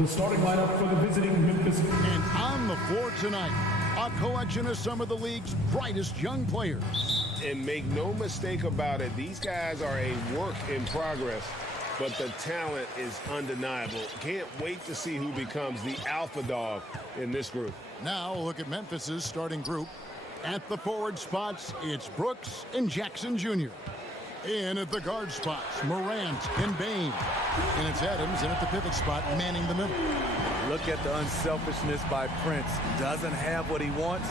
The starting lineup for the visiting Memphis. And on the floor tonight, a collection of some of the league's brightest young players. And make no mistake about it, these guys are a work in progress, but the talent is undeniable. Can't wait to see who becomes the alpha dog in this group. Now look at Memphis's starting group. At the forward spots, it's Brooks and Jackson Jr. In at the guard spots, Morant and Bain. And it's Adams in at the pivot spot, manning the middle. Look at the unselfishness by Prince. Doesn't have what he wants,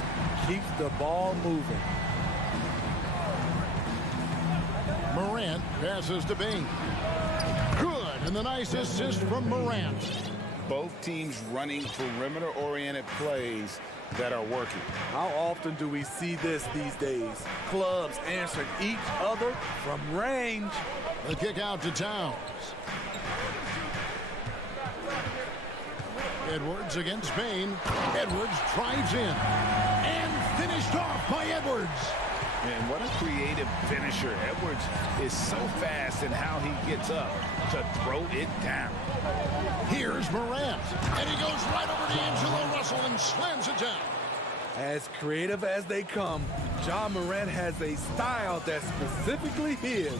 keeps the ball moving. Morant passes to Bain. Good, and the nice assist from Morant. Both teams running perimeter-oriented plays that are working. How often do we see this these days? Clubs answering each other from range. The kick out to Towns. Edwards against Bain. Edwards drives in. And finished off by Edwards. And what a creative finisher. Edwards is so fast in how he gets up to throw it down. Here's Morant. And he goes right over to Angelo Russell and slams it down. As creative as they come, Ja Morant has a style that's specifically his.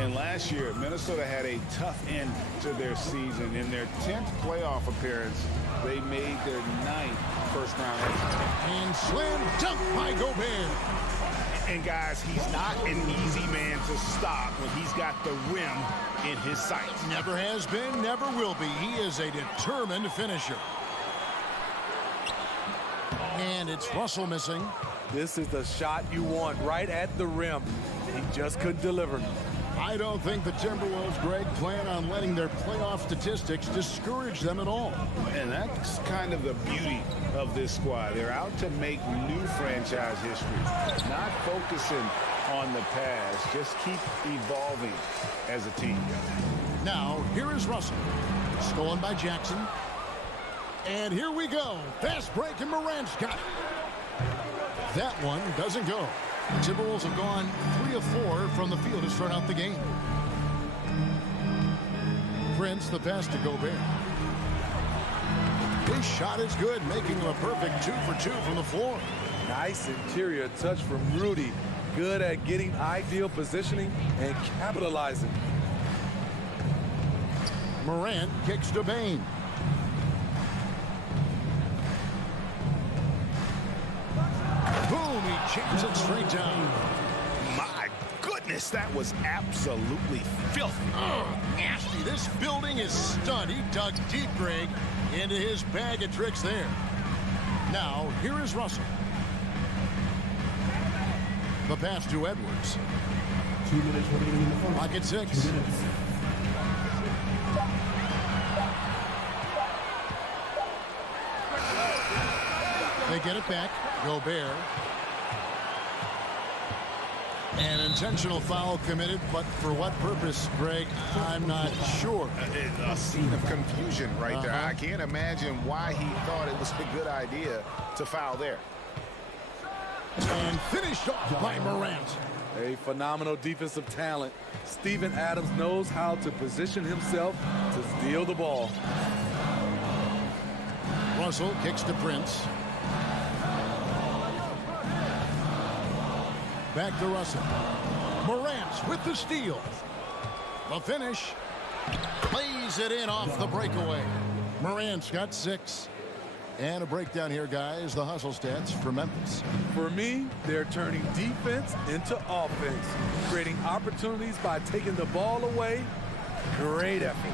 And last year, Minnesota had a tough end to their season. In their 10th playoff appearance, they made their 9th first-round exit. And slam dunk by Gobert. And guys, he's not an easy man to stop when he's got the rim in his sights. Never has been, never will be. He is a determined finisher. And it's Russell missing. This is the shot you want right at the rim. He just couldn't deliver. I don't think the Timberwolves, Greg, plan on letting their playoff statistics discourage them at all. And that's kind of the beauty of this squad. They're out to make new franchise history, not focusing on the past. Just keep evolving as a team. Now, here is Russell. Stolen by Jackson. And here we go. Fast break, and Morant's got it. That one doesn't go. The Timberwolves have gone 3 of 4 from the field to start out the game. Prince, the pass to Gobert. His shot is good, making him a perfect 2 for 2 from the floor. Nice interior touch from Rudy. Good at getting ideal positioning and capitalizing. Morant kicks to Bain. Boom, he jams it straight down. My goodness, that was absolutely filthy. Oh, nasty. This building is stunned. He dug deep, Greg, into his bag of tricks there. Now, here is Russell. The pass to Edwards. 2 minutes remaining in the first. Clock at 6. 2 minutes. They get it back. Gobert. An intentional foul committed, but for what purpose, Greg? I'm not sure. A scene of confusion right there. I can't imagine why he thought it was a good idea to foul there. And finished off by Morant. A phenomenal defensive talent. Steven Adams knows how to position himself to steal the ball. Russell kicks to Prince. Back to Russell. Morant with the steal. The finish. Plays it in off the breakaway. Morant's got 6. And a breakdown here, guys. The hustle stats for Memphis. For me, they're turning defense into offense, creating opportunities by taking the ball away. Great effort.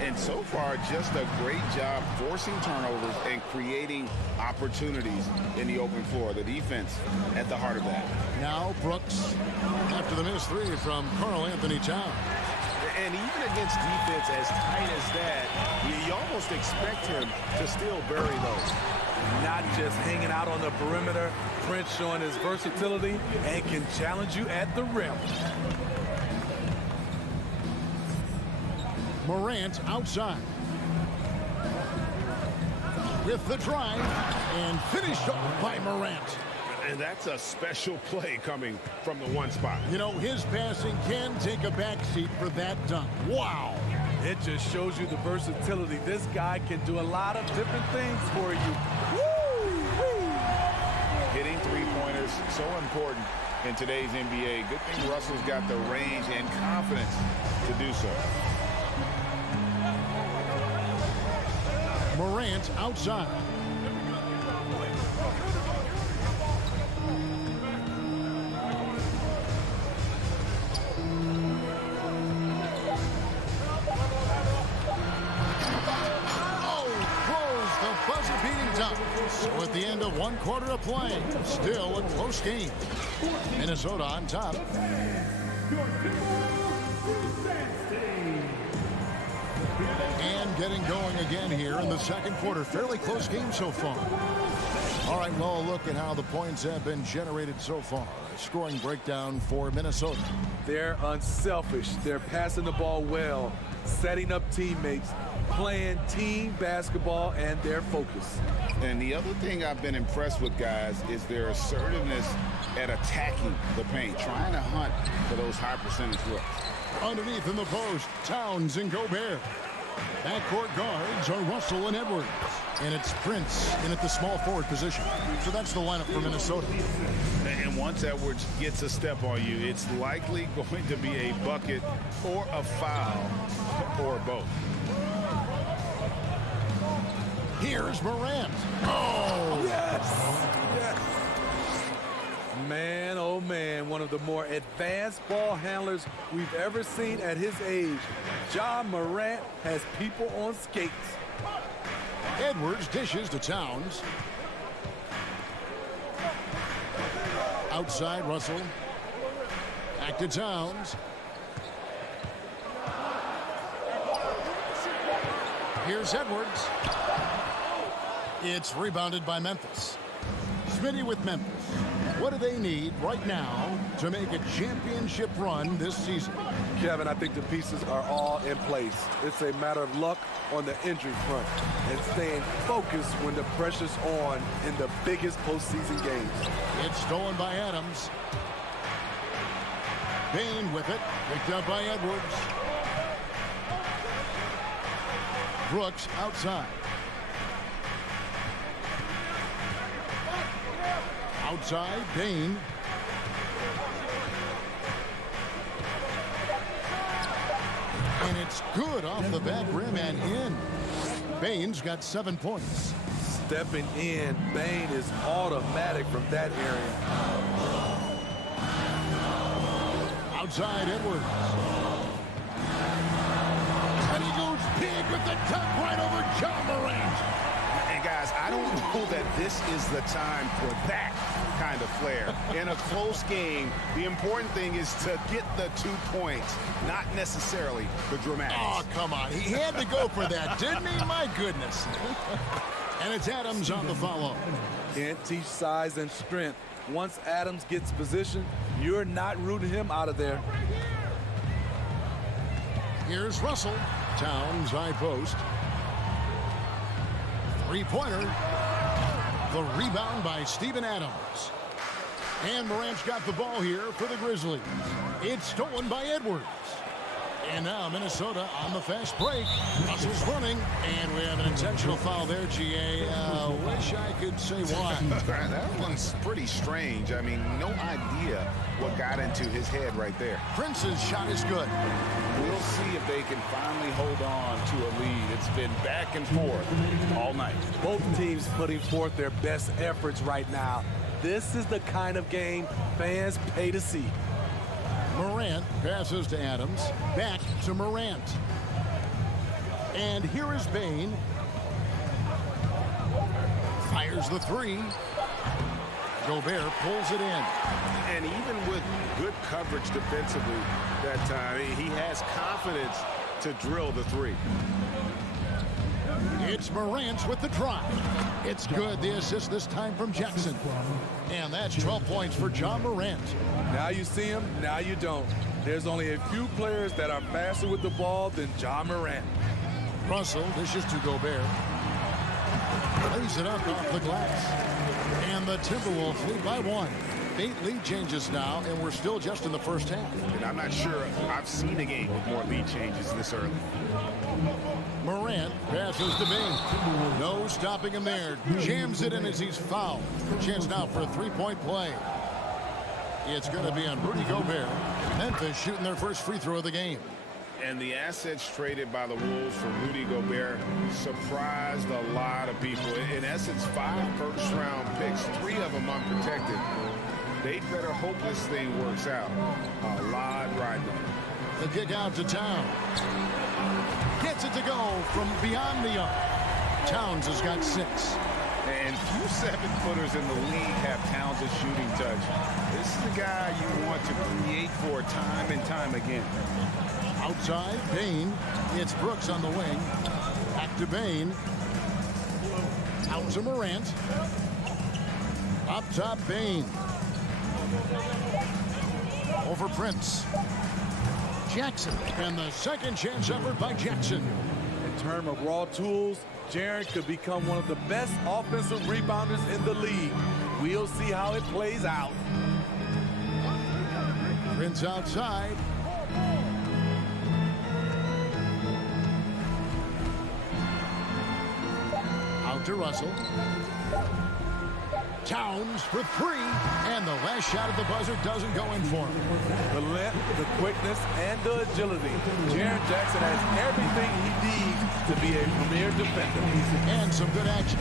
And so far, just a great job forcing turnovers and creating opportunities in the open floor. The defense at the heart of that. Now Brooks after the missed 3 from Karl Anthony Towns. And even against defense as tight as that, you almost expect him to still bury those. Not just hanging out on the perimeter, Prince showing his versatility and can challenge you at the rim. Morant outside. With the drive and finished off by Morant. And that's a special play coming from the one spot. You know, his passing can take a backseat for that dunk. Wow. It just shows you the versatility. This guy can do a lot of different things for you. Woo! Hitting three-pointers, so important in today's NBA. Good thing Russell's got the range and confidence to do so. Morant outside. So at the end of one quarter of play, still a close game. Minnesota on top. And getting going again here in the second quarter. Fairly close game so far. All right, well, look at how the points have been generated so far. Scoring breakdown for Minnesota. They're unselfish. They're passing the ball well, setting up teammates, playing team basketball, and their focus. And the other thing I've been impressed with, guys, is their assertiveness at attacking the paint, trying to hunt for those high percentage looks. Underneath in the post, Towns and Gobert. Backcourt guards are Russell and Edwards. And it's Prince in at the small forward position. So that's the lineup for Minnesota. And once Edwards gets a step on you, it's likely going to be a bucket or a foul or both. Here's Morant. Oh! Yes! Man, oh man, one of the more advanced ball handlers we've ever seen at his age. Ja Morant has people on skates. Edwards dishes to Towns. Outside, Russell. Back to Towns. Here's Edwards. It's rebounded by Memphis. Smitty with Memphis. What do they need right now to make a championship run this season? Kevin, I think the pieces are all in place. It's a matter of luck on the injury front and staying focused when the pressure's on in the biggest postseason games. It's stolen by Adams. Bain with it. Picked up by Edwards. Brooks outside. Outside, Bain. And it's good off the back rim and in. Bain's got 7 points. Stepping in, Bain is automatic from that area. Outside, Edwards. And he goes big with the dunk right over Ja Morant. And guys, I don't know that this is the time for that kind of flair. In a close game, the important thing is to get the 2 points, not necessarily the dramatics. Oh, come on. He had to go for that, didn't he? My goodness. And it's Adams on the follow. Can't teach size and strength. Once Adams gets position, you're not rooting him out of there. Here's Russell. Towns high post. Three-pointer. The rebound by Steven Adams. And Morant's got the ball here for the Grizzlies. It's stolen by Edwards. And now Minnesota on the fast break. Russell's running, and we have an intentional foul there, GA. Wish I could say why. That one's pretty strange. I mean, no idea what got into his head right there. Prince's shot is good. We'll see if they can finally hold on to a lead. It's been back and forth all night. Both teams putting forth their best efforts right now. This is the kind of game fans pay to see. Morant passes to Adams. Back to Morant. And here is Bain. Fires the three. Gobert pulls it in. And even with good coverage defensively that time, he has confidence to drill the three. It's Morant with the drive. It's good. The assist this time from Jackson. And that's 12 points for Ja Morant. Now you see him, now you don't. There's only a few players that are faster with the ball than Ja Morant. Russell dishes to Gobert. Lays it up off the glass. And the Timberwolves lead by 1. 5-8 lead changes now, and we're still just in the first half. And I'm not sure I've seen a game with more lead changes this early. Morant passes to Bain. No stopping him there. Jams it in as he's fouled. Chance now for a three-point play. It's going to be on Rudy Gobert. Memphis shooting their first free throw of the game. And the assets traded by the Wolves for Rudy Gobert surprised a lot of people. In essence, 5 first-round picks, 3 of them unprotected. They better hope this thing works out. A lot riding on it. The kick out to Towns. Gets it to go from beyond the arc. Towns has got 6. And few 7-footers in the league have Towns' shooting touch. This is the guy you want to create for time and time again. Outside, Bain. It's Brooks on the wing. Back to Bain. Out to Morant. Up top, Bain. Over Prince. Jackson. And the second chance effort by Jackson. In terms of raw tools, Jaren could become one of the best offensive rebounders in the league. We'll see how it plays out. Prince outside. Out to Russell. Towns for 3. And the last shot at the buzzer doesn't go in for him. The length, the quickness, and the agility. Jaren Jackson has everything he needs to be a premier defender. And some good action.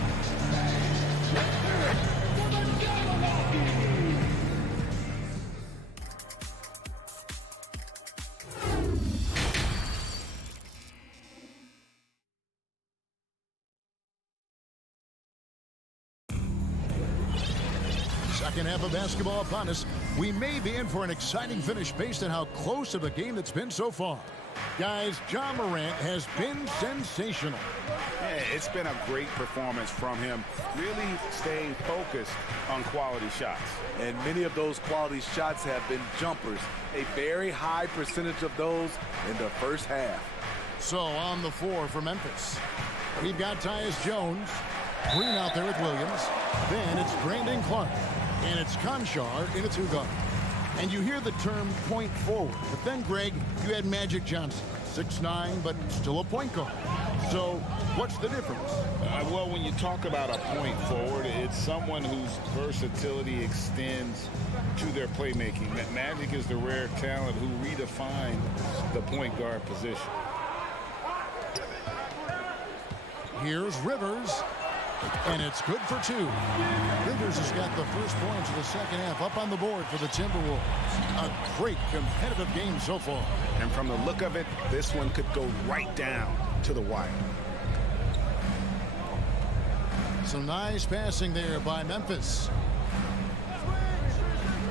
Second half of basketball upon us. We may be in for an exciting finish based on how close of a game it's been so far. Guys, Ja Morant has been sensational. Yeah, it's been a great performance from him, really staying focused on quality shots. And many of those quality shots have been jumpers. A very high percentage of those in the first half. So on the floor for Memphis, we've got Tyus Jones. Green out there with Williams. Then it's Brandon Clark. And it's Conchar in a 2-guard. And you hear the term point forward. But then, Greg, you had Magic Johnson. 6'9", but still a point guard. So what's the difference? Well, when you talk about a point forward, it's someone whose versatility extends to their playmaking. Magic is the rare talent who redefines the point guard position. Here's Rivers. And it's good for 2. Rivers has got the first points of the second half up on the board for the Timberwolves. A great competitive game so far. And from the look of it, this one could go right down to the wire. Some nice passing there by Memphis.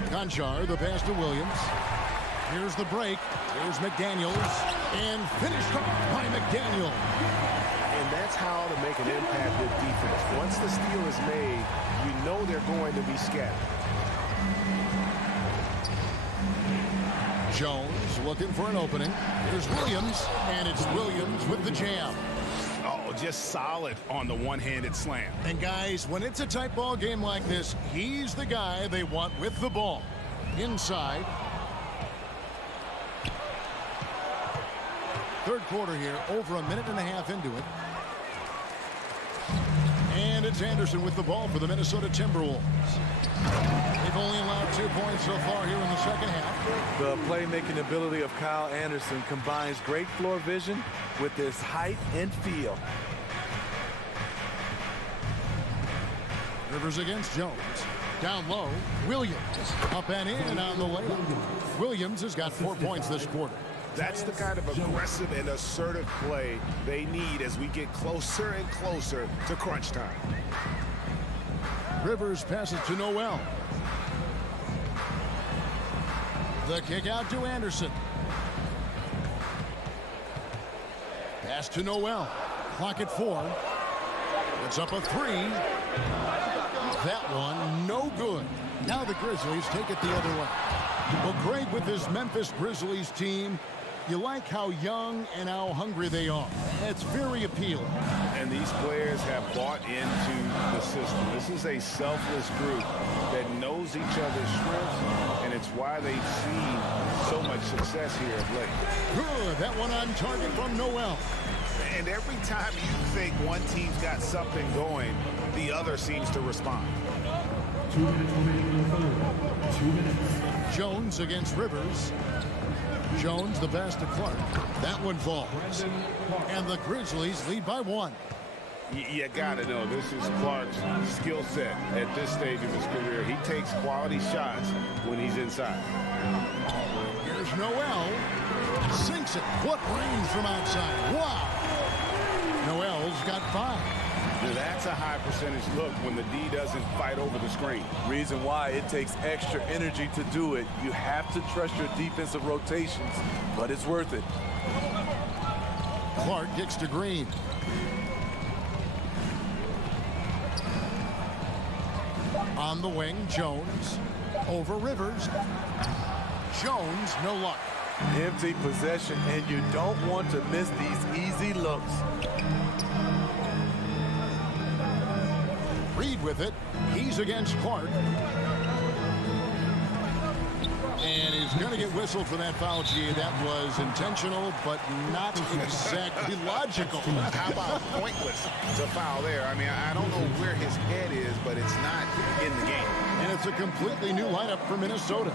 Conchar, the pass to Williams. Here's the break. Here's McDaniels. And finished off by McDaniel. And that's how to make an impact with defense. Once the steal is made, you know they're going to be scattered. Jones looking for an opening. Here's Williams, and it's Williams with the jam. Oh, just solid on the one-handed slam. And guys, when it's a tight ball game like this, he's the guy they want with the ball. Inside. Third quarter here, over a minute and a half into it. And it's Anderson with the ball for the Minnesota Timberwolves. They've only allowed 2 points so far here in the second half. The playmaking ability of Kyle Anderson combines great floor vision with his height and feel. Rivers against Jones. Down low, Williams. Up and in on the layup. Williams has got 4 points this quarter. That's the kind of aggressive and assertive play they need as we get closer and closer to crunch time. Rivers passes to Noel. The kick out to Anderson. Pass to Noel. Clock at 4. It's up a 3. That one no good. Now the Grizzlies take it the other way. Well, Greg, with this Memphis Grizzlies team, You like how young and how hungry they are. It's very appealing. And these players have bought into the system. This is a selfless group that knows each other's strengths, and it's why they've seen so much success here of late. Good. That one on target from Noel. And every time you think one team's got something going, the other seems to respond. 2 minutes remaining in the third. 2 minutes. Jones against Rivers. Jones the pass to Clark. That one falls. And the Grizzlies lead by 1. You got to know, this is Clark's skill set at this stage of his career. He takes quality shots when he's inside. Here's Noel. Sinks it. What range from outside. Wow. Noel's got 5. That's a high percentage look when the D doesn't fight over the screen. Reason why it takes extra energy to do it. You have to trust your defensive rotations, but it's worth it. Clark kicks to Green. On the wing, Jones. Over Rivers. Jones, no luck. Empty possession, and you don't want to miss these easy looks. Reed with it. He's against Clark. And he's going to get whistled for that foul, G. That was intentional, but not exactly logical. How about pointless to foul there? I mean, I don't know where his head is, but it's not in the game. And it's a completely new lineup for Minnesota.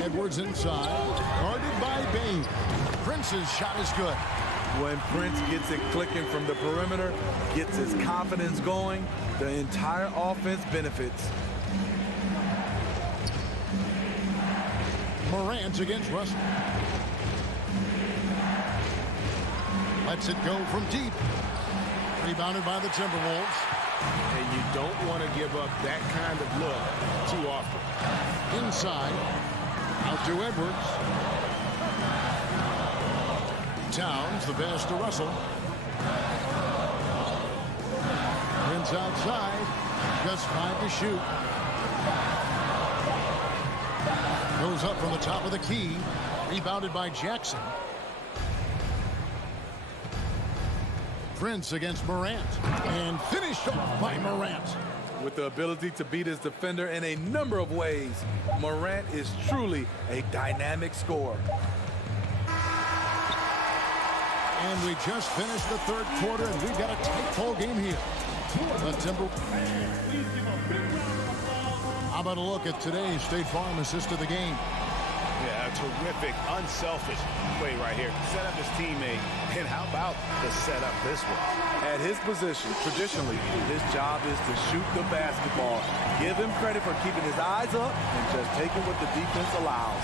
Edwards inside, guarded by Bain. Prince's shot is good. When Prince gets it clicking from the perimeter, gets his confidence going, the entire offense benefits. Morant against Russell. Lets it go from deep. Rebounded by the Timberwolves. And you don't want to give up that kind of look too often. Inside. Out to Edwards. Towns, the pass to Russell. Prince outside. Just 5 to shoot. Goes up from the top of the key. Rebounded by Jackson. Prince against Morant. And finished off by Morant. With the ability to beat his defender in a number of ways, Morant is truly a dynamic scorer. And we just finished the third quarter, and we've got a tight ball game here. The Timber. How about a look at today's State Farm assist of the game? Yeah, a terrific, unselfish play right here. Set up his teammate, and how about the setup this one? At his position, traditionally, his job is to shoot the basketball. Give him credit for keeping his eyes up and just taking what the defense allows.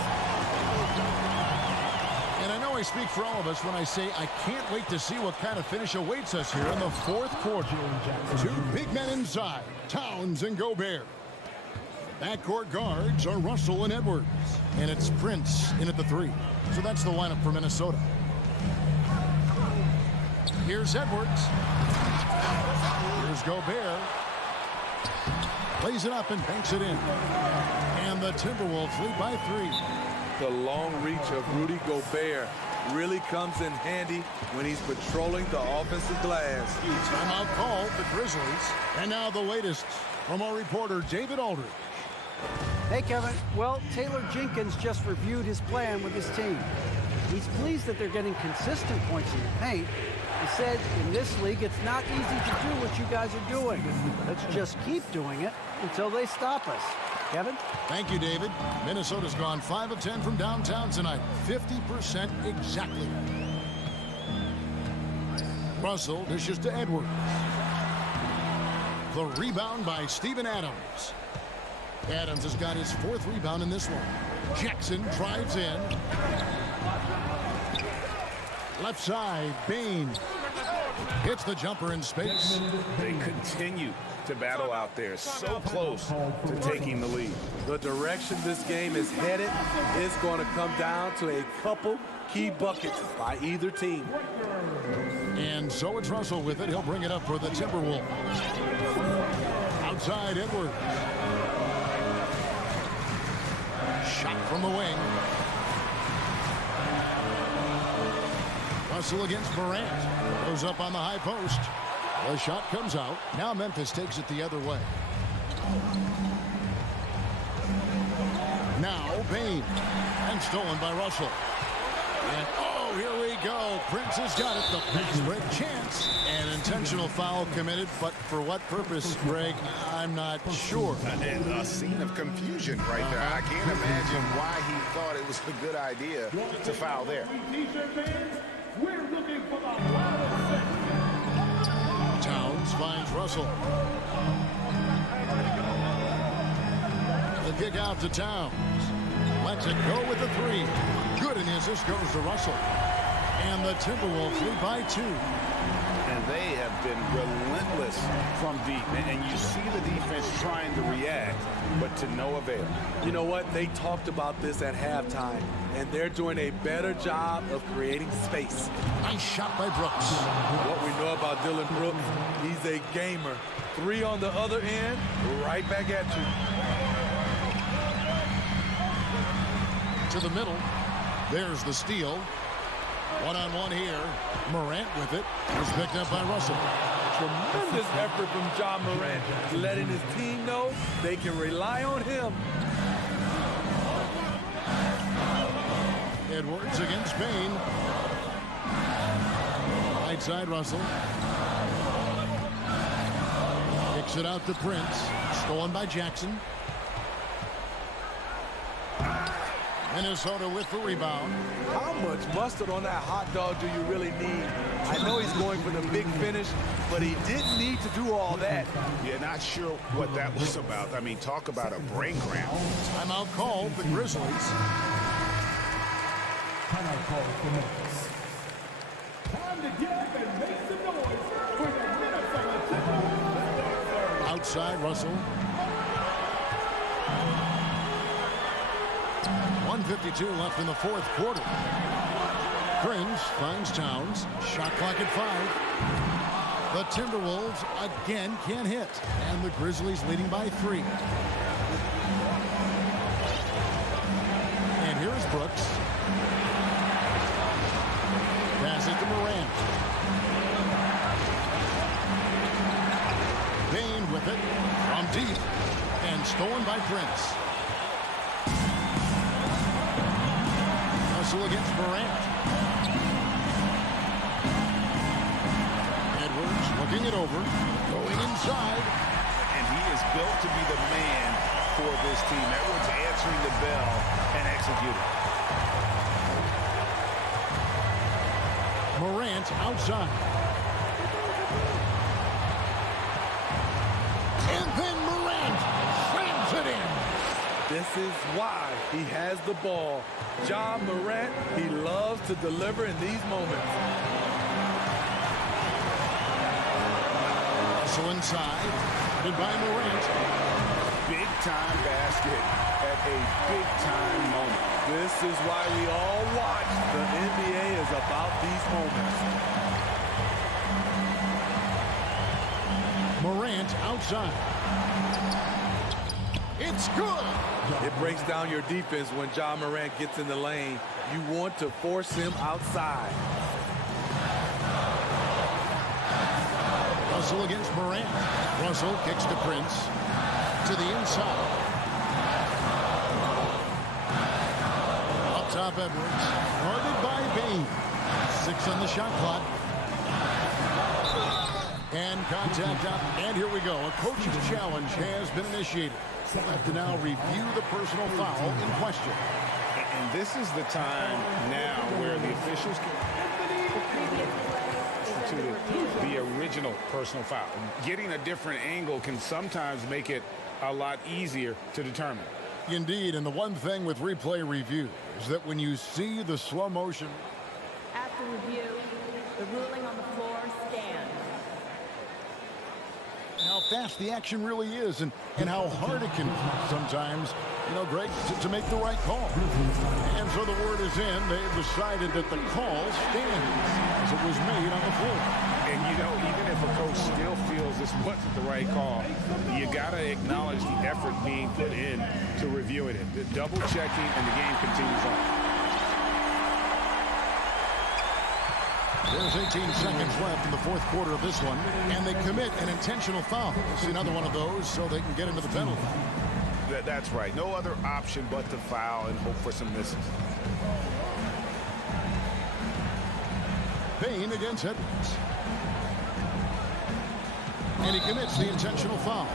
And I know I speak for all of us when I say I can't wait to see what kind of finish awaits us here in the fourth quarter. 2 big men inside, Towns and Gobert. Backcourt guards are Russell and Edwards. And it's Prince in at the 3. So that's the lineup for Minnesota. Here's Edwards. Here's Gobert. Plays it up and banks it in. And the Timberwolves lead by 3. The long reach of Rudy Gobert really comes in handy when he's patrolling the offensive glass. Timeout called, the Grizzlies. And now the latest from our reporter, David Aldridge. Hey, Kevin. Well, Taylor Jenkins just reviewed his plan with his team. He's pleased that they're getting consistent points in the paint. He said, in this league, it's not easy to do what you guys are doing. Let's just keep doing it until they stop us. Kevin? Thank you, David. Minnesota's gone 5 of 10 from downtown tonight. 50% exactly. Russell dishes to Edwards. The rebound by Steven Adams. Adams has got his 4th rebound in this one. Jackson drives in. Left side, Bain hits the jumper in space. They continue to battle out there, so close to taking the lead. The direction this game is headed is going to come down to a couple key buckets by either team. And so it's Russell with it. He'll bring it up for the Timberwolves. Outside, Edwards. from the wing. Russell against Morant. Goes up on the high post. The shot comes out. Now Memphis takes it the other way. Now Bain. And stolen by Russell. And oh, here we go. Prince has got it. The fast break chance. An intentional foul committed, but for what purpose, Greg? I'm not sure. And a scene of confusion right there. I can't imagine why he thought it was a good idea to foul there. Towns finds Russell. The kick out to Towns. Lets it go with the three. Good, and the assist goes to Russell. And the Timberwolves lead by 2. And they have been relentless from deep. And you see the defense trying to react, but to no avail. You know what? They talked about this at halftime, and they're doing a better job of creating space. Nice shot by Brooks. What we know about Dylan Brooks, he's a gamer. 3 on the other end, right back at you. To the middle. There's the steal. One-on-one here. Morant with it. Was picked up by Russell. Tremendous effort from Ja Morant, letting his team know they can rely on him. Edwards against Bain. Right side Russell. Kicks it out to Prince. Stolen by Jackson. Minnesota with the rebound. How much mustard on that hot dog do you really need? I know he's going for the big finish, but he didn't need to do all that. Yeah, not sure what that was about. I mean, talk about a brain cramp. Timeout called the Grizzlies. Timeout call for Memphis. Time to get up and make some noise for the Minnesota Timberwolves. Outside Russell. 1:52 left in the fourth quarter. Prince finds Towns. Shot clock at 5. The Timberwolves again can't hit. And the Grizzlies leading by 3. And here is Brooks. Pass it to Morant. Bain with it from deep. And stolen by Prince. Russell against Morant. Edwards looking it over. Going inside. And he is built to be the man for this team. Edwards answering the bell and executing. Morant outside. And then Morant slams it in. This is why he has the ball. Ja Morant, he loves to deliver in these moments. Russell inside. Headed by Morant. Big time basket at a big time moment. This is why we all watch. The NBA is about these moments. Morant outside. It's good. It breaks down your defense when Ja Morant gets in the lane. You want to force him outside. Russell against Morant. Russell kicks to Prince. To the inside. Up top Edwards. Guarded by Bain. 6 on the shot clock. And contact up. And here we go. A coach's challenge has been initiated. We'll have to now review the personal foul in question. And this is the time now where the officials can institute the original personal foul. Getting a different angle can sometimes make it a lot easier to determine. Indeed, and the one thing with replay review is that when you see the slow motion. After review, the ruling on the floor stands. Now fast the action really is and how hard it can be sometimes, Greg, to make the right call. And so the word is in. They've decided that the call stands as it was made on the floor. And, even if a coach still feels this wasn't the right call, you got to acknowledge the effort being put in to reviewing it. The double checking, and the game continues on. There's 18 seconds left in the fourth quarter of this one, and they commit an intentional foul. See another one of those so they can get into the penalty. That's right. No other option but to foul and hope for some misses. Bain against Edwards. And he commits the intentional foul.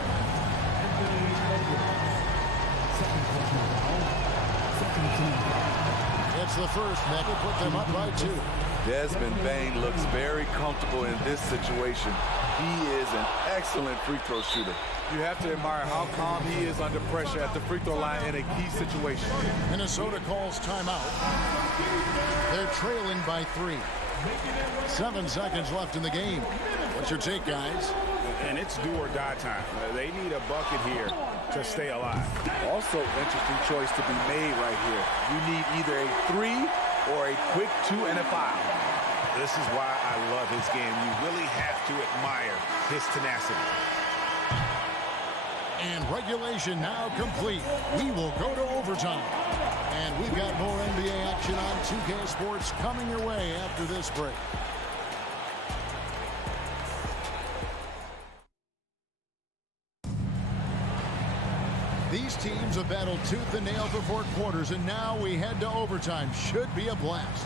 It's the first that will put them up by 2. Desmond Bain looks very comfortable in this situation. He is an excellent free throw shooter. You have to admire how calm he is under pressure at the free throw line in a key situation. Minnesota calls timeout. They're trailing by 3. 7 seconds left in the game. What's your take, guys? And it's do or die time. They need a bucket here to stay alive. Also, interesting choice to be made right here. You need either a 3 or a quick 2 and a foul. This is why I love his game. You really have to admire his tenacity. And regulation now complete. We will go to overtime. And we've got more NBA action on 2K Sports coming your way after this break. These teams have battled tooth and nail for 4 quarters, and now we head to overtime. Should be a blast.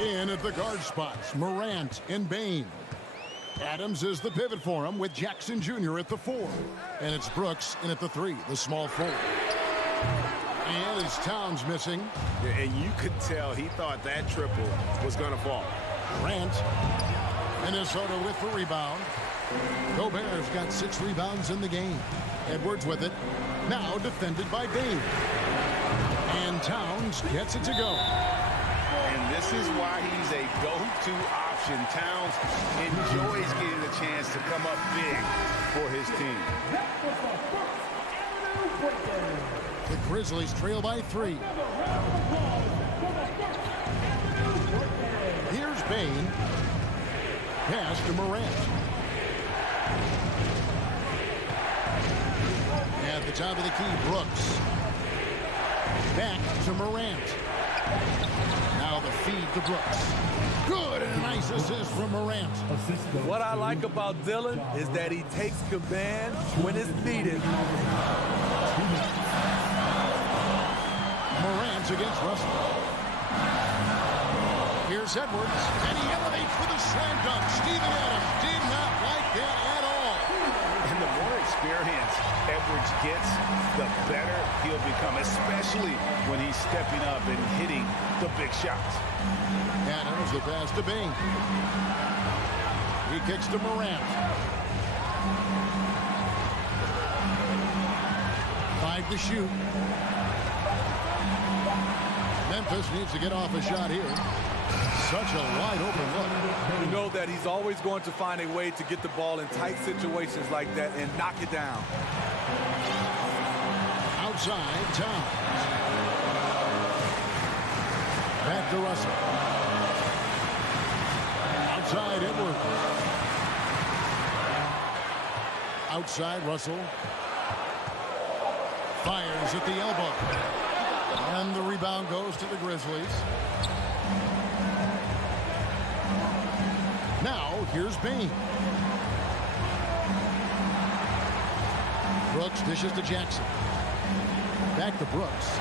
In at the guard spots, Morant and Bain. Adams is the pivot for him with Jackson Jr. at the 4. And it's Brooks in at the 3, the small forward. And it's Towns missing. And you could tell he thought that triple was going to fall. Morant. Minnesota with the rebound. Gobert's got 6 rebounds in the game. Edwards with it. Now defended by Bain. And Towns gets it to go. And this is why he's a go-to option. Towns enjoys getting the chance to come up big for his team. The Grizzlies trail by 3. Here's Bain. Pass to Morant. At the top of the key, Brooks. Back to Morant. Now the feed to Brooks. Good, and a nice assist from Morant. What I like about Dillon is that he takes command when it's needed. Morant against Russell. Here's Edwards, and he elevates for the slam dunk. Steven Adams did not like that at all. And the more experience Edwards gets, the better he'll become, especially when he's stepping up and hitting the big shots. Adams the pass to Bain. He kicks to Morant. 5 to shoot. Memphis needs to get off a shot here. Such a wide open look. You know that he's always going to find a way to get the ball in tight situations like that and knock it down. Outside, Towns. Back to Russell. Outside, Edwards. Outside, Russell. Fires at the elbow. And the rebound goes to the Grizzlies. Now, here's Bain. Brooks dishes to Jackson. Back to Brooks.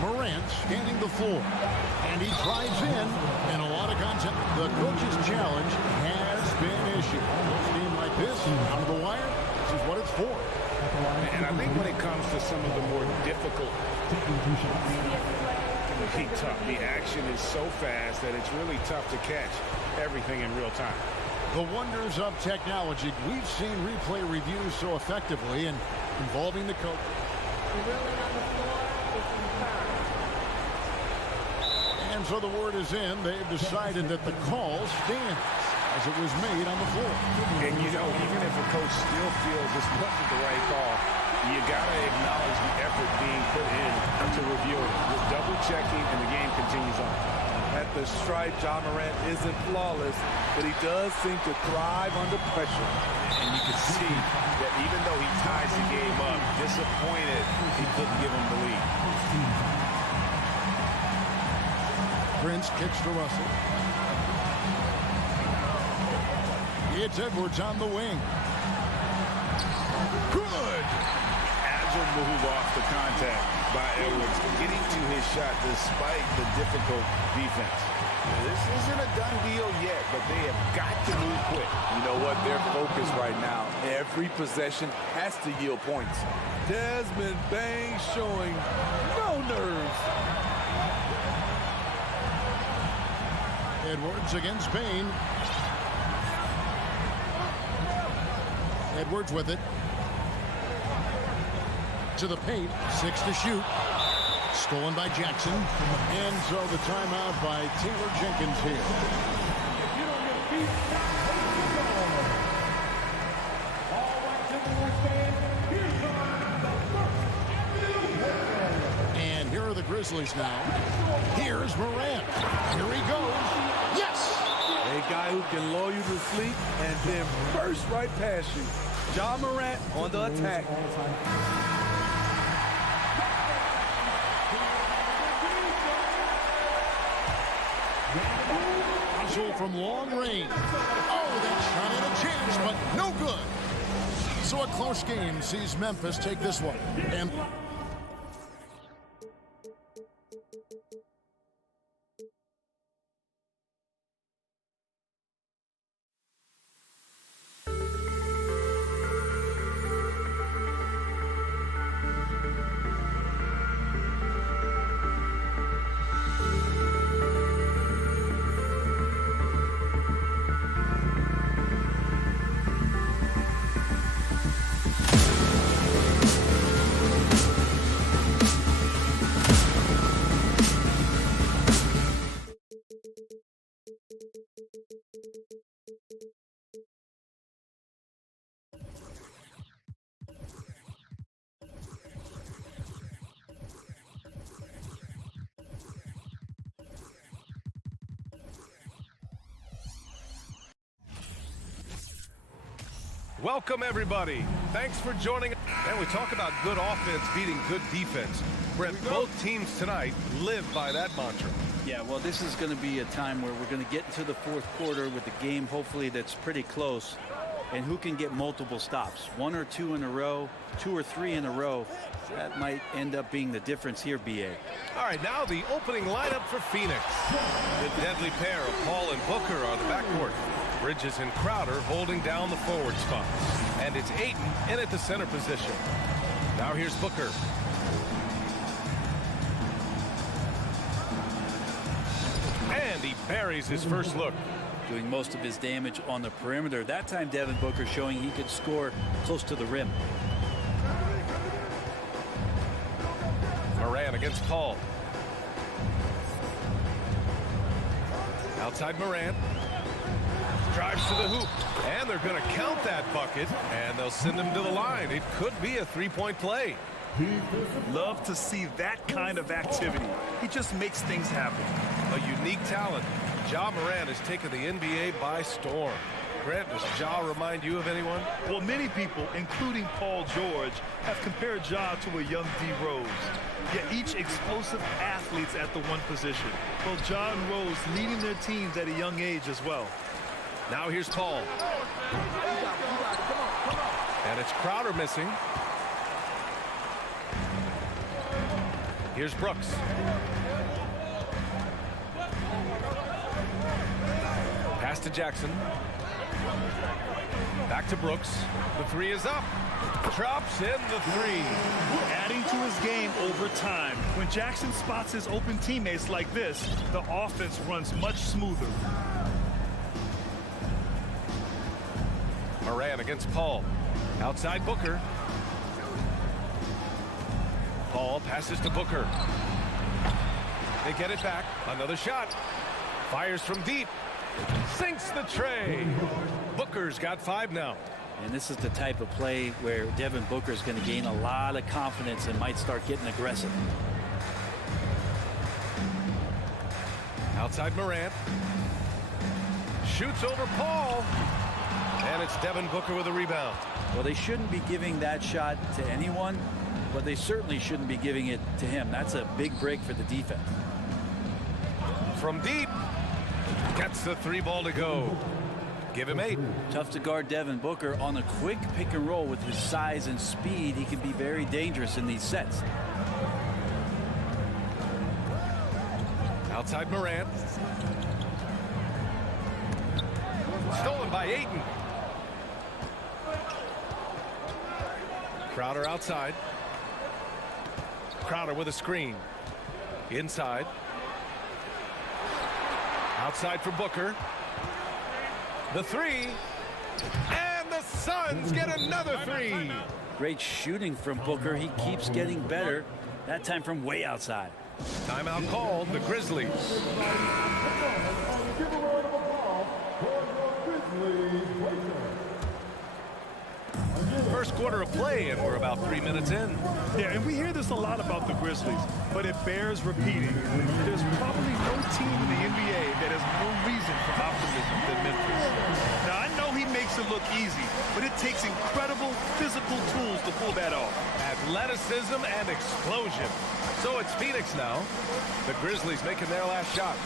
Morant scanning the floor. And he drives in, and a lot of contact. The coach's challenge has been issued. Almost game like this, out of the wire, this is what it's for. And I think when it comes to some of the more difficult, the action is so fast that it's really tough to catch everything in real time. The wonders of technology. We've seen replay reviews so effectively, and involving the coach. The ruling on the floor is confirmed. And so the word is in. They've decided that the call stands as it was made on the floor. And, you know, even if a coach still feels this wasn't the right call, you got to acknowledge the effort being put in to review it. You're double-checking, and the game continues on. At the stripe, Ja Morant isn't flawless, but he does seem to thrive under pressure. And you can see that even though he ties the game up, disappointed he couldn't give him the lead. Prince kicks to Russell. It's Edwards on the wing. Good! Agile move off the contact by Edwards, getting to his shot despite the difficult defense. This isn't a done deal yet, but they have got to move quick. You know what? They're focused right now. Every possession has to yield points. Desmond Bane showing no nerves. Edwards against Payne. Edwards with it. To the paint. 6 to shoot. Stolen by Jackson. And so the timeout by Taylor Jenkins here. Get on your feet. All right, Timberwolves fans, here comes the first. And here are the Grizzlies now. Here's Morant. Here he goes. Yes! A guy who can lull you to sleep and then burst right past you. Ja Morant on the attack. Russell from long range. Oh, that shot had a chance, but no good. So a close game sees Memphis take this one. And Welcome, everybody. Thanks for joining us. And we talk about good offense beating good defense. Brett, both teams tonight live by that mantra. Yeah, well, this is going to be a time where we're going to get into the fourth quarter with the game, hopefully, that's pretty close. And who can get multiple stops? 1 or 2 in a row, 2 or 3 in a row. That might end up being the difference here, B.A. All right, now the opening lineup for Phoenix. The deadly pair of Paul and Booker on the backcourt. Bridges and Crowder holding down the forward spot. And it's Ayton in at the center position. Now here's Booker. And he buries his first look. Doing most of his damage on the perimeter. That time, Devin Booker showing he could score close to the rim. Morant against Paul. Outside Morant. Drives to the hoop. And they're going to count that bucket. And they'll send him to the line. It could be a three-point play. Love to see that kind of activity. He just makes things happen. A unique talent. Ja Morant has taken the NBA by storm. Grant, does Ja remind you of anyone? Well, many people, including Paul George, have compared Ja to a young D. Rose. Yet each explosive athletes at the one position. Both Ja and Rose leading their teams at a young age as well. Now here's Paul. And it's Crowder missing. Here's Brooks. Pass to Jackson. Back to Brooks. The three is up. Drops in the three. Adding to his game over time. When Jackson spots his open teammates like this, the offense runs much smoother. Morant against Paul. Outside Booker. Paul passes to Booker. They get it back. Another shot. Fires from deep. Sinks the tray. Booker's got 5 now. And this is the type of play where Devin Booker is going to gain a lot of confidence and might start getting aggressive. Outside Morant. Shoots over Paul. And it's Devin Booker with a rebound. Well, they shouldn't be giving that shot to anyone, but they certainly shouldn't be giving it to him. That's a big break for the defense. From deep. Gets the 3 ball to go. Give him 8. Tough to guard Devin Booker on a quick pick and roll. With his size and speed, he can be very dangerous in these sets. Outside Morant. Stolen by Ayton. Crowder outside. Crowder with a screen. Inside. Outside for Booker. The 3. And the Suns get another 3. Great shooting from Booker. He keeps getting better. That time from way outside. Timeout called. The Grizzlies. First quarter of play, and we're about 3 minutes in. Yeah, and we hear this a lot about the Grizzlies, but it bears repeating. There's probably no team in the NBA that has more reason for optimism than Memphis. Now, I know he makes it look easy, but it takes incredible physical tools to pull that off. Athleticism and explosion. So it's Phoenix now. The Grizzlies making their last shot.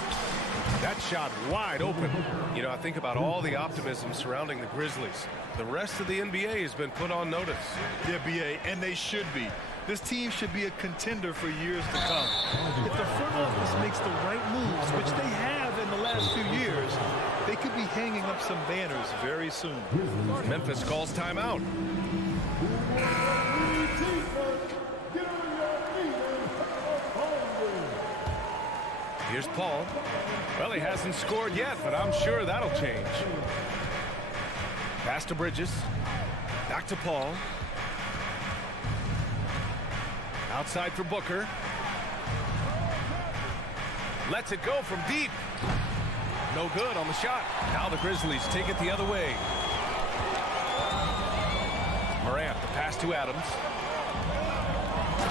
That shot wide open. You know, I think about all the optimism surrounding the Grizzlies. The rest of the NBA has been put on notice. Yeah, BA, and they should be. This team should be a contender for years to come. If the front office makes the right moves, which they have in the last few years, they could be hanging up some banners very soon. Memphis calls timeout. Here's Paul. Well, he hasn't scored yet, but I'm sure that'll change. Pass to Bridges. Back to Paul. Outside for Booker. Lets it go from deep. No good on the shot. Now the Grizzlies take it the other way. Morant, the pass to Adams.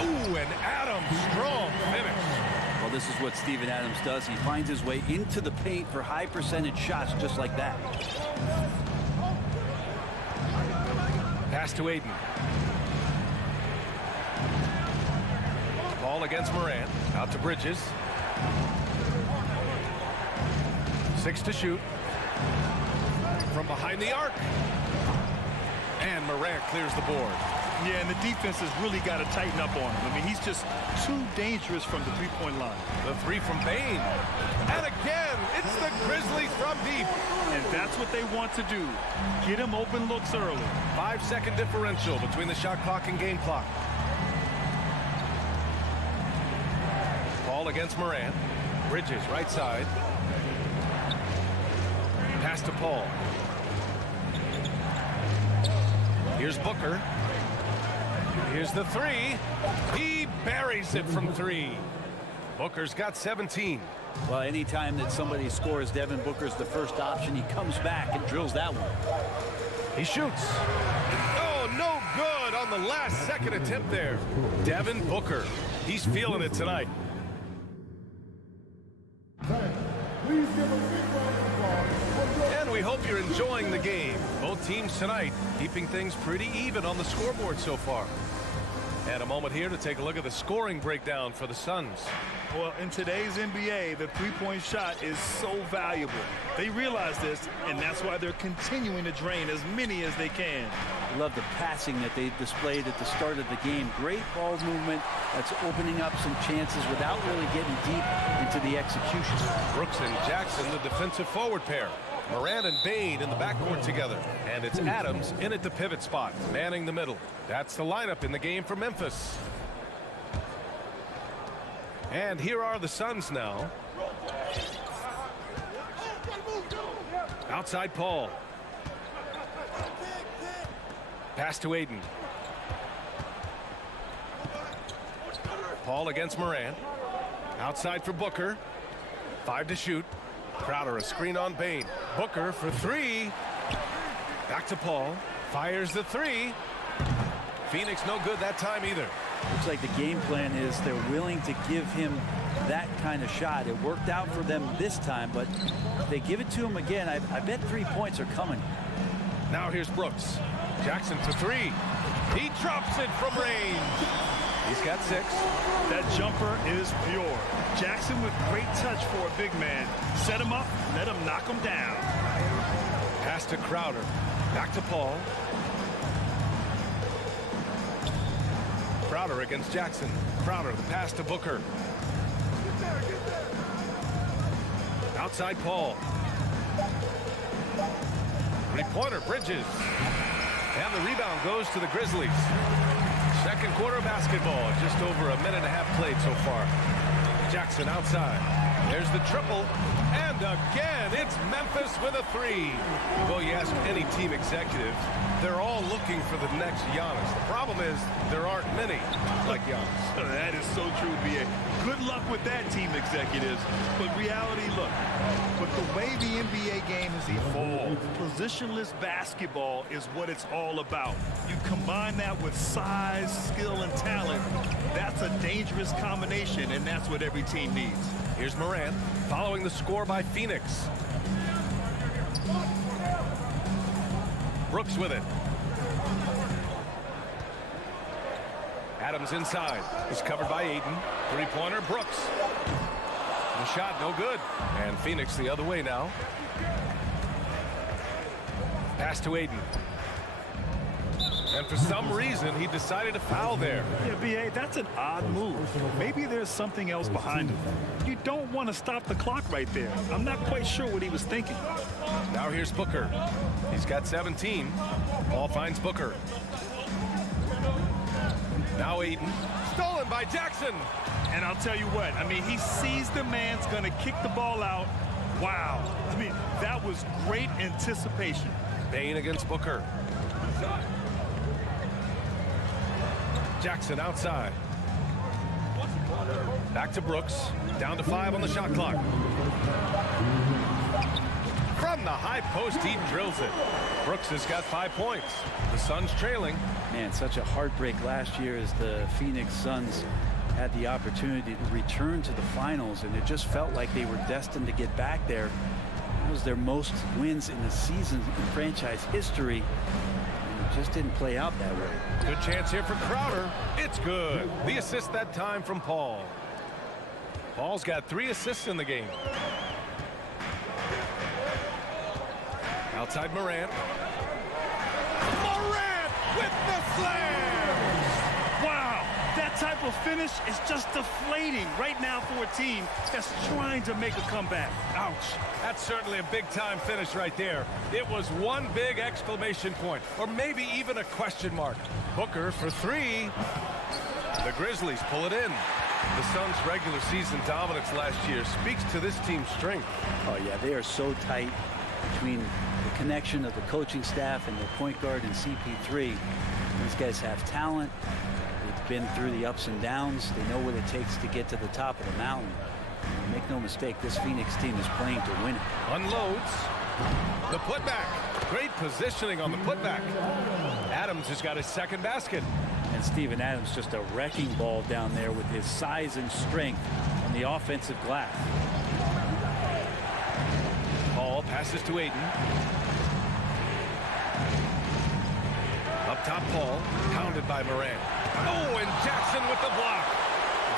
Ooh, and Adams, strong finish. Well, this is what Steven Adams does. He finds his way into the paint for high percentage shots just like that. Pass to Ayton. Ball against Morant. Out to Bridges. 6 to shoot. From behind the arc. And Morant clears the board. Yeah, and the defense has really got to tighten up on him. I mean, he's just too dangerous from the three-point line. The 3 from Bane. And again, it's the Grizzlies from deep. And that's what they want to do. Get him open looks early. 5-second differential between the shot clock and game clock. Paul against Morant. Bridges, right side. Pass to Paul. Here's Booker. Here's the 3. He buries it from 3. Booker's got 17. Well, anytime that somebody scores, Devin Booker's the first option. He comes back and drills that one. He shoots. Oh, no good on the last second attempt there. Devin Booker. He's feeling it tonight. Please give a big round of applause. And we hope you're enjoying the game. Both teams tonight keeping things pretty even on the scoreboard so far. And a moment here to take a look at the scoring breakdown for the Suns. Well, in today's NBA, the three-point shot is so valuable. They realize this, and that's why they're continuing to drain as many as they can. I love the passing that they displayed at the start of the game. Great ball movement that's opening up some chances without really getting deep into the execution. Brooks and Jackson, the defensive forward pair. Morant and Bane in the backcourt together. And it's Adams in at the pivot spot, manning the middle. That's the lineup in the game for Memphis. And here are the Suns now. Outside Paul. Pass to Ayton. Paul against Moran. Outside for Booker. 5 to shoot. Crowder a screen on Bain. Booker for 3. Back to Paul. Fires the 3. Phoenix no good that time either. Looks like the game plan is they're willing to give him that kind of shot. It worked out for them this time, but if they give it to him again, I bet 3 points are coming. Now here's Brooks. Jackson for 3. He drops it from range. He's got 6. That jumper is pure. Jackson with great touch for a big man. Set him up, let him knock him down. Pass to Crowder. Back to Paul. Crowder against Jackson. Crowder, the pass to Booker. Outside Paul. Three-pointer, Bridges. And the rebound goes to the Grizzlies. Second quarter basketball. Just over a minute and a half played so far. Jackson outside. There's the triple. And again, it's Memphis with a 3. Well, you ask any team executive, they're all looking for the next Giannis. The problem is there aren't many like Giannis. That is so true, B.A. Good luck with that, team executives. But reality, look, with the way the NBA game has evolved, positionless basketball is what it's all about. You combine that with size, skill, and talent, that's a dangerous combination, and that's what every team needs. Here's Moran following the score by Phoenix. Brooks with it. Adams inside. He's covered by Ayton. Three-pointer, Brooks. The shot no good. And Phoenix the other way now. Pass to Ayton. And for some reason, he decided to foul there. Yeah, B.A., that's an odd move. Maybe there's something else behind it. You don't want to stop the clock right there. I'm not quite sure what he was thinking. Now here's Booker. He's got 17. Ball finds Booker. Now Ayton. Stolen by Jackson. And I'll tell you what, I mean, he sees the man's going to kick the ball out. Wow. I mean, that was great anticipation. Bain against Booker. Jackson outside. Back to Brooks. Down to 5 on the shot clock. From the high post, he drills it. Brooks has got 5 points. The Suns trailing. Man, such a heartbreak last year as the Phoenix Suns had the opportunity to return to the finals, and it just felt like they were destined to get back there. That was their most wins in the season in franchise history. It just didn't play out that way. Good chance here for Crowder. It's good. The assist that time from Paul. Paul's got 3 assists in the game. Outside Morant. Morant with the slam! Wow, that type of finish is just deflating right now for a team that's trying to make a comeback. Ouch. That's certainly a big-time finish right there. It was one big exclamation point, or maybe even a question mark. Booker for 3. The Grizzlies pull it in. The Suns' regular season dominance last year speaks to this team's strength. Oh, yeah, they are so tight between the connection of the coaching staff and their point guard and CP3. These guys have talent. They've been through the ups and downs. They know what it takes to get to the top of the mountain. Make no mistake, this Phoenix team is playing to win it. Unloads. The putback. Great positioning on the putback. Adams has got his second basket. And Steven Adams just a wrecking ball down there with his size and strength on the offensive glass. Paul passes to Ayton. Up top, Paul. Pounded by Moran. Oh, and Jackson with the block.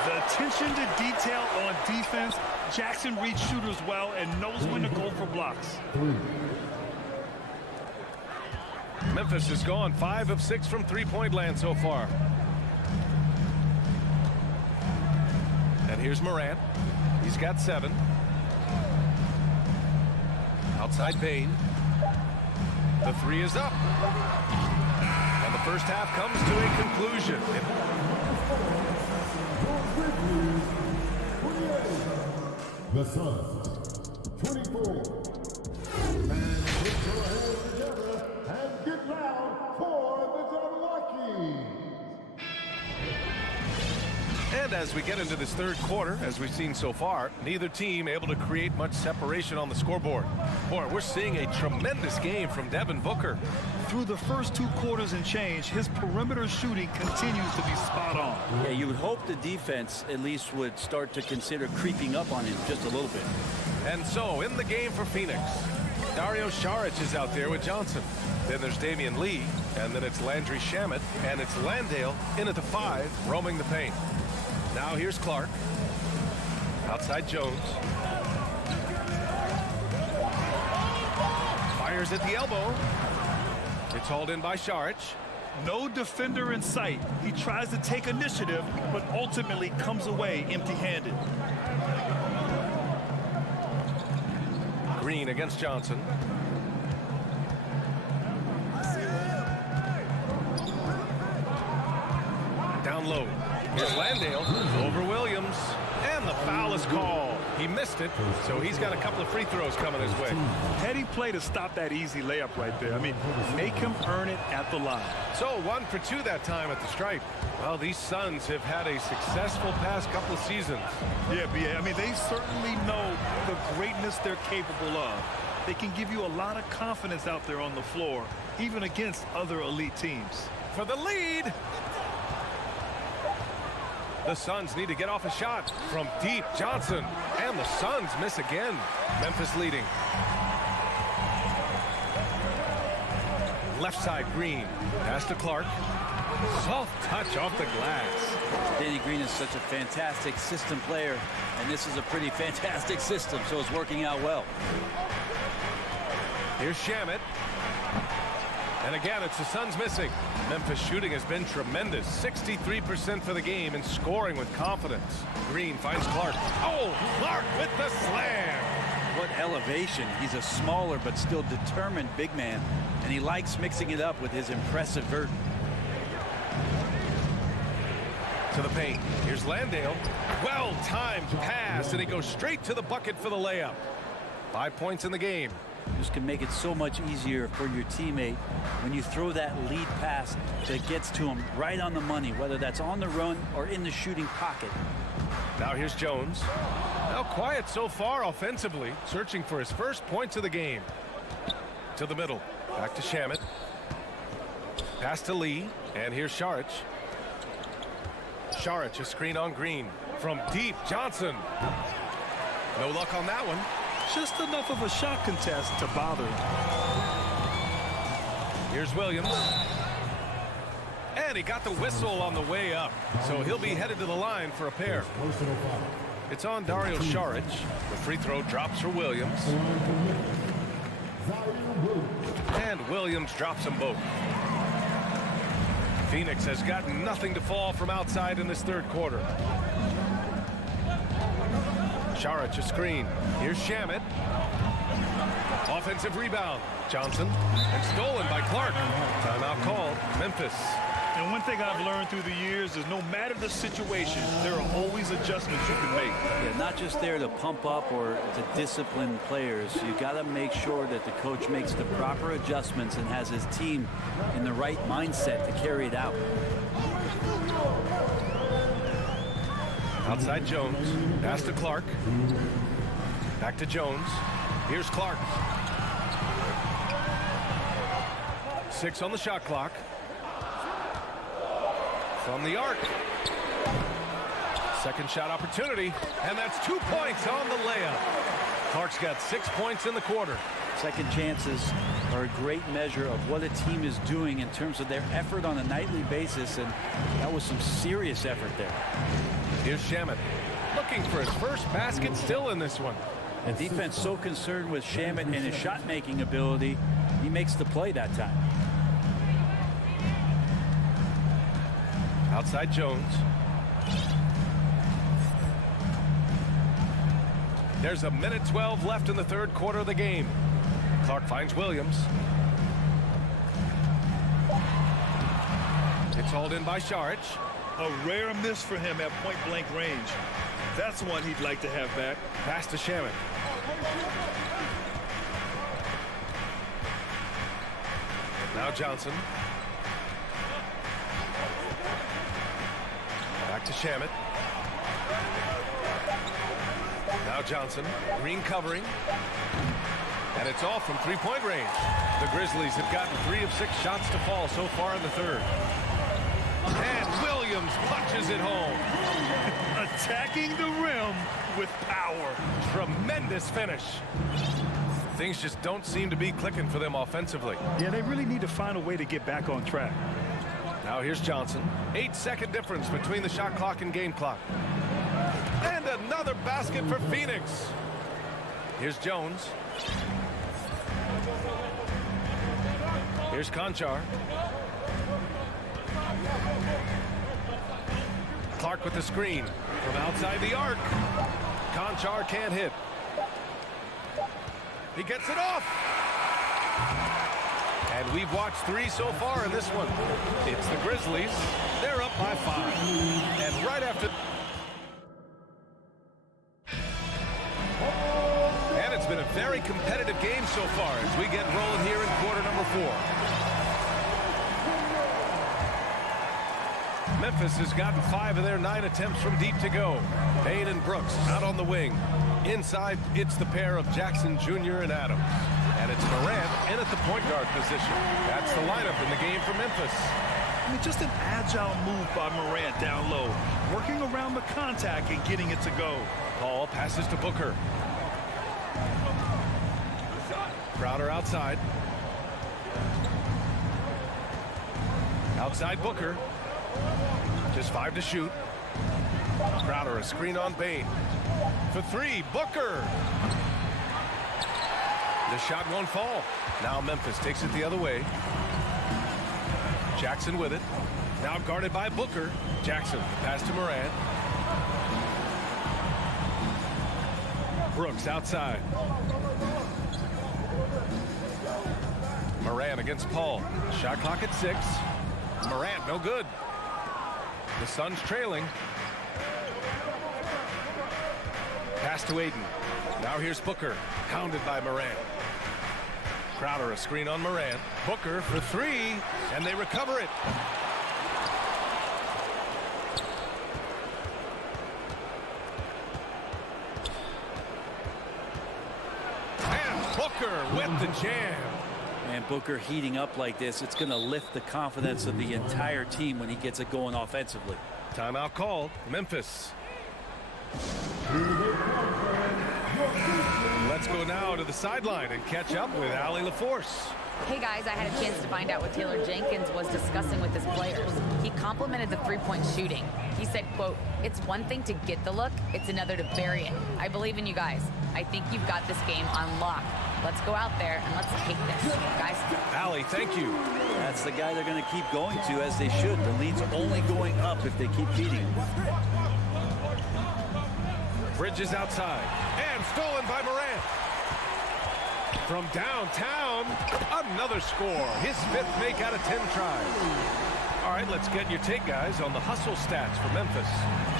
The attention to detail on defense. Jackson reads shooters well and knows when to go for blocks. Memphis has gone 5 of 6 from three-point land so far. And here's Morant. He's got 7. Outside Bain. The 3 is up. And the first half comes to a conclusion. The Suns, 24. And put your hands together and get loud for the Grizzlies. And as we get into this third quarter, as we've seen so far, neither team able to create much separation on the scoreboard. Boy, we're seeing a tremendous game from Devin Booker. Through the first 2 quarters and change, his perimeter shooting continues to be spot on. Yeah, you would hope the defense at least would start to consider creeping up on him just a little bit. And so, in the game for Phoenix, Dario Saric is out there with Johnson. Then there's Damian Lee, and then it's Landry Shamet, and it's Landale in at the 5, roaming the paint. Now here's Clark. Outside Jones. Fires at the elbow. It's hauled in by Saric. No defender in sight. He tries to take initiative, but ultimately comes away empty-handed. Green against Johnson. Down low. Here's Landale over Williams. And the foul is called. He missed it, so he's got a couple of free throws coming his way. Heady play to stop that easy layup right there. I mean, make him earn it at the line. So 1 for 2 that time at the stripe. Well, these Suns have had a successful past couple of seasons. Yeah, B.A. I mean, they certainly know the greatness they're capable of. They can give you a lot of confidence out there on the floor, even against other elite teams. For the lead. The Suns need to get off a shot from deep. Johnson. And the Suns miss again. Memphis leading. Left side, Green. Pass to Clark. Soft touch off the glass. Danny Green is such a fantastic system player, and this is a pretty fantastic system, so it's working out well. Here's Shamet. And again, it's the Suns missing. Memphis shooting has been tremendous. 63% for the game and scoring with confidence. Green finds Clark. Oh, Clark with the slam. What elevation. He's a smaller but still determined big man, and he likes mixing it up with his impressive vert. To the paint. Here's Landale. Well-timed pass, and he goes straight to the bucket for the layup. 5 points in the game. This can make it so much easier for your teammate when you throw that lead pass that gets to him right on the money, whether that's on the run or in the shooting pocket. Now here's Jones. Now quiet so far offensively, searching for his first points of the game. To the middle. Back to Shamet. Pass to Lee. And here's Saric. Saric, a screen on Green. From deep, Johnson. No luck on that one. Just enough of a shot contest to bother him. Here's Williams. And he got the whistle on the way up. So he'll be headed to the line for a pair. It's on Dario Saric. The free throw drops for Williams. And Williams drops them both. Phoenix has got nothing to fall from outside in this third quarter. Saric a screen. Here's Shamet. Offensive rebound. Johnson. And stolen by Clark. Timeout called. Memphis. And one thing I've learned through the years is no matter the situation, there are always adjustments you can make. Yeah, not just there to pump up or to discipline players. You got to make sure that the coach makes the proper adjustments and has his team in the right mindset to carry it out. Outside Jones. Pass to Clark. Back to Jones. Here's Clark. 6 on the shot clock. From the arc. Second shot opportunity. And that's 2 points on the layup. Clark's got 6 points in the quarter. Second chances are a great measure of what a team is doing in terms of their effort on a nightly basis, and that was some serious effort there. Here's Shamet. Looking for his first basket still in this one. The defense so concerned with Shamet and his shot-making ability, he makes the play that time. Outside Jones. There's a minute 12 left in the third quarter of the game. Clark finds Williams. It's hauled in by Saric. A rare miss for him at point-blank range. That's one he'd like to have back. Pass to Shamet. Now Johnson. Back to Shamit. Now Johnson. Green covering. And it's off from three-point range. The Grizzlies have gotten 3 of 6 shots to fall so far in the third. And Williams punches it home. Attacking the rim with power. Tremendous finish. Things just don't seem to be clicking for them offensively. Yeah, they really need to find a way to get back on track. Now here's Johnson. 8-second difference between the shot clock and game clock. And another basket for Phoenix. Here's Jones. Here's Conchar. Clark with the screen from outside the arc. Conchar can't hit. He gets it off. And we've watched 3 so far in this one. It's the Grizzlies. They're up by 5. And right after... And it's been a very competitive game so far as we get rolling here in quarter number 4. Memphis has gotten 5 of their 9 attempts from deep to go. Payne and Brooks out on the wing. Inside, it's the pair of Jackson Jr. and Adams. And it's Morant in at the point guard position. That's the lineup in the game for Memphis. I mean, just an agile move by Morant down low, working around the contact and getting it to go. Paul passes to Booker. Crowder outside. Outside Booker. Just 5 to shoot. Crowder a screen on Payne. For 3, Booker. The shot won't fall. Now Memphis takes it the other way. Jackson with it. Now guarded by Booker. Jackson pass to Morant. Brooks outside. Morant against Paul. Shot clock at 6. Morant no good. The Suns trailing. Pass to Aiden. Now here's Booker. Pounded by Morant. Crowder a screen on Morant. Booker for 3. And they recover it. And Booker with the jam. And Booker heating up like this, it's going to lift the confidence of the entire team when he gets it going offensively. Timeout called. Memphis. Let's go now to the sideline and catch up with Allie LaForce. Hey guys, I had a chance to find out what Taylor Jenkins was discussing with his players. He complimented the three-point shooting. He said, quote, "It's one thing to get the look, it's another to bury it. I believe in you guys. I think you've got this game on lock. Let's go out there and let's take this, guys." Allie, thank you. That's the guy they're going to keep going to, as they should. The lead's only going up if they keep feeding him. Bridges outside. And stolen by Morant. From downtown, another score. His 5th make out of 10 tries. All right, let's get your take, guys, on the hustle stats for Memphis.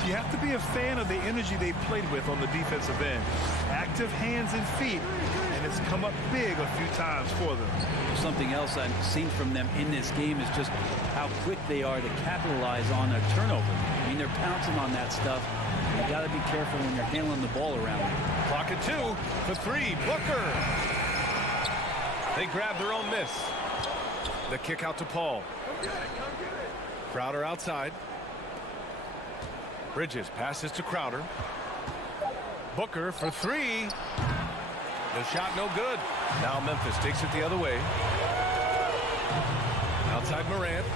You have to be a fan of the energy they played with on the defensive end. Active hands and feet, and it's come up big a few times for them. Something else I've seen from them in this game is just how quick they are to capitalize on a turnover. I mean, they're pouncing on that stuff. You got to be careful when you're handling the ball around. Clock at 2 for 3. Booker. They grab their own miss. The kick out to Paul. Crowder outside. Bridges passes to Crowder. Booker for 3. The shot no good. Now Memphis takes it the other way. Outside Morant.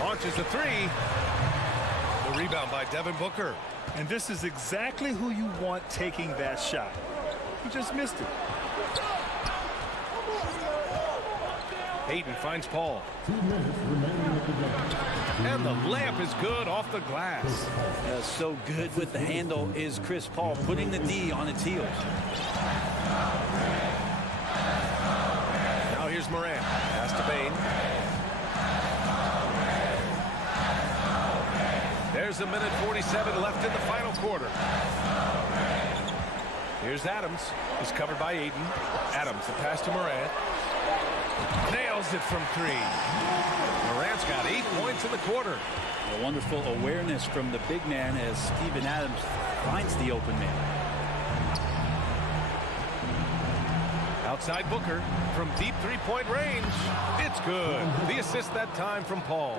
Launches the 3. The rebound by Devin Booker. And this is exactly who you want taking that shot. He just missed it. Hayden finds Paul. And the layup is good off the glass. So good with the handle is Chris Paul, putting the D on its heels. Now here's Morant. Pass to Payne. There's a minute 47 left in the final quarter. Here's Adams. He's covered by Aiden. Adams, the pass to Morant. Nails it from 3. Morant's got 8 points in the quarter. A wonderful awareness from the big man as Steven Adams finds the open man. Outside Booker from deep three-point range. It's good. The assist that time from Paul.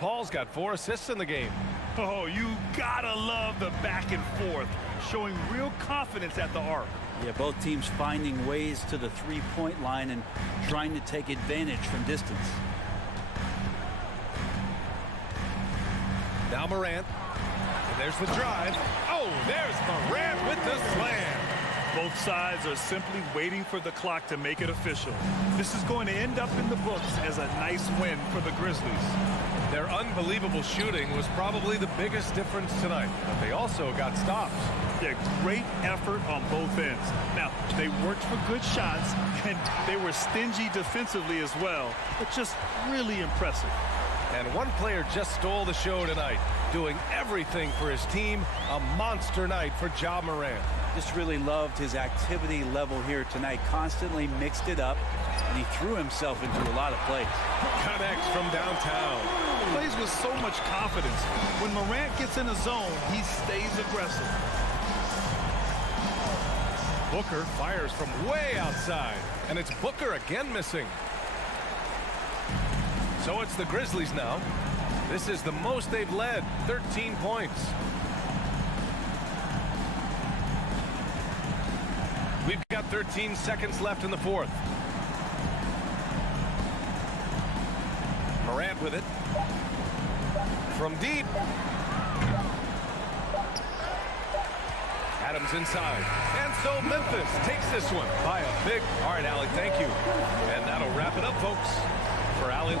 Paul's got 4 assists in the game. Oh, you gotta love the back and forth, showing real confidence at the arc. Yeah, both teams finding ways to the three-point line and trying to take advantage from distance. Now Morant. And there's the drive. Oh, there's Morant with the slam. Both sides are simply waiting for the clock to make it official. This is going to end up in the books as a nice win for the Grizzlies. Their unbelievable shooting was probably the biggest difference tonight, but they also got stops. Yeah, great effort on both ends. Now, they worked for good shots, and they were stingy defensively as well, but just really impressive. And one player just stole the show tonight, doing everything for his team. A monster night for Ja Morant. Just really loved his activity level here tonight. Constantly mixed it up, and he threw himself into a lot of plays. Connects from downtown. Plays with so much confidence. When Morant gets in a zone, he stays aggressive. Booker fires from way outside, and it's Booker again missing. So it's the Grizzlies now. This is the most they've led, 13 points. We've got 13 seconds left in the fourth. Morant with it. From deep. Adams inside. And so Memphis takes this one by a big... All right, Allie, thank you. And that'll wrap it up, folks. For Allie...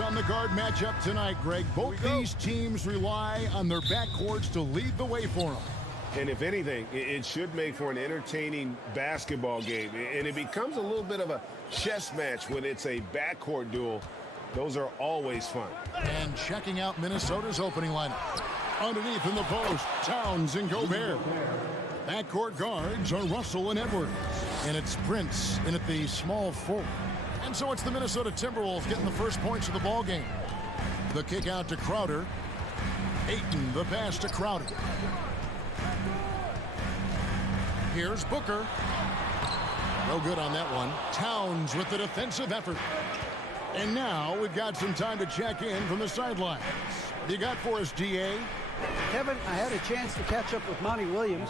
On the guard matchup tonight, Greg. Both these teams rely on their backcourts to lead the way for them. And if anything, it should make for an entertaining basketball game. And it becomes a little bit of a chess match when it's a backcourt duel. Those are always fun. And checking out Minnesota's opening lineup. Underneath in the post, Towns and Gobert. Backcourt guards are Russell and Edwards. And it's Prince in at the small forward. And so it's the Minnesota Timberwolves getting the first points of the ball game. The kick out to Crowder. Ayton, the pass to Crowder. Here's Booker. No good on that one. Towns with the defensive effort. And now we've got some time to check in from the sidelines. What do you got for us, DA? Kevin, I had a chance to catch up with Monty Williams.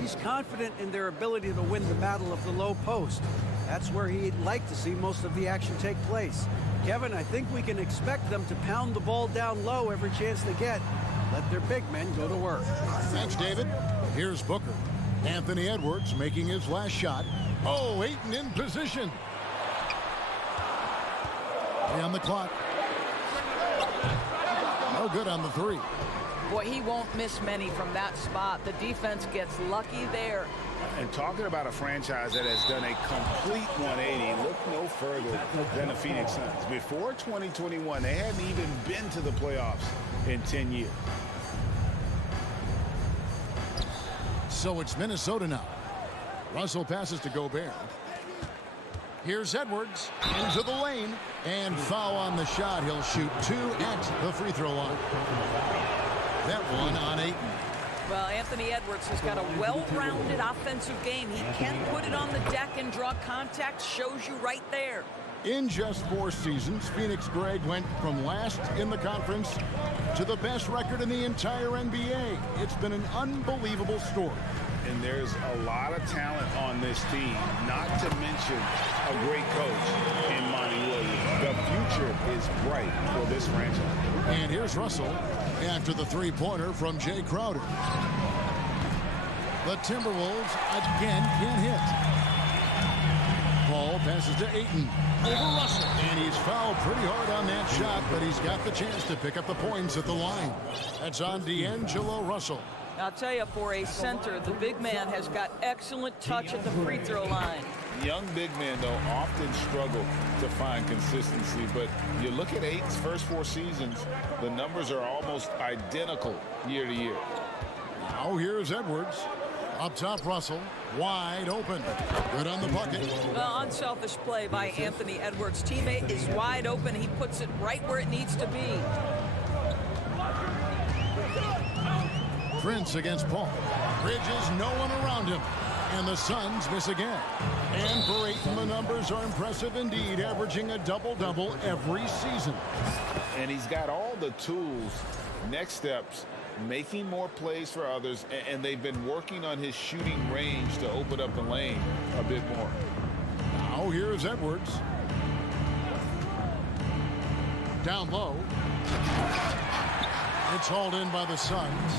He's confident in their ability to win the battle of the low post. That's where he'd like to see most of the action take place. Kevin, I think we can expect them to pound the ball down low every chance they get. Let their big men go to work. Thanks, David. Here's Booker. Anthony Edwards making his last shot. Oh, Ayton in position. 3 on the clock. No good on the 3. Boy, he won't miss many from that spot. The defense gets lucky there. And talking about a franchise that has done a complete 180, look no further than the Phoenix Suns. Before 2021, they hadn't even been to the playoffs in 10 years. So it's Minnesota now. Russell passes to Gobert. Here's Edwards into the lane. And foul on the shot. He'll shoot 2 at the free throw line. That one on Ayton. Well, Anthony Edwards has got a well-rounded offensive game. He can put it on the deck and draw contact. Shows you right there. In just 4 seasons, Phoenix, Greg, went from last in the conference to the best record in the entire NBA. It's been an unbelievable story. And there's a lot of talent on this team, not to mention a great coach in Monty Williams. The future is bright for this franchise. And here's Russell after the three-pointer from Jay Crowder. The Timberwolves again can't hit. Paul passes to Ayton over Russell. And he's fouled pretty hard on that shot, but he's got the chance to pick up the points at the line. That's on D'Angelo Russell. I'll tell you, for a center, the big man has got excellent touch at the free throw line. Young big men, though, often struggle to find consistency. But you look at Ayton's first 4 seasons, the numbers are almost identical year to year. Now here's Edwards. Up top, Russell. Wide open. Good on the bucket. Unselfish play by Anthony Edwards. Teammate is wide open. He puts it right where it needs to be. Prince against Paul. Bridges, no one around him. And the Suns miss again. And for Ayton, the numbers are impressive indeed, averaging a double-double every season. And he's got all the tools, next steps, making more plays for others, and they've been working on his shooting range to open up the lane a bit more. Now here's Edwards. Down low. It's hauled in by the Suns.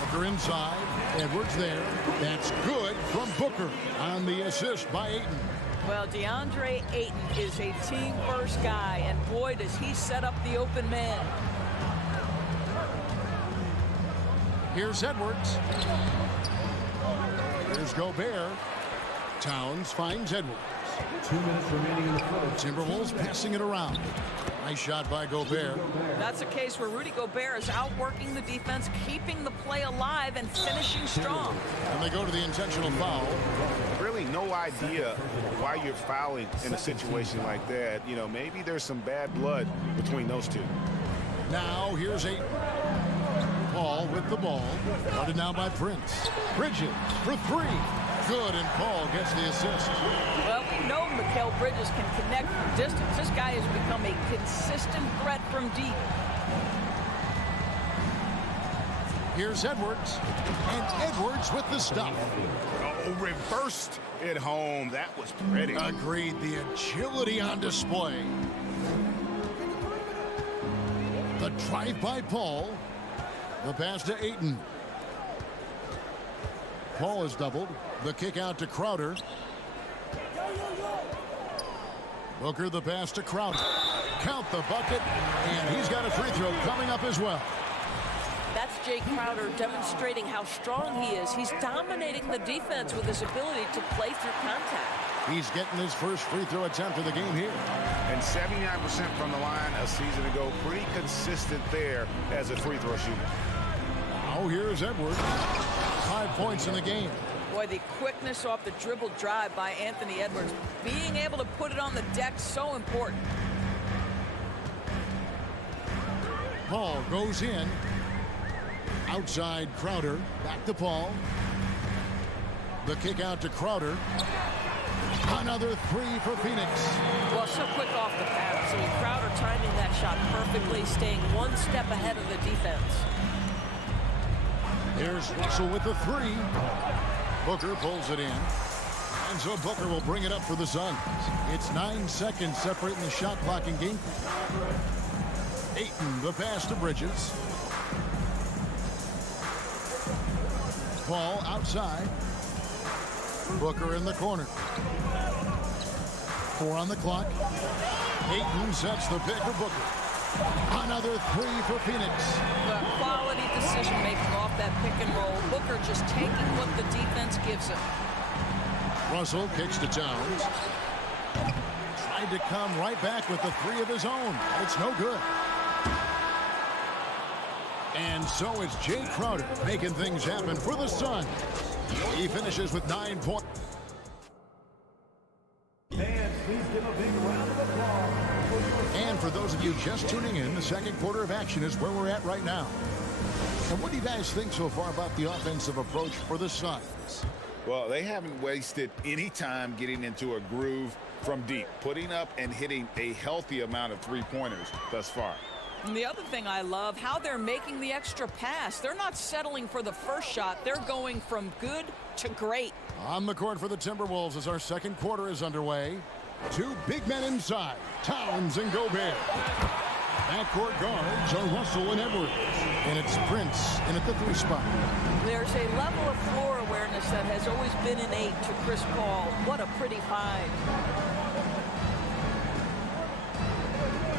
Booker inside. Edwards there. That's good from Booker on the assist by Ayton. Well, DeAndre Ayton is a team-first guy, and boy, does he set up the open man. Here's Edwards. Here's Gobert. Towns finds Edwards. 2 minutes remaining in the first. Timberwolves passing it around. Nice shot by Gobert. That's a case where Rudy Gobert is outworking the defense, keeping the play alive, and finishing strong. And they go to the intentional foul. Really no idea why you're fouling in a situation like that. You know, maybe there's some bad blood between those two. Now here's Ayton. Paul with the ball. Guarded now by Prince. Bridges for 3. Good, and Paul gets the assist. Well, we know Mikal Bridges can connect from distance. This guy has become a consistent threat from deep. Here's Edwards. And Edwards with the stop. Oh, reversed it home. That was pretty. Agreed. The agility on display. The drive by Paul. The pass to Ayton. Paul is doubled. The kick out to Crowder. Booker, the pass to Crowder. Count the bucket, and he's got a free throw coming up as well. That's Jay Crowder demonstrating how strong he is. He's dominating the defense with his ability to play through contact. He's getting his first free throw attempt of the game here. And 79% from the line a season ago. Pretty consistent there as a free throw shooter. Now here's Edwards. 5 points in the game. Boy, the quickness off the dribble drive by Anthony Edwards. Being able to put it on the deck, so important. Paul goes in. Outside Crowder. Back to Paul. The kick out to Crowder. Another three for Phoenix. Well, so quick off the pass. I mean, Crowder timing that shot perfectly, staying one step ahead of the defense. Here's Russell with the three. Booker pulls it in. And so Booker will bring it up for the Suns. It's 9 seconds separating the shot clock and game. Ayton, the pass to Bridges. Paul outside. Booker in the corner. 4 on the clock. Ayton sets the pick for Booker. Another three for Phoenix. The quality decision making off that pick and roll. Booker just taking what the defense gives him. Russell kicks to Towns. Tried to come right back with the three of his own. It's no good. And so it's Jay Crowder making things happen for the Suns. He finishes with 9 points. And for those of you just tuning in, the second quarter of action is where we're at right now. And what do you guys think so far about the offensive approach for the Suns? Well, they haven't wasted any time getting into a groove from deep, putting up and hitting a healthy amount of three-pointers thus far. And the other thing I love, how they're making the extra pass. They're not settling for the first shot. They're going from good to great. On the court for the Timberwolves as our second quarter is underway. 2 big men inside, Towns and Gobert. Backcourt guards are Russell and Edwards. And it's Prince in at the 3 spot. There's a level of floor awareness that has always been innate to Chris Paul. What a pretty find.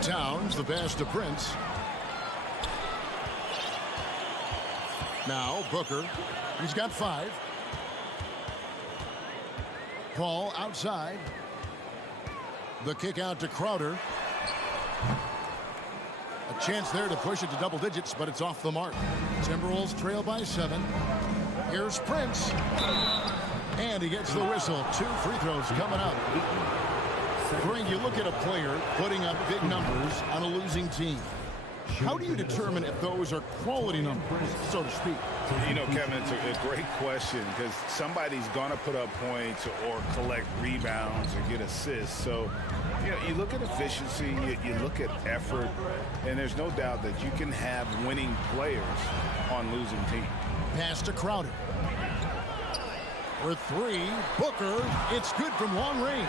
Towns, the pass to Prince. Now Booker. He's got 5. Paul outside. The kick out to Crowder. A chance there to push it to double digits, but it's off the mark. Timberwolves trail by 7. Here's Prince. And he gets the whistle. 2 free throws coming up. Frank, you look at a player putting up big numbers on a losing team. How do you determine if those are quality numbers, so to speak? You know, Kevin, it's a great question because somebody's going to put up points or collect rebounds or get assists. So, you know, you look at efficiency, you look at effort, and there's no doubt that you can have winning players on losing teams. Pass to Crowder. For 3, Booker. It's good from long range.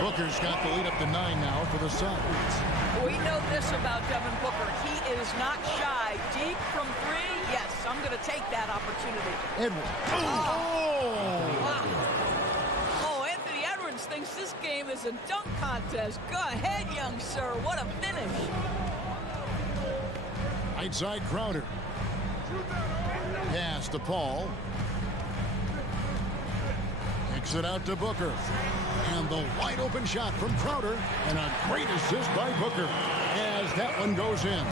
Booker's got the lead up to 9 now for the Suns. We know this about Devin Booker. He is not shy. Deep from 3, yes, I'm going to take that opportunity. Edwards. Wow. Oh, Anthony Edwards thinks this game is a dunk contest. Go ahead, young sir. What a finish. Right side Crowder. Pass to Paul. Kicks it out to Booker. And the wide open shot from Crowder. And a great assist by Booker as that one goes in.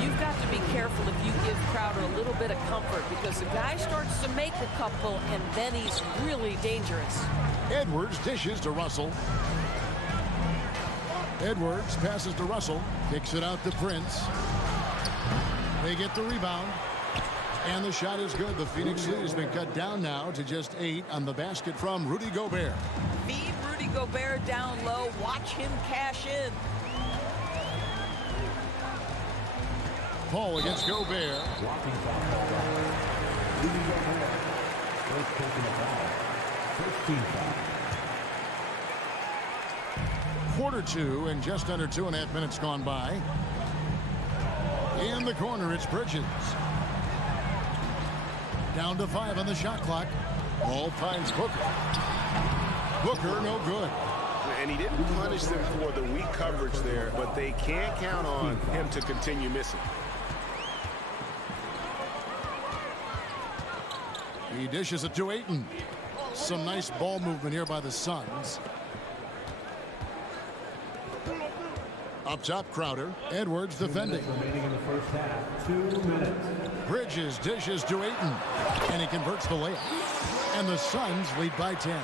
You've got to be careful if you give Crowder a little bit of comfort because the guy starts to make a couple and then he's really dangerous. Edwards dishes to Russell. Edwards passes to Russell. Kicks it out to Prince. They get the rebound. And the shot is good. The Phoenix lead has been cut down now to just 8 on the basket from Rudy Gobert. Feed Rudy Gobert down low. Watch him cash in. Paul against Gobert. Blocking foul. Rudy Gobert. First personal foul. First team foul. Quarter two and just under 2.5 minutes gone by. In the corner, it's Bridges. Down to 5 on the shot clock. Ball finds Booker. Booker, no good. And he didn't punish them for the weak coverage there, but they can't count on him to continue missing. He dishes it to Ayton. Some nice ball movement here by the Suns. Up top, Crowder. Edwards defending. Remaining in the first half. 2 minutes. Bridges dishes to Ayton. And he converts the layup. And the Suns lead by 10.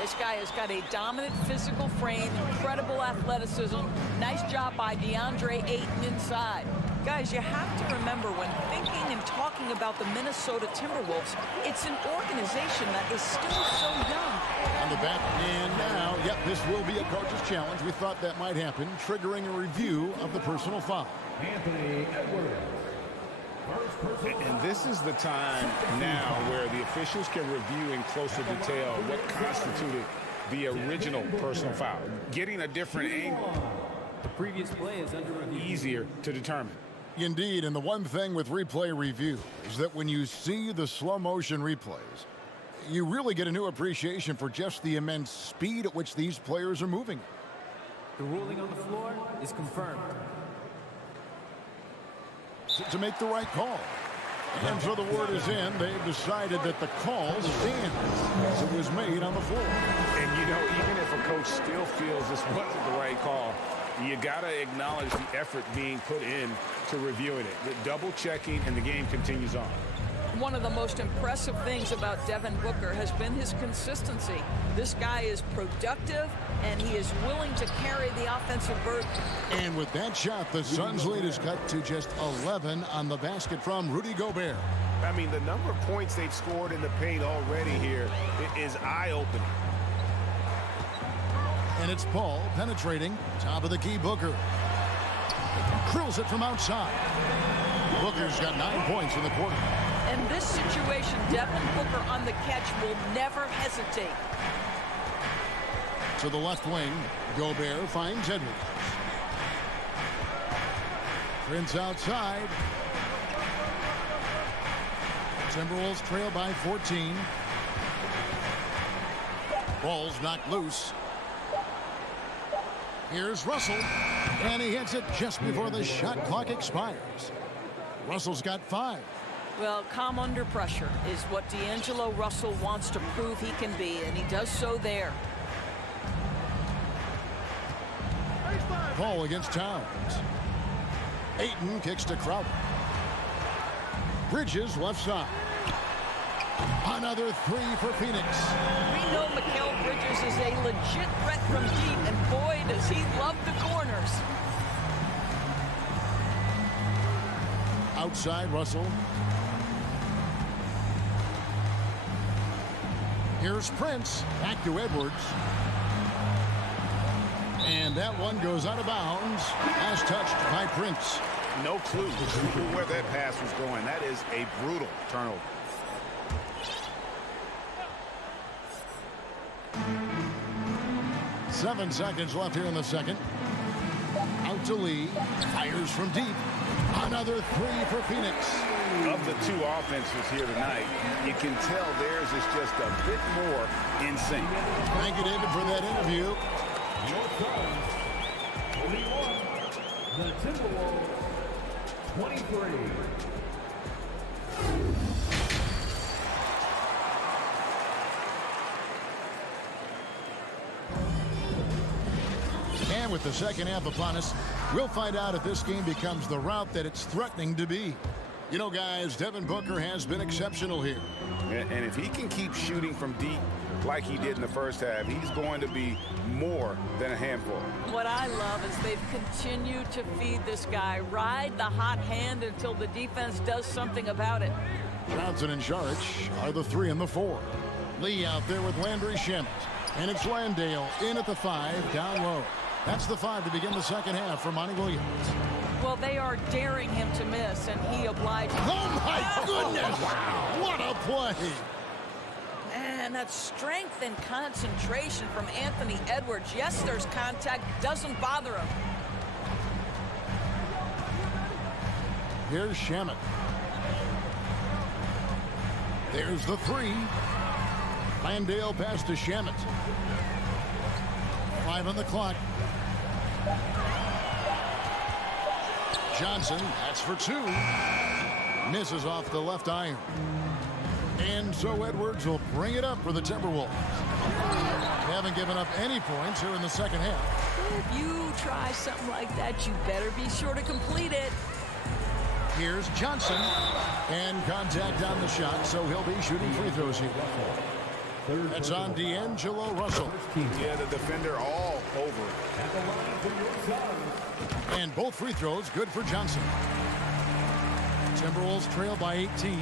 This guy has got a dominant physical frame, incredible athleticism. Nice job by DeAndre Ayton inside. Guys, you have to remember when thinking and talking about the Minnesota Timberwolves, it's an organization that is still so young. On the back and now, yep, this will be a coach's challenge. We thought that might happen, triggering a review of the personal foul. Anthony Edwards. And this is the time now where the officials can review in closer detail what constituted the original personal foul. Getting a different angle. The previous play is under review. Easier to determine. Indeed, and the one thing with replay review is that when you see the slow motion replays, you really get a new appreciation for just the immense speed at which these players are moving. The ruling on the floor is confirmed. To make the right call. And so the word is in. They've decided that the call stands as it was made on the floor. And, you know, even if a coach still feels this wasn't the right call, you got to acknowledge the effort being put in to reviewing it. The double checking, and the game continues on. One of the most impressive things about Devin Booker has been his consistency. This guy is productive, and he is willing to carry the offensive burden. And with that shot, the Suns' lead is cut to just 11 on the basket from Rudy Gobert. I mean, the number of points they've scored in the paint already here is eye-opening. And it's Paul penetrating. Top of the key, Booker. Drills it from outside. Booker's got 9 points in the quarter. In this situation, Devin Booker on the catch will never hesitate. To the left wing, Gobert finds Edwards. Prince outside. Timberwolves trail by 14. Ball's knocked loose. Here's Russell, and he hits it just before the shot clock expires. Russell's got 5. Well, calm under pressure is what D'Angelo Russell wants to prove he can be, and he does so there. Paul against Towns. Ayton kicks to Crowder. Bridges left side. Another 3 for Phoenix. We know Mikal Bridges is a legit threat from deep, and boy, does he love the corners. Outside, Russell. Here's Prince. Back to Edwards. And that one goes out of bounds as touched by Prince. No clue where that pass was going. That is a brutal turnover. Seven seconds left here in the second. Out to Lee. Fires from deep. Another 3 for Phoenix. Of the two offenses here tonight, you can tell theirs is just a bit more in sync. Thank you, David, for that interview. Your Suns, 41. The Timberwolves, 23. And with the second half upon us, we'll find out if this game becomes the route that it's threatening to be. You know, guys, Devin Booker has been exceptional here. And if he can keep shooting from deep like he did in the first half, he's going to be more than a handful. What I love is they've continued to feed this guy, ride the hot hand until the defense does something about it. Johnson and Saric are the 3 and the 4. Lee out there with Landry Shamet. And it's Landale in at the 5, down low. That's the 5 to begin the second half for Monty Williams. Well, they are daring him to miss, and he obliges. Oh, my goodness! Wow. What a play! Man, that's strength and concentration from Anthony Edwards. Yes, there's contact. Doesn't bother him. Here's Shamet. There's the three. Landale pass to Shamet. 5 on the clock. Johnson, that's for 2. Misses off the left iron. And so Edwards will bring it up for the Timberwolves. They haven't given up any points here in the second half. If you try something like that, you better be sure to complete it. Here's Johnson. And contact on the shot, so he'll be shooting free throws here. That's on D'Angelo Russell. Yeah, the defender all over. And both free throws good for Johnson. Timberwolves trail by 18.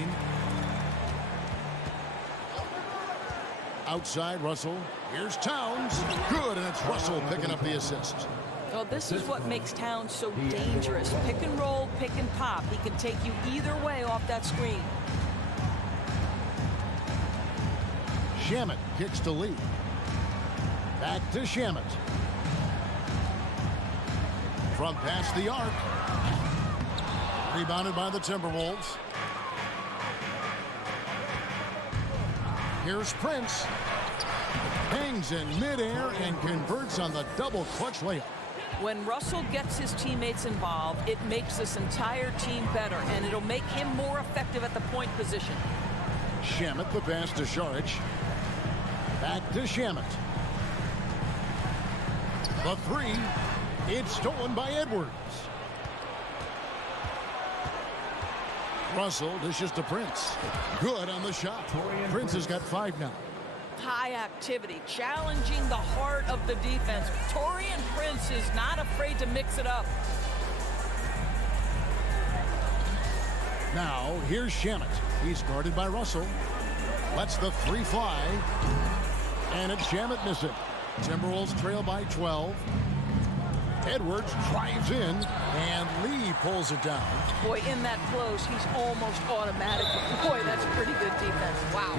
Outside Russell. Here's Towns. Good, and it's Russell picking up the assist. Well, this is what makes Towns so dangerous. Pick and roll, pick and pop. He can take you either way off that screen. Shamet kicks to Lee. Back to Shamet. From past the arc. Rebounded by the Timberwolves. Here's Prince. Hangs in midair and converts on the double clutch layup. When Russell gets his teammates involved, it makes this entire team better, and it'll make him more effective at the point position. Shamet the pass to Šarić. Back to Shamet. The three. It's stolen by Edwards. Russell dishes to Prince. Good on the shot. Prince has got 5 now. High activity, challenging the heart of the defense. Taurean Prince is not afraid to mix it up. Now, here's Shamet. He's guarded by Russell. Lets the 3 fly. And it's Shamet missing. Timberwolves trail by 12. Edwards drives in, and Lee pulls it down. Boy, in that close, he's almost automatic. Boy, that's pretty good defense. Wow.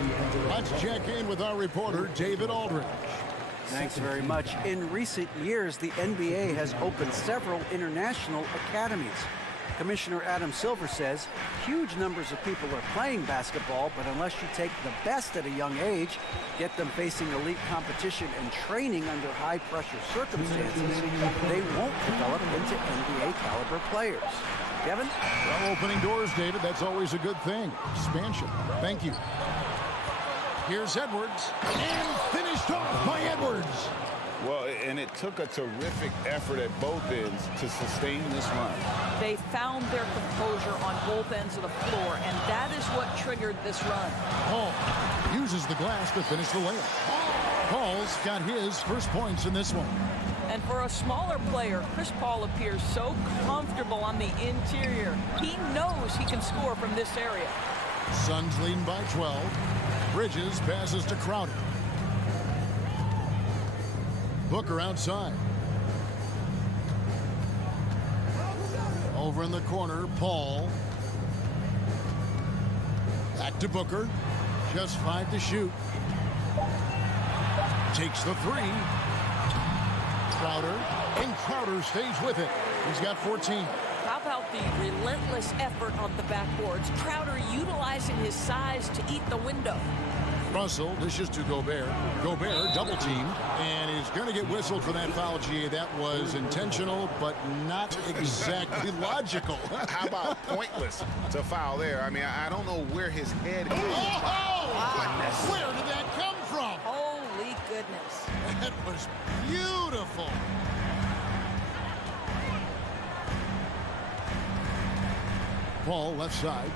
Let's check in with our reporter, David Aldridge. Thanks very much. In recent years, the NBA has opened several international academies. Commissioner Adam Silver says huge numbers of people are playing basketball, but unless you take the best at a young age, get them facing elite competition and training under high-pressure circumstances, they won't develop into NBA-caliber players. Kevin? Well, opening doors, David. That's always a good thing. Expansion. Thank you. Here's Edwards. And finished off by Edwards. Well, and it took a terrific effort at both ends to sustain this run. They found their composure on both ends of the floor, and that is what triggered this run. Paul uses the glass to finish the layup. Paul's got his first points in this one. And for a smaller player, Chris Paul appears so comfortable on the interior. He knows he can score from this area. Suns leading by 12. Bridges passes to Crowder. Booker outside. Over in the corner, Paul. Back to Booker. Just 5 to shoot. Takes the 3. Crowder. And Crowder stays with it. He's got 14. How about the relentless effort on the backboards? Crowder utilizing his size to eat the window. Russell dishes to Gobert. Gobert double team, and he's going to get whistled for that foul, G. That was intentional, but not exactly logical. How about pointless to foul there? I mean, I don't know where his head is. Oh, wow. Where did that come from? Holy goodness. That was beautiful. Paul left side.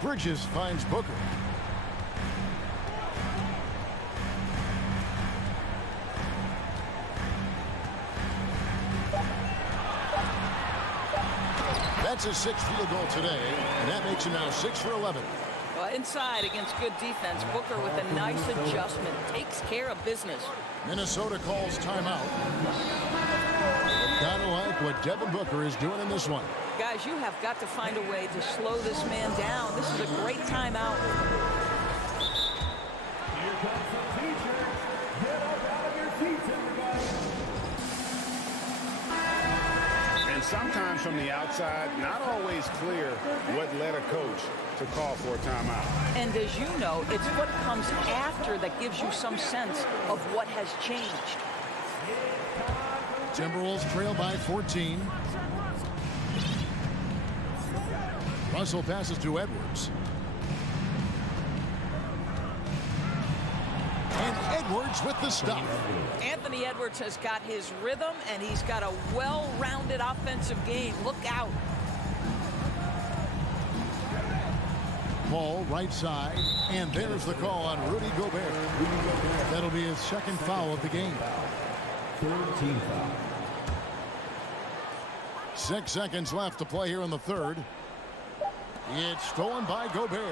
Bridges finds Booker. That's his 6th field goal today, and that makes him now 6 for 11. Well, inside against good defense. Booker with a nice adjustment. Takes care of business. Minnesota calls timeout. Kind of like what Devin Booker is doing in this one. Guys, you have got to find a way to slow this man down. This is a great timeout. Here comes the teacher. Get up out of your seats, everybody. And sometimes from the outside, not always clear what led a coach to call for a timeout. And as you know, it's what comes after that gives you some sense of what has changed. Timberwolves trail by 14. Russell passes to Edwards. And Edwards with the stop. Anthony Edwards has got his rhythm, and he's got a well-rounded offensive game. Look out. Paul right side, and there's the call on Rudy Gobert. That'll be his second foul of the game. 13 foul. 6 seconds left to play here in the third. It's stolen by Gobert.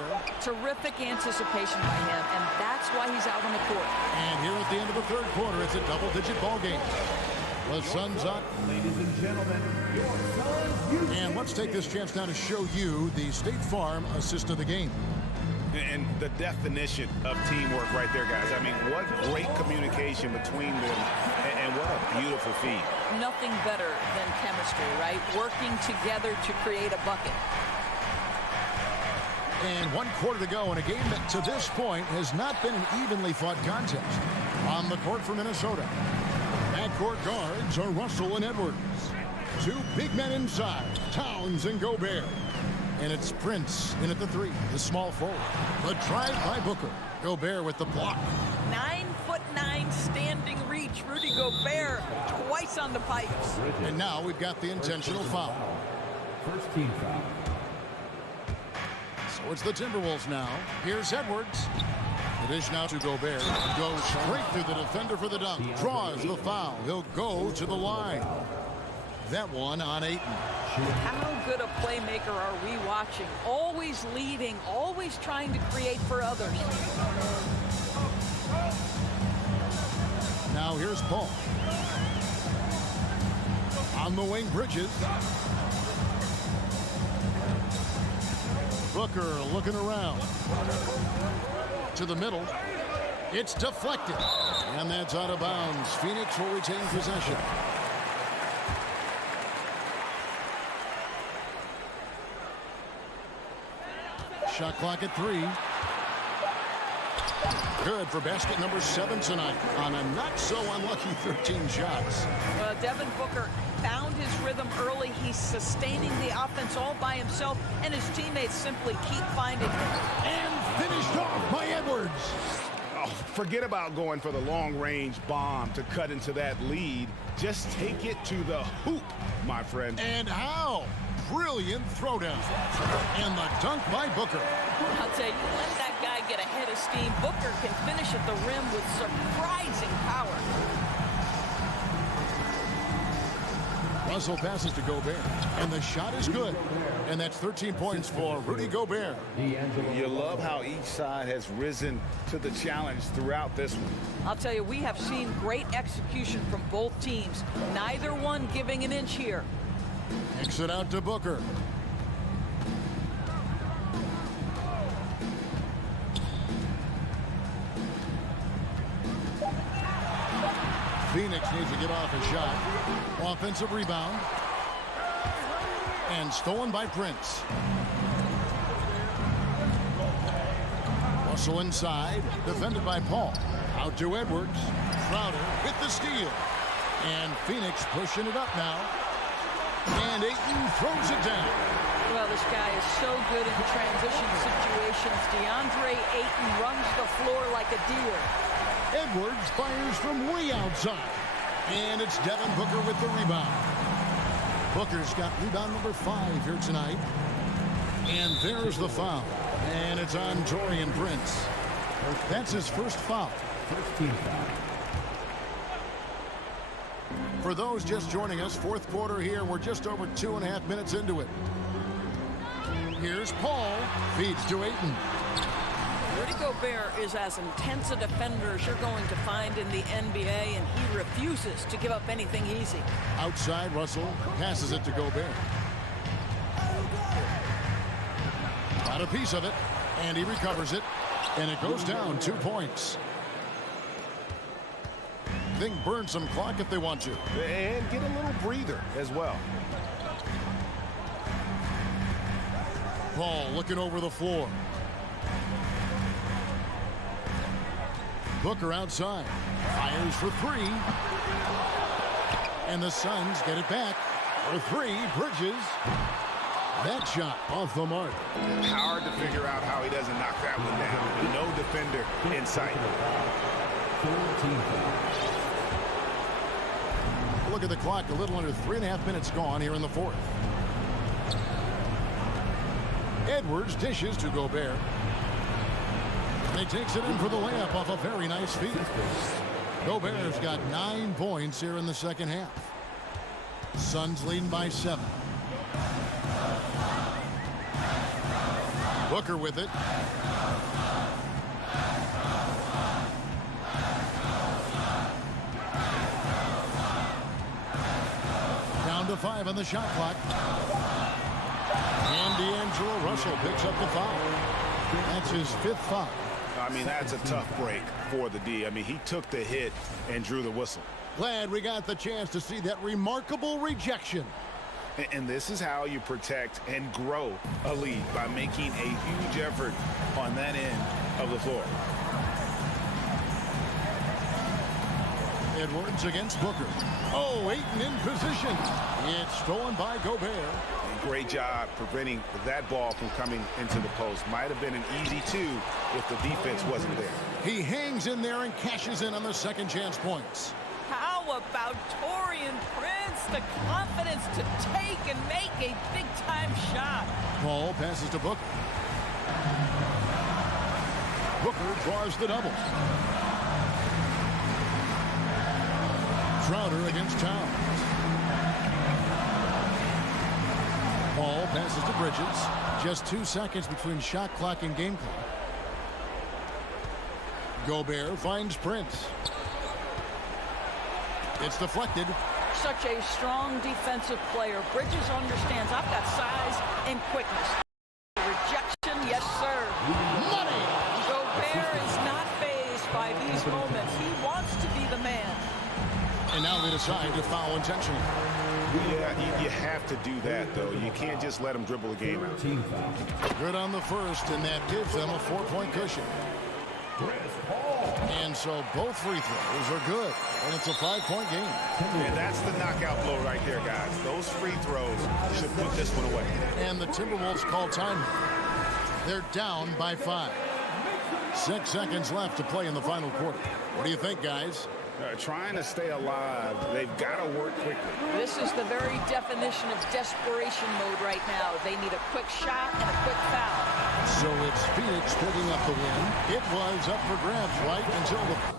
Terrific anticipation by him, and that's why he's out on the court. And here at the end of the third quarter, it's a double-digit ball game. The Suns up. Ladies and gentlemen, your Suns. And let's take this chance now to show you the State Farm assist of the game. And the definition of teamwork right there, guys. I mean, what great communication between them, and what a beautiful feed. Nothing better than chemistry, right? Working together to create a bucket. And 1 quarter to go in a game that to this point has not been an evenly fought contest. On the court for Minnesota. Backcourt guards are Russell and Edwards. 2 big men inside, Towns and Gobert. And it's Prince in at the 3, the small forward. The drive by Booker. Gobert with the block. 9'9" standing reach. Rudy Gobert twice on the pipes. And now we've got the intentional foul. First team foul. So it's the Timberwolves now. Here's Edwards. The dish now to Gobert. Goes straight through the defender for the dunk. Draws the foul. He'll go to the line. That one on Ayton. How good a playmaker are we watching? Always leading, always trying to create for others. Now here's Paul. On the wing, Bridges. Booker looking around. To the middle. It's deflected. And that's out of bounds. Phoenix will retain possession. Shot clock at 3. Good for basket number 7 tonight on a not so unlucky 13 shots. Well, Devin Booker found his rhythm early. He's sustaining the offense all by himself, and his teammates simply keep finding him. And finished off by Edwards. Oh, forget about going for the long-range bomb to cut into that lead. Just take it to the hoop, my friend. And how? Brilliant throwdown. And the dunk by Booker. I'll tell you, let that guy get ahead of steam. Booker can finish at the rim with surprising power. Russell passes to Gobert. And the shot is good. And that's 13 points for Rudy Gobert. You love how each side has risen to the challenge throughout this one. I'll tell you, we have seen great execution from both teams. Neither one giving an inch here. Kicks it out to Booker. Phoenix needs to get off a shot. Offensive rebound. And stolen by Prince. Russell inside. Defended by Paul. Out to Edwards. Crowder with the steal. And Phoenix pushing it up now. And Ayton throws it down. Well, this guy is so good in transition situations. DeAndre Ayton runs the floor like a deer. Edwards fires from way outside. And it's Devin Booker with the rebound. Booker's got rebound number 5 here tonight. And there's the foul. And it's on Taurean Prince. That's his first foul. First team foul. For those just joining us, fourth quarter here. We're just over 2.5 minutes into it. Here's Paul. Feeds to Ayton. Rudy Gobert is as intense a defender as you're going to find in the NBA, and he refuses to give up anything easy. Outside, Russell passes it to Gobert. Got a piece of it, and he recovers it, and it goes down 2 points. They can burn some clock if they want to. And get a little breather as well. Paul looking over the floor. Booker outside. Fires for 3. And the Suns get it back. For 3, Bridges. That shot off the mark. Hard to figure out how he doesn't knock that one down. No defender in sight. Look at the clock. A little under 3.5 minutes gone here in the fourth. Edwards dishes to Gobert. He takes it in for the layup off a very nice feed. Gobert's got 9 points here in the second half. Suns leading by 7. Booker with it. Down to 5 on the shot clock. And D'Angelo Russell picks up the foul. That's his 5th foul. I mean, that's a tough break for the D. I mean, he took the hit and drew the whistle. Glad we got the chance to see that remarkable rejection. And this is how you protect and grow a lead, by making a huge effort on that end of the floor. Edwards against Booker. Oh, Ayton in position. It's stolen by Gobert. Great job preventing that ball from coming into the post. Might have been an easy 2 if the defense wasn't there. He hangs in there and cashes in on the second chance points. How about Taurean Prince? The confidence to take and make a big-time shot. Paul passes to Booker. Booker draws the double. Crowder against Towns. Paul passes to Bridges. Just 2 seconds between shot clock and game clock. Gobert finds Prince. It's deflected. Such a strong defensive player. Bridges understands I've got size and quickness. Rejection, yes, sir. Money! Gobert is not fazed by these moments. He wants to be the man. And now they decide to foul intentionally. Yeah, you have to do that, though. You can't just let him dribble the game out. Good on the first, and that gives them a 4-point cushion. And so both free throws are good, and it's a 5-point game. And that's the knockout blow right there, guys. Those free throws should put this one away. And the Timberwolves call time. They're down by 5. 6 seconds left to play in the final quarter. What do you think, guys? Trying to stay alive, they've got to work quickly. This is the very definition of desperation mode right now. They need a quick shot and a quick foul. So it's Phoenix picking up the win. It was up for grabs right until the...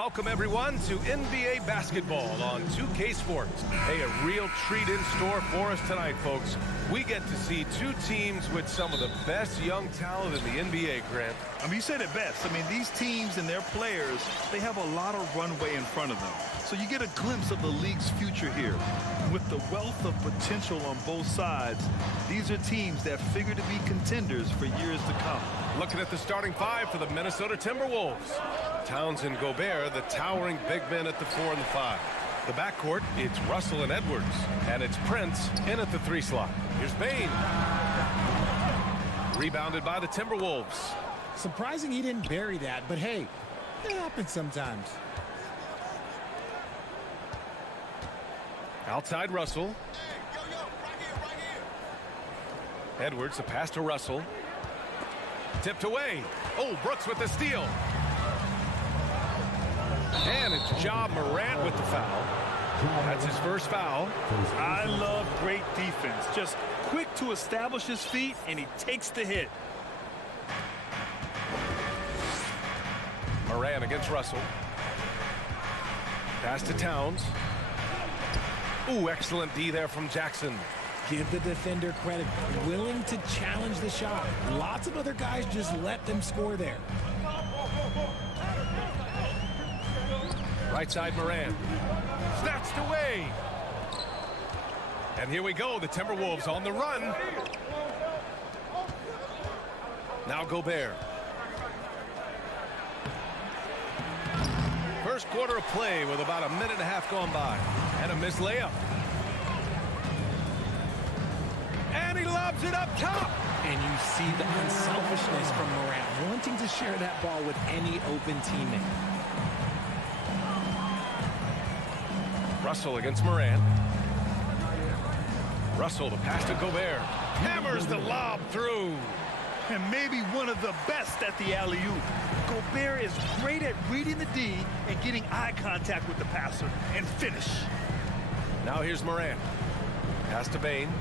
welcome everyone to NBA basketball on 2K Sports. Hey, a real treat in store for us tonight, folks. We get to see two teams with some of the best young talent in the NBA, Grant. I mean, you said it best. I mean, these teams and their players, they have a lot of runway in front of them. So you get a glimpse of the league's future here. With the wealth of potential on both sides, these are teams that figure to be contenders for years to come. Looking at the starting five for the Minnesota Timberwolves. Towns and Gobert, the towering big men at the 4 and the 5. The backcourt, it's Russell and Edwards. And it's Prince in at the 3 slot. Here's Bane. Rebounded by the Timberwolves. Surprising he didn't bury that, but hey, it happens sometimes. Outside Russell. Edwards, a pass to Russell. Tipped away. Oh, Brooks with the steal. And it's Ja Morant with the foul. That's his first foul. I love great defense. Just quick to establish his feet, and he takes the hit. Morant against Russell. Pass to Towns. Ooh, excellent D there from Jackson. Give the defender credit. Willing to challenge the shot. Lots of other guys just let them score there. Right side Morant. Snatched away. And here we go. The Timberwolves on the run. Now Gobert. First quarter of play with about a minute and a half gone by. And a missed layup. And he lobs it up top. And you see the unselfishness from Morant, wanting to share that ball with any open teammate. Russell against Morant. Russell, the pass to Gobert. Hammers the lob through. And maybe one of the best at the alley-oop. Gobert is great at reading the D and getting eye contact with the passer and finish. Now here's Morant. Pass to Bane.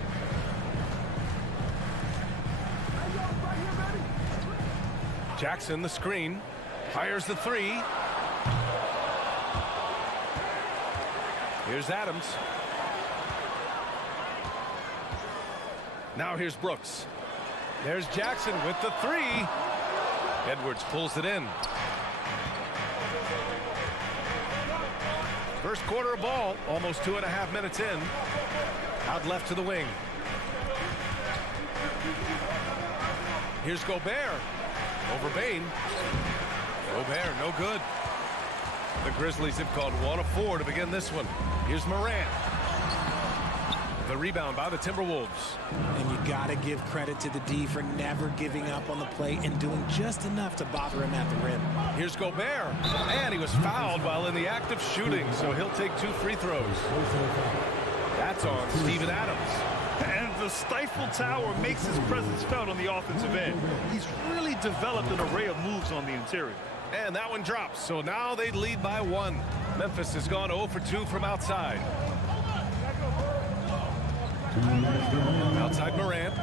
Jackson, the screen. Fires the 3. Here's Adams. Now here's Brooks. There's Jackson with the 3. Edwards pulls it in. First quarter of ball, almost 2.5 minutes in. Out left to the wing. Here's Gobert. Over Bane. Gobert, no good. The Grizzlies have called 1 of 4 to begin this one. Here's Morant. The rebound by the Timberwolves. And you got to give credit to the D for never giving up on the play and doing just enough to bother him at the rim. Here's Gobert. And he was fouled while in the act of shooting, so he'll take 2 free throws. That's on Steven Adams. And the Stifle Tower makes his presence felt on the offensive end. He's really developed an array of moves on the interior. And that one drops, so now they lead by 1. Memphis has gone 0 for 2 from outside. Outside Morant.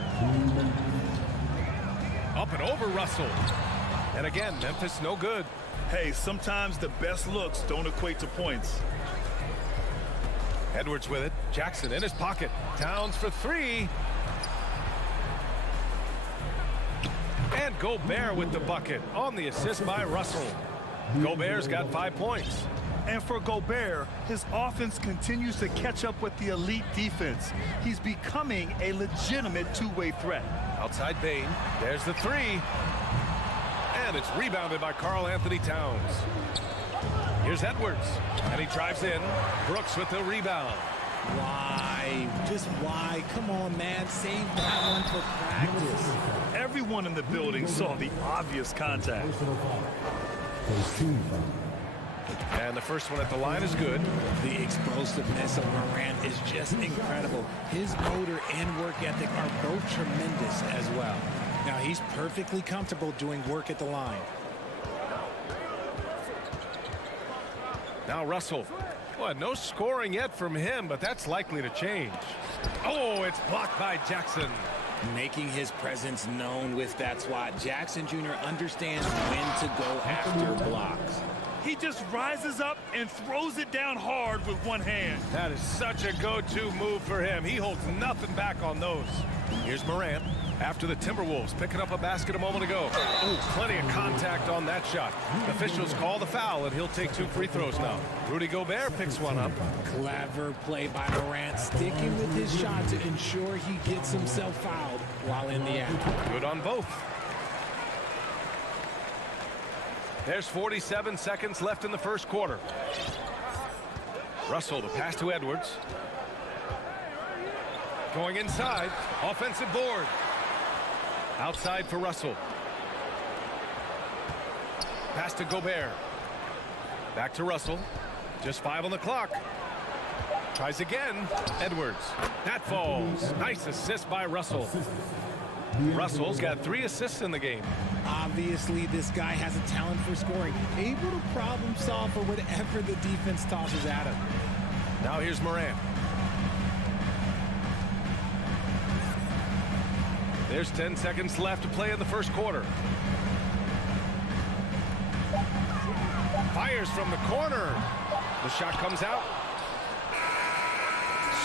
Up and over Russell. And again, Memphis no good. Hey, sometimes the best looks don't equate to points. Edwards with it. Jackson in his pocket. Towns for 3. And Gobert with the bucket on the assist by Russell. Gobert's got 5 points. And for Gobert, his offense continues to catch up with the elite defense. He's becoming a legitimate two-way threat. Outside Bane. There's the 3. And it's rebounded by Karl Anthony Towns. Here's Edwards. And he drives in. Brooks with the rebound. Why? Just why? Come on, man. Save that one for practice. Everyone in the building saw the obvious contact. And the first one at the line is good. The explosiveness of Morant is just incredible. His motor and work ethic are both tremendous as well. Now he's perfectly comfortable doing work at the line. Now Russell. Well, no scoring yet from him, but that's likely to change. Oh, it's blocked by Jackson. Making his presence known with that swat. Jackson Jr. understands when to go after blocks. He just rises up and throws it down hard with one hand. That is such a go-to move for him. He holds nothing back on those. Here's Morant after the Timberwolves picking up a basket a moment ago. Ooh, plenty of contact on that shot. Officials call the foul, and he'll take 2 free throws now. Rudy Gobert picks one up. Clever play by Morant, sticking with his shot to ensure he gets himself fouled while in the act. Good on both. There's 47 seconds left in the first quarter. Russell, the pass to Edwards. Going inside, offensive board. Outside for Russell. Pass to Gobert. Back to Russell. Just 5 on the clock. Tries again. Edwards. That falls. Nice assist by Russell. Russell's got 3 assists in the game. Obviously, this guy has a talent for scoring, able to problem solve for whatever the defense tosses at him. Now here's Morant. There's 10 seconds left to play in the first quarter. Fires from the corner. The shot comes out.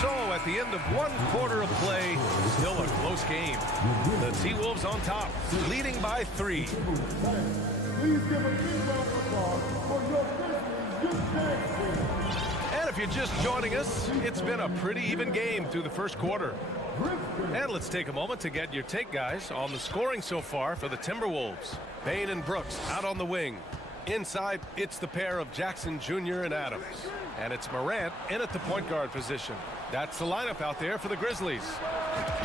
So at the end of 1 quarter of play, still a close game. The T-Wolves on top, leading by 3. Please give a big round of applause for your Grizzlies youth team. And if you're just joining us, it's been a pretty even game through the first quarter. And let's take a moment to get your take, guys, on the scoring so far for the Timberwolves. Bane and Brooks out on the wing. Inside, it's the pair of Jackson Jr. and Adams. And it's Morant in at the point guard position. That's the lineup out there for the Grizzlies.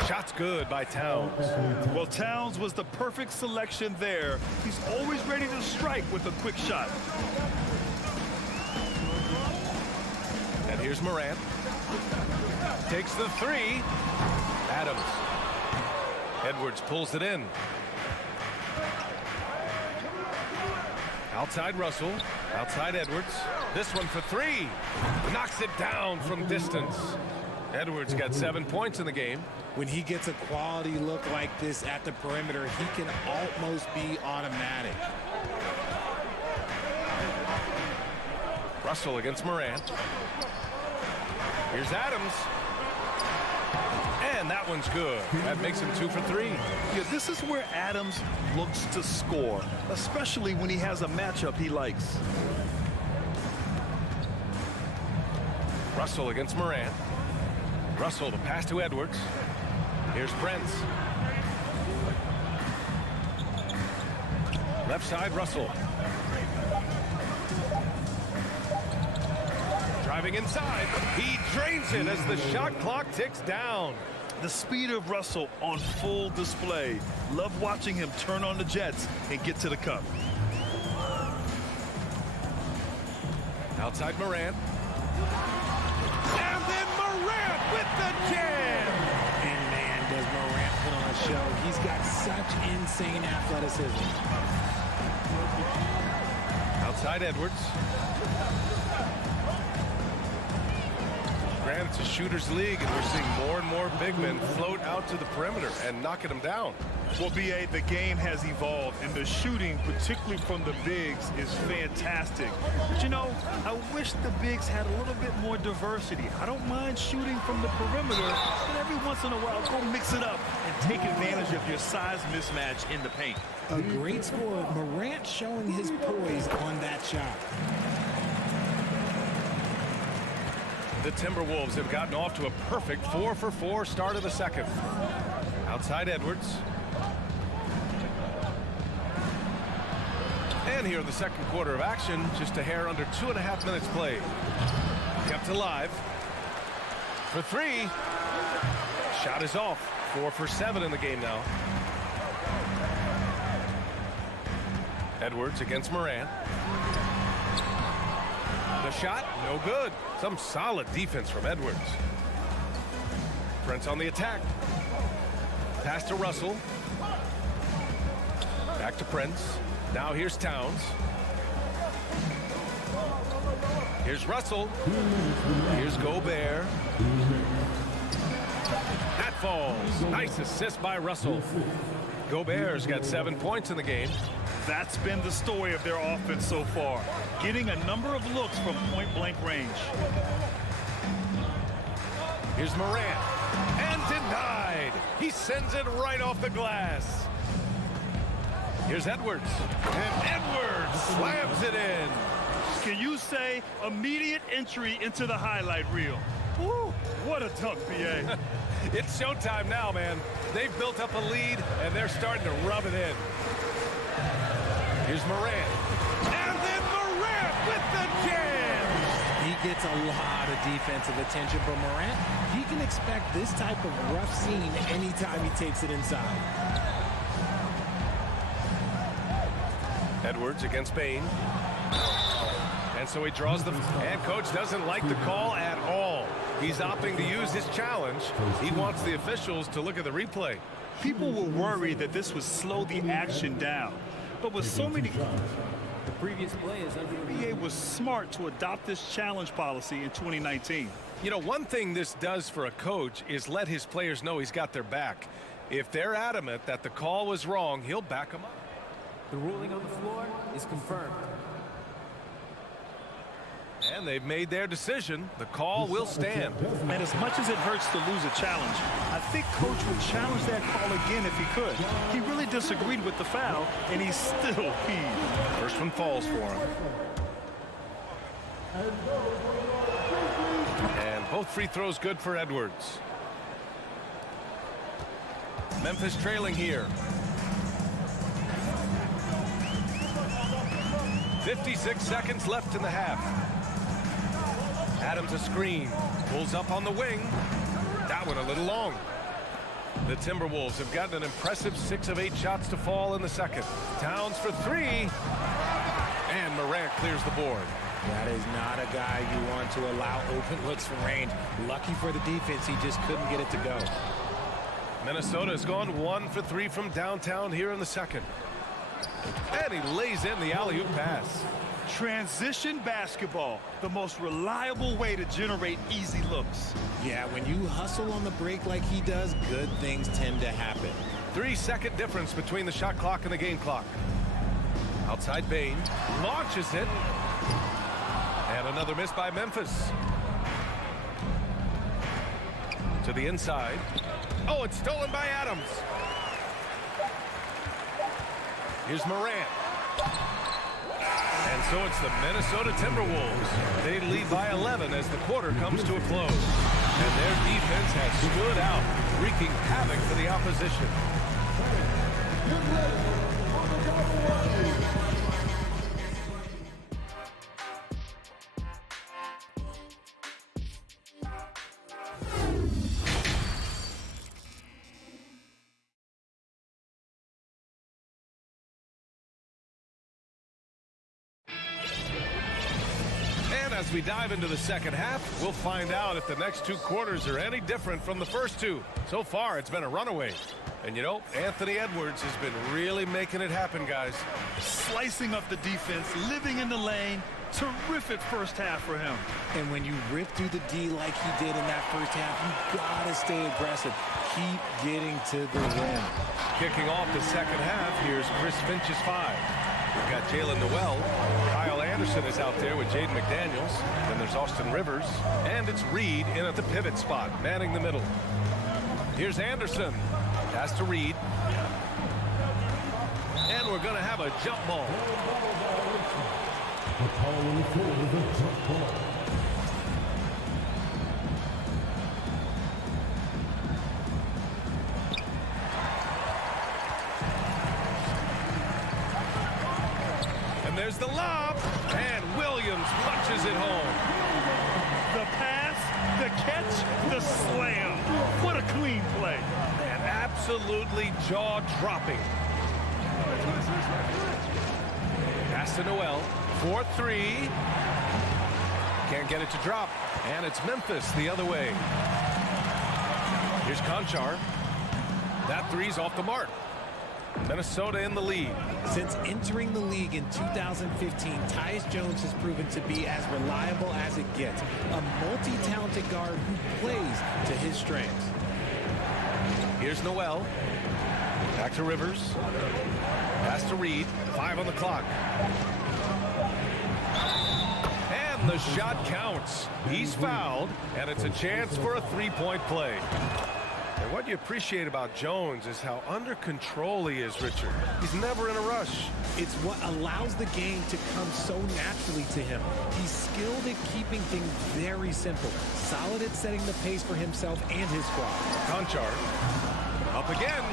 Shot's good by Towns. Well, Towns was the perfect selection there. He's always ready to strike with a quick shot. And here's Morant. Takes the 3. Adams. Edwards pulls it in. Outside Russell. Outside Edwards. This one for 3. Knocks it down from distance. Edwards got 7 points in the game. When he gets a quality look like this at the perimeter, he can almost be automatic. Russell against Morant. Here's Adams. And that one's good. That makes him 2 for 3. Yeah, this is where Adams looks to score, especially when he has a matchup he likes. Russell against Morant. Russell, the pass to Edwards. Here's Prince. Left side, Russell. Driving inside. He drains it as the shot clock ticks down. The speed of Russell on full display. Love watching him turn on the jets and get to the cup. Outside Morant. And then Morant with the jam. And man, does Morant put on a show. He's got such insane athleticism. Outside Edwards. Granted, it's a shooter's league, and we're seeing more and more big men float out to the perimeter and knocking them down. Well, B.A., the game has evolved, and the shooting, particularly from the bigs, is fantastic. But, you know, I wish the bigs had a little bit more diversity. I don't mind shooting from the perimeter, but every once in a while, go mix it up and take advantage of your size mismatch in the paint. A great score. Morant showing his poise on that shot. The Timberwolves have gotten off to a perfect 4-for-4 start of the second. Outside Edwards. And here in the second quarter of action, just a hair under 2.5 minutes played. Kept alive. For 3. Shot is off. 4 for 7 in the game now. Edwards against Morant. The shot, no good. Some solid defense from Edwards. Prince on the attack. Pass to Russell. Back to Prince. Now here's Towns. Here's Russell. Here's Gobert. That falls. Nice assist by Russell. Gobert's got 7 points in the game. That's been the story of their offense so far, getting a number of looks from point-blank range. Here's Morant, and denied. He sends it right off the glass. Here's Edwards, and Edwards slams it in. Can you say immediate entry into the highlight reel? Woo, what a dunk, B.A. It's showtime now, man. They've built up a lead, and they're starting to rub it in. Here's Morant, and then Morant with the jam. He gets a lot of defensive attention, but Morant, he can expect this type of rough scene anytime he takes it inside. Edwards against Bain. And so he draws the... And coach doesn't like the call at all. He's opting to use his challenge. He wants the officials to look at the replay. People were worried that this would slow the action down. But with so many... The previous play is under the NBA was smart to adopt this challenge policy in 2019. You know, one thing this does for a coach is let his players know he's got their back. If they're adamant that the call was wrong, he'll back them up. The ruling on the floor is confirmed. And they've made their decision. The call will stand. And as much as it hurts to lose a challenge, I think coach would challenge that call again if he could. He really disagreed with the foul, and he's still peeved. First one falls for him. And both free throws good for Edwards. Memphis trailing here. 56 seconds left in the half. Adams a screen. Pulls up on the wing. That one a little long. The Timberwolves have gotten an impressive 6 of 8 shots to fall in the second. Towns for 3. And Morant clears the board. That is not a guy you want to allow open looks from range. Lucky for the defense, he just couldn't get it to go. Minnesota has gone 1 for 3 from downtown here in the second. And he lays in the alley-oop pass. Transition basketball, the most reliable way to generate easy looks. Yeah, when you hustle on the break like he does, good things tend to happen. 3-second difference between the shot clock and the game clock. Outside Bain, launches it. And another miss by Memphis. To the inside. Oh, it's stolen by Adams. Here's Morant. And so it's the Minnesota Timberwolves. They lead by 11 as the quarter comes to a close. And their defense has stood out, wreaking havoc for the opposition. As we dive into the second half, we'll find out if the next 2 quarters are any different from the first 2. So far, it's been a runaway. And you know, Anthony Edwards has been really making it happen, guys. Slicing up the defense, living in the lane. Terrific first half for him. And when you rip through the D like he did in that first half, you gotta stay aggressive. Keep getting to the rim. Kicking off the second half, here's Chris Finch's 5. We've got Jalen Noel. Kyle Anderson is out there with Jaden McDaniels. Then there's Austin Rivers. And it's Reed in at the pivot spot, manning the middle. Here's Anderson. Pass to Reed. And we're going to have a jump ball. There's the lob, and Williams punches it home. The pass, the catch, the slam. What a clean play. And absolutely jaw-dropping. Pass to Noel, 4-3. Can't get it to drop, and it's Memphis the other way. Here's Conchar. That three's off the mark. Minnesota in the lead. Since entering the league in 2015, Tyus Jones has proven to be as reliable as it gets. A multi-talented guard who plays to his strengths. Here's Noel. Back to Rivers. Pass to Reed. 5 on the clock. And the shot counts. He's fouled, and it's a chance for a three-point play. And what you appreciate about Jones is how under control he is, Richard. He's never in a rush. It's what allows the game to come so naturally to him. He's skilled at keeping things very simple, solid at setting the pace for himself and his squad. Conchar up again,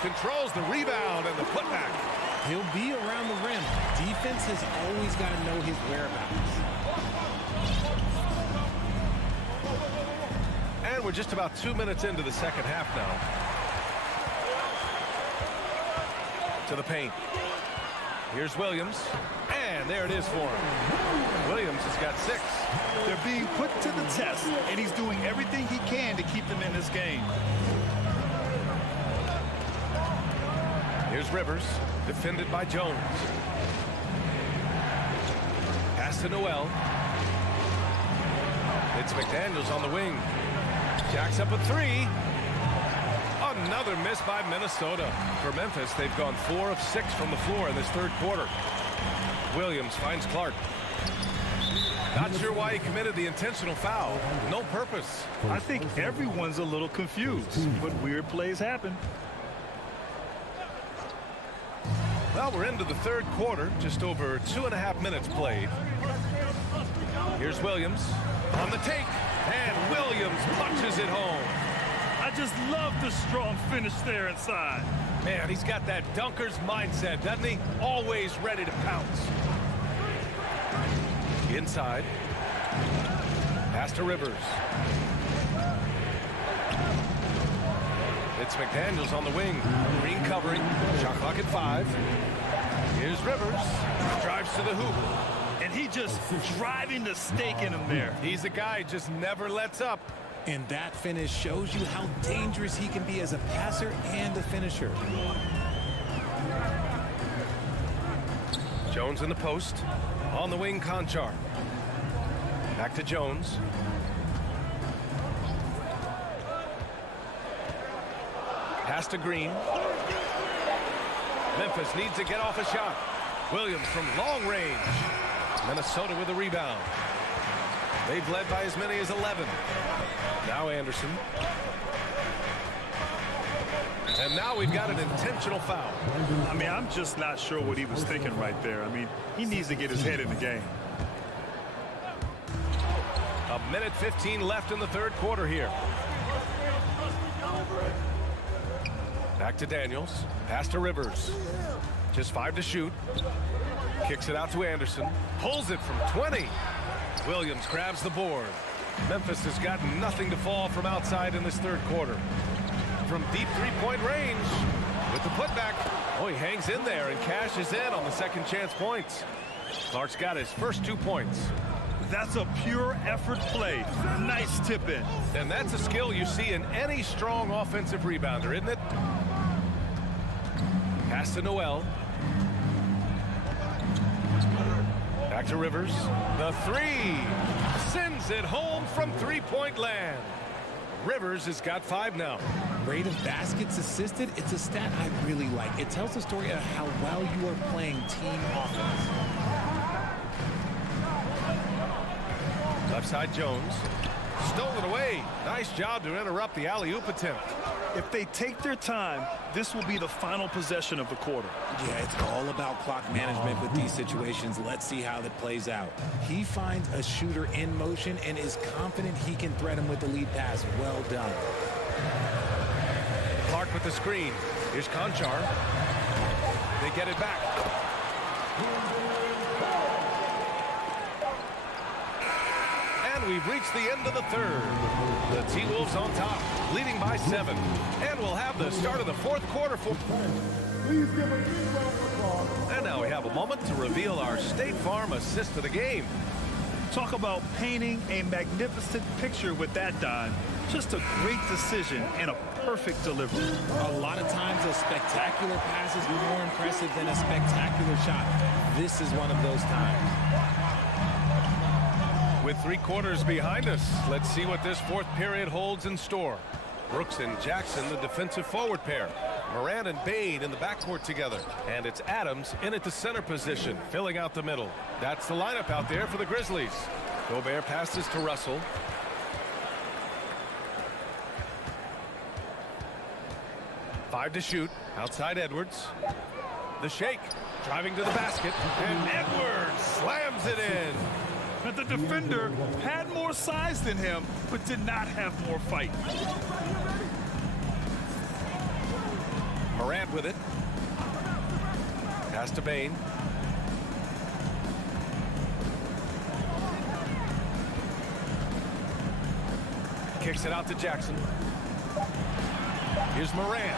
controls the rebound and the putback. He'll be around the rim. Defense has always got to know his whereabouts. And we're just about 2 minutes into the second half now. To the paint. Here's Williams. And there it is for him. Williams has got 6. They're being put to the test, and he's doing everything he can to keep them in this game. Here's Rivers, defended by Jones. Pass to Noel. It's McDaniels on the wing. Jacks up a 3. Another miss by Minnesota. For Memphis, they've gone 4 of 6 from the floor in this third quarter. Williams finds Clark. Not sure why he committed the intentional foul. No purpose. I think everyone's a little confused, but weird plays happen. Well, we're into the third quarter, just over 2.5 minutes played. Here's Williams on the take, and Williams punches it home. I just love the strong finish there inside. Man, he's got that dunker's mindset, doesn't he? Always ready to pounce. Inside. Pass to Rivers. It's McDaniels on the wing. Green covering. Shot clock at 5. Here's Rivers. Drives to the hoop. And he just driving the stake in him there. He's a guy who just never lets up. And that finish shows you how dangerous he can be as a passer and a finisher. Jones in the post. On the wing, Conchar. Back to Jones. Pass to Green. Memphis needs to get off a shot. Williams from long range. Minnesota with a rebound. They've led by as many as 11. Now Anderson. And now we've got an intentional foul. I mean, I'm just not sure what he was thinking right there. I mean, he needs to get his head in the game. A minute 15 left in the third quarter here. Back to Daniels. Pass to Rivers. Just 5 to shoot. Kicks it out to Anderson. Pulls it from 20. Williams grabs the board. Memphis has got nothing to fall from outside in this third quarter. From deep three-point range with the putback. Oh, he hangs in there and cashes in on the second chance points. Clark's got his first 2 points. That's a pure effort play. Nice tip in. And that's a skill you see in any strong offensive rebounder, isn't it? Pass to Noel. Back to Rivers. The 3. Sends it home from three-point land. Rivers has got 5 now. Rate of baskets assisted, it's a stat I really like. It tells the story of how well you are playing team offense. Left side Jones. Stolen away. Nice job to interrupt the alley-oop attempt. If they take their time, this will be the final possession of the quarter. Yeah, it's all about clock management with these situations. Let's see how that plays out. He finds a shooter in motion and is confident he can thread him with the lead pass. Well done. Clark with the screen. Here's Conchar. They get it back. And we've reached the end of the third. The T-Wolves on top, leading by 7. And we'll have the start of the fourth quarter for... Please give a big round of applause. And now we have a moment to reveal our State Farm assist of the game. Talk about painting a magnificent picture with that dime. Just a great decision and a perfect delivery. A lot of times a spectacular pass is more impressive than a spectacular shot. This is one of those times. With 3 quarters behind us, let's see what this fourth period holds in store. Brooks and Jackson, the defensive forward pair. Morant and Bane in the backcourt together. And it's Adams in at the center position, filling out the middle. That's the lineup out there for the Grizzlies. Gobert passes to Russell. Five to shoot. Outside Edwards. The shake. Driving to the basket. And Edwards slams it in. But the defender had more size than him, but did not have more fight. Morant with it. Pass to Bane. Kicks it out to Jackson. Here's Morant.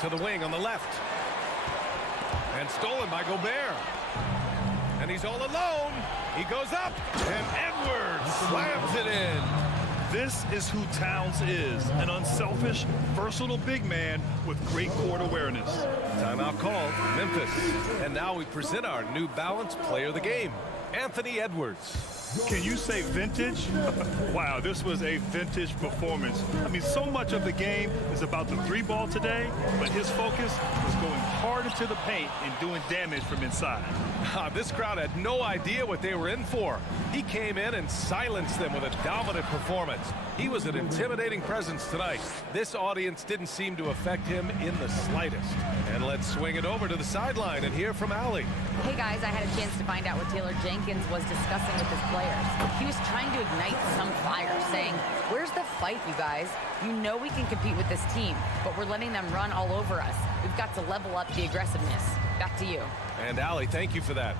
To the wing on the left. And stolen by Gobert. And he's all alone. He goes up. And Edwards slams it in. This is who Towns is, an unselfish, versatile big man with great court awareness. Timeout called, Memphis. And now we present our New Balance player of the game, Anthony Edwards. Can you say vintage? Wow, this was a vintage performance. I mean, so much of the game is about the three ball today, but his focus was going hard into the paint and doing damage from inside. This crowd had no idea what they were in for. He came in and silenced them with a dominant performance. He was an intimidating presence tonight. This audience didn't seem to affect him in the slightest. And let's swing it over to the sideline and hear from Allie. Hey guys, I had a chance to find out what Taylor Jenkins was discussing with his players. He was trying to ignite some fire, saying, "Where's the fight, you guys? You know we can compete with this team, but we're letting them run all over us. We've got to level up the aggressiveness." Back to you. And Allie, thank you for that.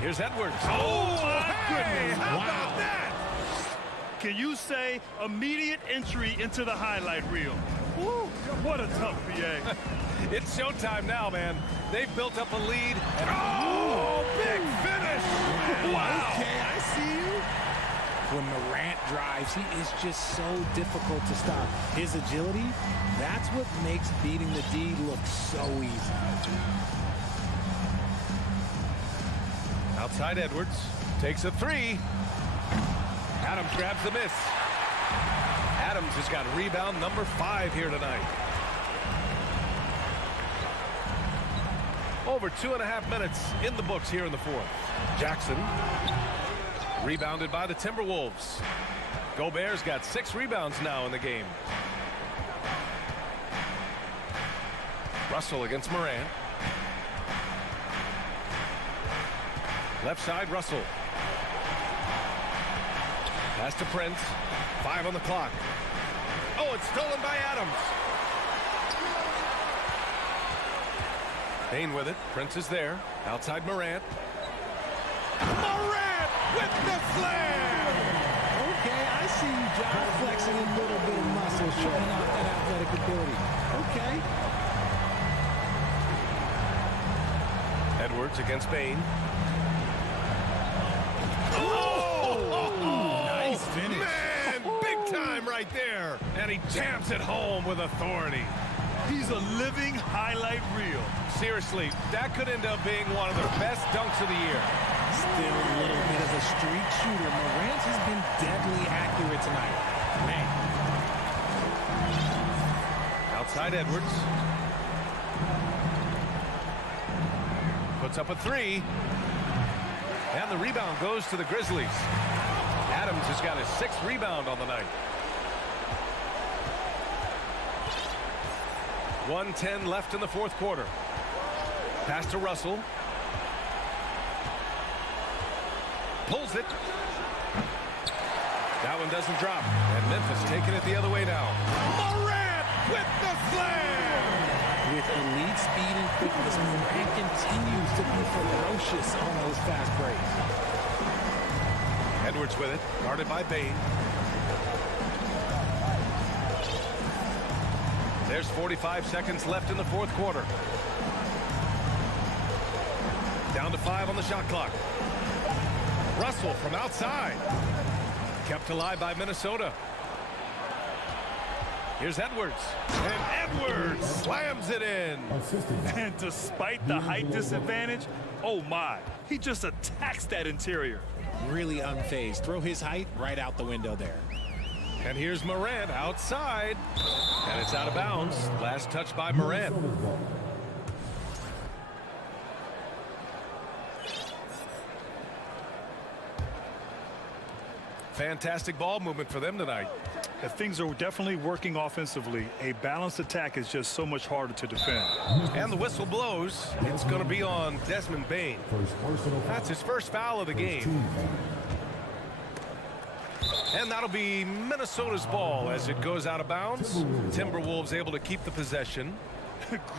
Here's Edwards. Oh, my goodness. How about that? Can you say immediate entry into the highlight reel? Woo, what a tough PA. It's showtime now, man. They've built up a lead. And oh, big finish. Wow. Okay, I see you. When Morant drives, he is just so difficult to stop. His agility, that's what makes beating the D look so easy. Outside Edwards. Takes a three. Adams grabs the miss. Adams has got rebound number 5 here tonight. Over 2.5 minutes in the books here in the fourth. Jackson. Rebounded by the Timberwolves. Gobert's got 6 rebounds now in the game. Russell against Morant. Left side, Russell. Pass to Prince. 5 on the clock. Oh, it's stolen by Adams. Bane with it. Prince is there. Outside Morant. Morant with the slam! Okay, I see you, John, flexing a little bit of muscle, showing off that athletic ability. Okay. Edwards against Bane. Nice finish. Man, big time right there. And he jams it home with authority. He's a living highlight reel. Seriously, that could end up being one of the best dunks of the year. Still a little bit of a streak shooter. Morant has been deadly accurate tonight. Man. Outside Edwards. Puts up a 3. And the rebound goes to the Grizzlies. Adams has got his 6th rebound on the night. 1:10 left in the fourth quarter. Pass to Russell. Pulls it. That one doesn't drop. And Memphis taking it the other way now. Morant with the slam! With elite speed and quickness, Morant continues to be ferocious on those fast breaks. Edwards with it, guarded by Bane. There's 45 seconds left in the fourth quarter. Down to 5 on the shot clock. Russell from outside. Kept alive by Minnesota. Here's Edwards. And Edwards slams it in. And despite the height disadvantage, oh my, he just attacks that interior. Really unfazed. Throw his height right out the window there. And here's Morant outside. And it's out of bounds. Last touch by Morant. Fantastic ball movement for them tonight. If things are definitely working offensively, a balanced attack is just so much harder to defend. And the whistle blows. It's going to be on Desmond Bane. That's his first foul of the game. And that'll be Minnesota's ball as it goes out of bounds. Timberwolves able to keep the possession.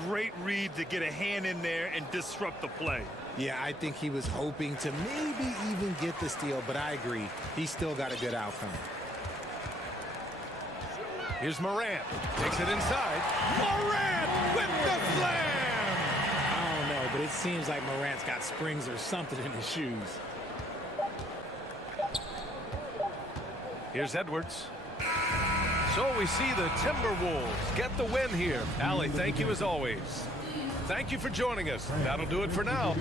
Great read to get a hand in there and disrupt the play. Yeah, I think he was hoping to maybe even get the steal, but I agree. He's still got a good outcome. Here's Morant. Takes it inside. Morant with the slam! I don't know, but it seems like Morant's got springs or something in his shoes. Here's Edwards. So we see the Timberwolves get the win here. Allie, thank you as always. Thank you for joining us. That'll do it for now.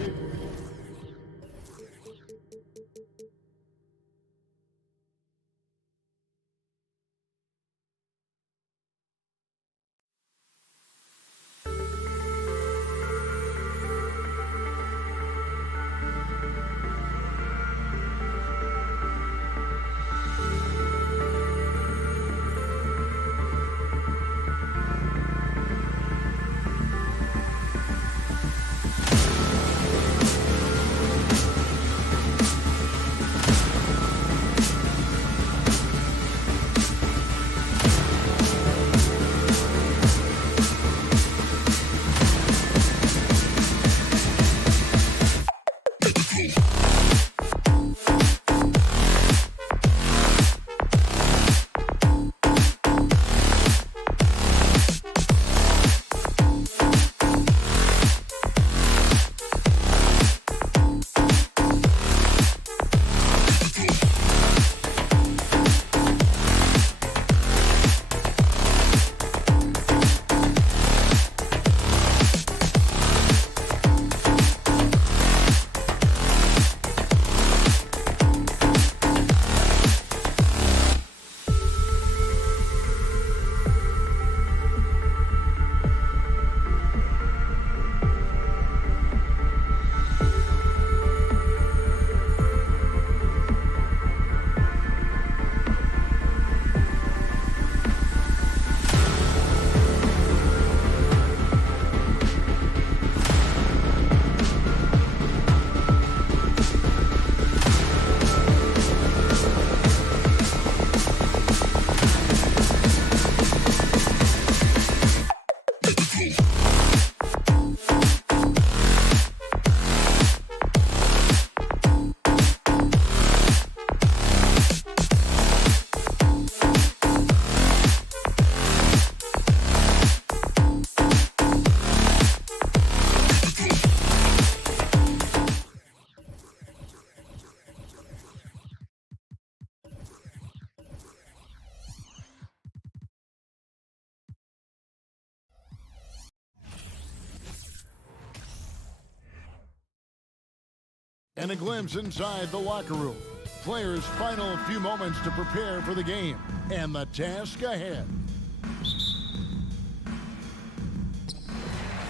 And a glimpse inside the locker room. Players' final few moments to prepare for the game and the task ahead.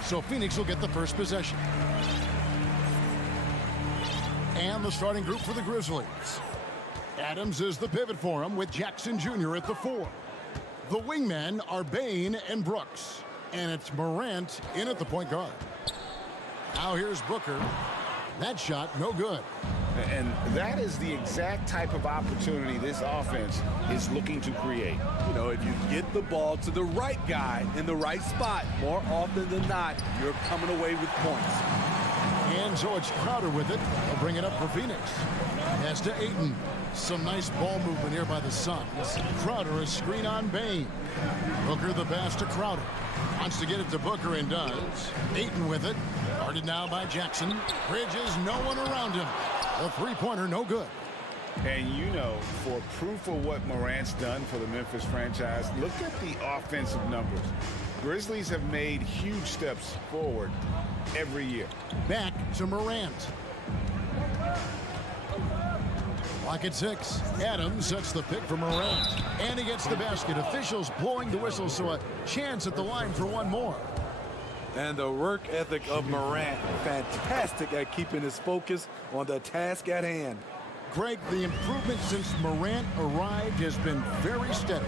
So Phoenix will get the first possession. And the starting group for the Grizzlies. Adams is the pivot for him with Jackson Jr. at the 4. The wingmen are Bane and Brooks. And it's Morant in at the point guard. Now here's Booker. That shot, no good. And that is the exact type of opportunity this offense is looking to create. You know, if you get the ball to the right guy in the right spot, more often than not, you're coming away with points. And so it's Crowder with it. They'll bring it up for Phoenix. Pass to Ayton. Some nice ball movement here by the Suns. Crowder, a screen on Bane. Booker the pass to Crowder. Wants to get it to Booker and does. Ayton with it. Guarded now by Jackson. Bridges, no one around him. The three-pointer, no good. And you know, for proof of what Morant's done for the Memphis franchise, look at the offensive numbers. Grizzlies have made huge steps forward every year. Back to Morant. Clock at 6. Adams sets the pick for Morant. And he gets the basket. Officials blowing the whistle, so a chance at the line for one more. And the work ethic of Morant, fantastic at keeping his focus on the task at hand. Greg, the improvement since Morant arrived has been very steady.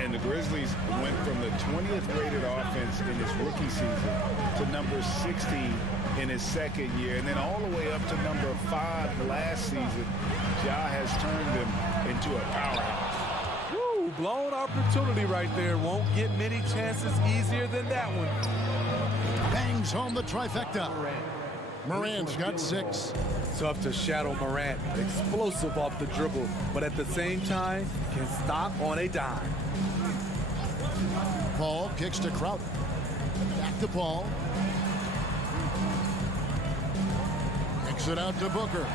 And the Grizzlies went from the 20th rated offense in his rookie season to number 16 in his second year, and then all the way up to number 5 last season. Ja has turned them into a powerhouse. Woo, blown opportunity right there. Won't get many chances easier than that one. Bangs home the trifecta. Morant's got 6. Tough to shadow Morant. Explosive off the dribble, but at the same time, can stop on a dime. Paul kicks to Crowder. Back to Paul. Kicks it out to Booker.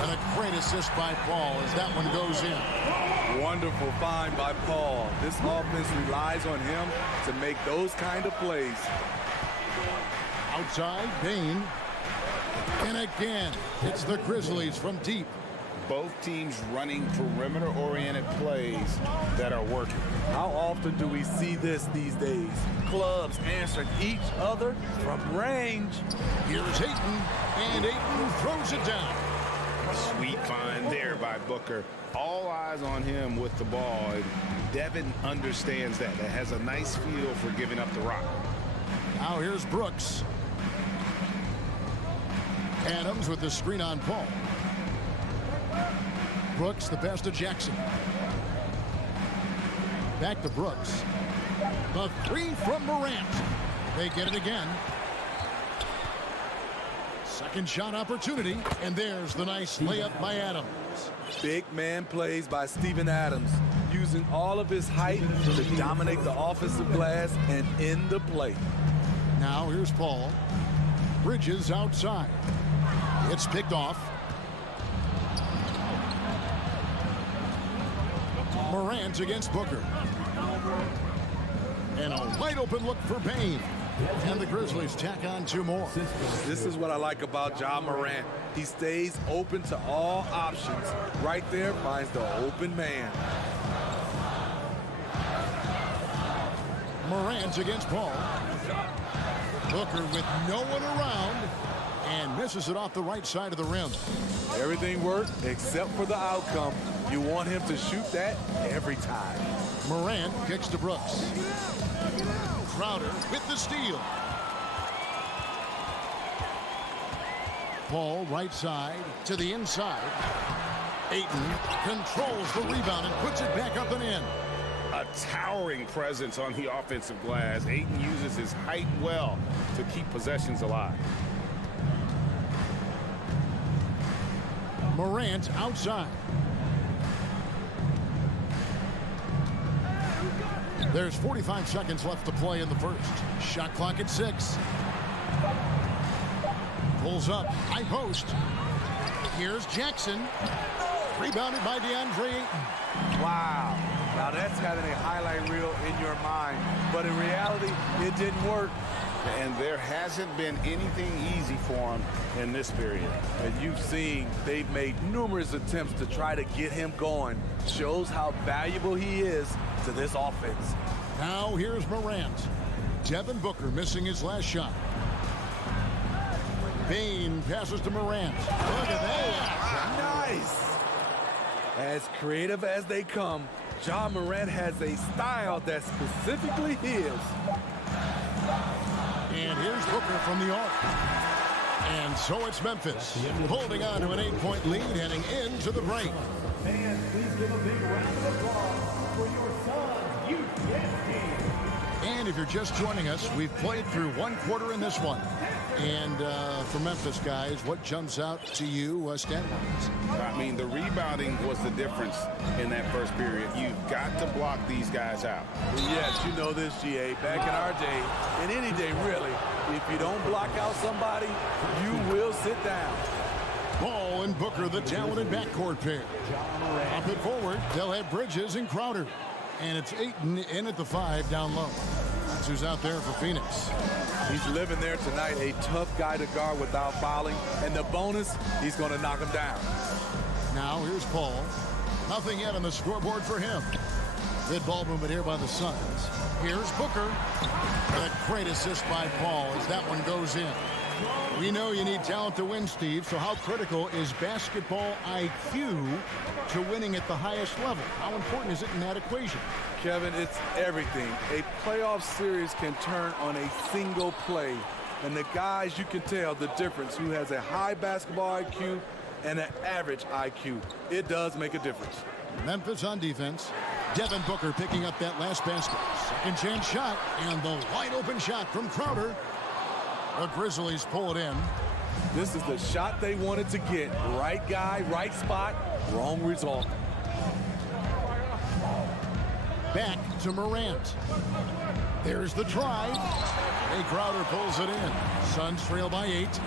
And a great assist by Paul as that one goes in. Wonderful find by Paul. This offense relies on him to make those kind of plays. Outside, Bain. And again, it's the Grizzlies from deep. Both teams running perimeter-oriented plays that are working. How often do we see this these days? Clubs answering each other from range. Here's Ayton, and Ayton throws it down. Sweet find there by Booker. All eyes on him with the ball. And Devin understands that. That has a nice feel for giving up the rock. Now here's Brooks. Adams with the screen on Paul. Brooks, the pass to Jackson. Back to Brooks. The 3 from Morant. They get it again. Second shot opportunity, and there's the nice layup by Adams. Big man plays by Steven Adams, using all of his height to dominate the offensive glass and end the play. Now here's Paul. Bridges outside. It's picked off. Morant against Booker. And a wide open look for Bain. And the Grizzlies tack on 2 more. This is what I like about Ja Morant. He stays open to all options. Right there finds the open man. Morant against Paul. Booker with no one around and misses it off the right side of the rim. Everything worked except for the outcome. You want him to shoot that every time. Morant kicks to Brooks. Crowder with the steal. Paul right side to the inside. Ayton controls the rebound and puts it back up and in. A towering presence on the offensive glass. Ayton uses his height well to keep possessions alive. Morant outside. There's 45 seconds left to play in the first. Shot clock at 6. Pulls up, high post. Here's Jackson. Rebounded by DeAndre Ayton. Wow. Now that's having a highlight reel in your mind. But in reality, it didn't work. And there hasn't been anything easy for him in this period. And you've seen they've made numerous attempts to try to get him going. Shows how valuable he is to this offense. Now here's Morant. Devin Booker missing his last shot. Bain passes to Morant. Look at that. Nice. As creative as they come, Ja Morant has a style that's specifically his. And here's Booker from the arc. And so it's Memphis holding on to an 8-point lead heading into the break. Fans, please give a big round of applause for your son's youth team. And if you're just joining us, we've played through 1 quarter in this one. And for Memphis guys, what jumps out to you stat-wise? I mean, the rebounding was the difference in that first period. You've got to block these guys out. Yes, you know this, GA. Back in our day, and any day really, if you don't block out somebody, you will sit down. Ball and Booker, the talented backcourt pair. Up it forward, they'll have Bridges and Crowder. And it's Ayton in at the 5 down low. That's who's out there for Phoenix. He's living there tonight, a tough guy to guard without fouling. And the bonus, he's going to knock him down. Now here's Paul. Nothing yet on the scoreboard for him. Good ball movement here by the Suns. Here's Booker. A great assist by Paul as that one goes in. We know you need talent to win, Steve, so how critical is basketball IQ to winning at the highest level? How important is it in that equation? Kevin, it's everything. A playoff series can turn on a single play. And the guys, you can tell the difference who has a high basketball IQ and an average IQ. It does make a difference. Memphis on defense. Devin Booker picking up that last basket. Second chance shot, and the wide open shot from Crowder. The Grizzlies pull it in. This is the shot they wanted to get. Right guy, right spot, wrong result. Back to Morant. There's the try. Jay Crowder pulls it in. Suns trail by 8.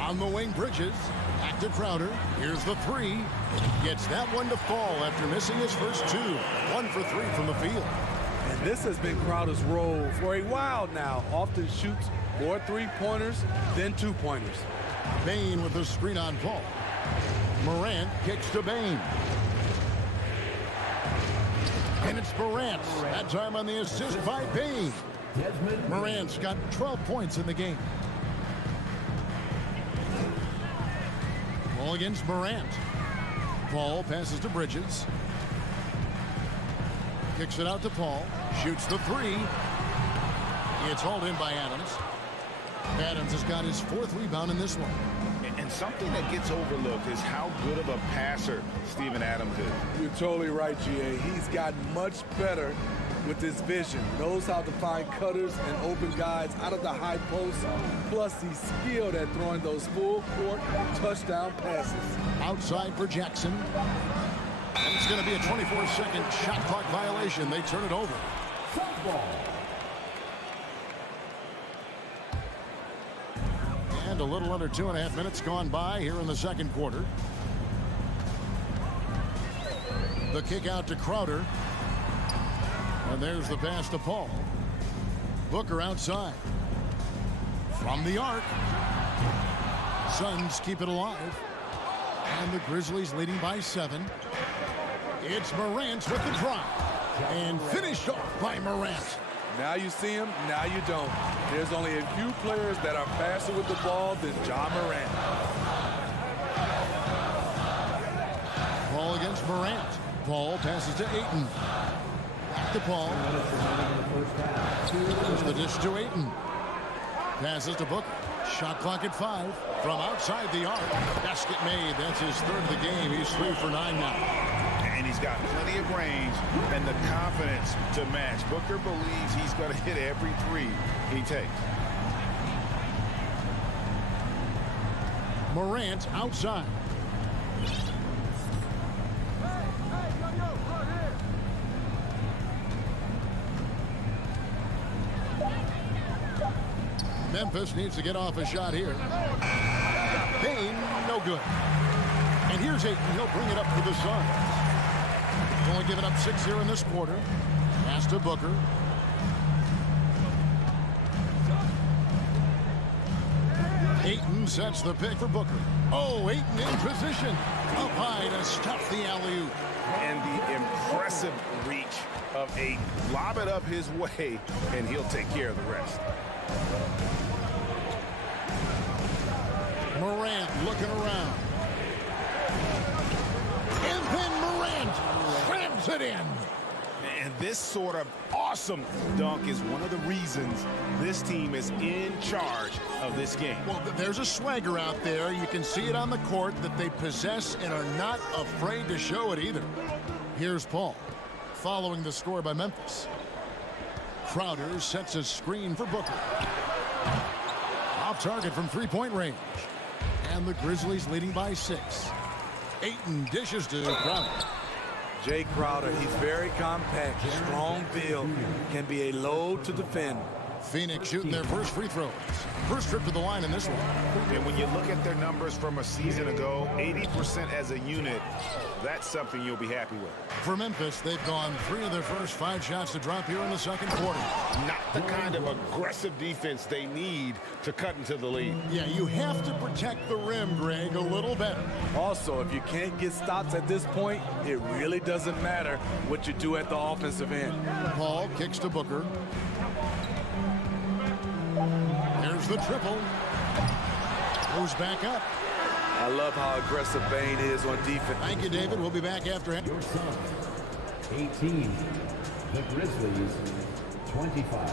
On the wing, Bridges. Back to Crowder. Here's the 3. Gets that one to fall after missing his first 2. 1 for 3 from the field. And this has been Crowder's role for a while now. Often shoots more 3-pointers than 2-pointers. Bane with the screen on Paul. Morant kicks to Bane. And it's Morant. That time on the assist by Bane. Morant's got 12 points in the game. Ball against Morant. Paul passes to Bridges. Kicks it out to Paul. Shoots the 3. It's hauled in by Adams. Adams has got his 4th rebound in this one. And something that gets overlooked is how good of a passer Steven Adams is. You're totally right, GA. He's gotten much better with his vision. Knows how to find cutters and open guys out of the high post. Plus, he's skilled at throwing those full-court touchdown passes. Outside for Jackson. And it's going to be a 24-second shot clock violation. They turn it over. And a little under 2.5 minutes gone by here in the second quarter. The kick out to Crowder. And there's the pass to Paul. Booker outside. From the arc. Suns keep it alive. And the Grizzlies leading by 7. It's Morant with the drop. And finished off by Morant. Now you see him, now you don't. There's only a few players that are faster with the ball than Ja Morant. Ball against Morant. Paul passes to Ayton. Back to Paul. There's the dish to Ayton. Passes to Booker. Shot clock at 5. From outside the arc. Basket made. That's his 3rd of the game. He's 3 for 9 now. And he's got plenty of range and the confidence to match. Booker believes he's going to hit every 3 he takes. Morant outside. Memphis needs to get off a shot here. Bane, no good. And here's Ayton. He'll bring it up for the Suns. Only giving up 6 here in this quarter. Pass to Booker. Ayton sets the pick for Booker. Oh, Ayton in position. Up high to stuff the alley-oop. And the impressive reach of Ayton. Lob it up his way, and he'll take care of the rest. Morant looking around. And then Morant slams it in. And this sort of awesome dunk is one of the reasons this team is in charge of this game. Well, there's a swagger out there. You can see it on the court that they possess and are not afraid to show it either. Here's Paul, following the score by Memphis. Crowder sets a screen for Booker. Off target from 3-point range. And the Grizzlies leading by 6. Ayton dishes to Crowder. Jay Crowder, he's very compact, strong build, can be a load to defend. Phoenix shooting their first free throws. First trip to the line in this one. And when you look at their numbers from a season ago, 80% as a unit, that's something you'll be happy with. For Memphis, they've gone 3 of their first 5 shots to drop here in the second quarter. Not the kind of aggressive defense they need to cut into the lead. Yeah, you have to protect the rim, Greg, a little better. Also, if you can't get stops at this point, it really doesn't matter what you do at the offensive end. Paul kicks to Booker. There's the triple. Goes back up. I love how aggressive Bane is on defense. Thank you, David. We'll be back after him. Your Suns, 18. The Grizzlies, 25.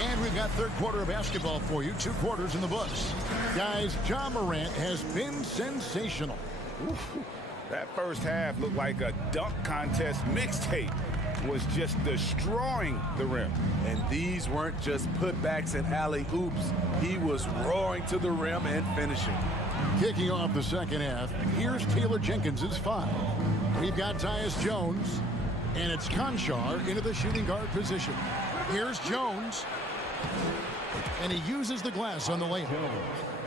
And we've got third quarter of basketball for you. 2 quarters in the books. Guys, Ja Morant has been sensational. That first half looked like a dunk contest mixtape. Was just destroying the rim. And these weren't just putbacks and alley-oops. He was roaring to the rim and finishing. Kicking off the second half, here's Taylor Jenkins' 5. We've got Tyus Jones, and it's Conchar into the shooting guard position. Here's Jones, and he uses the glass on the layup.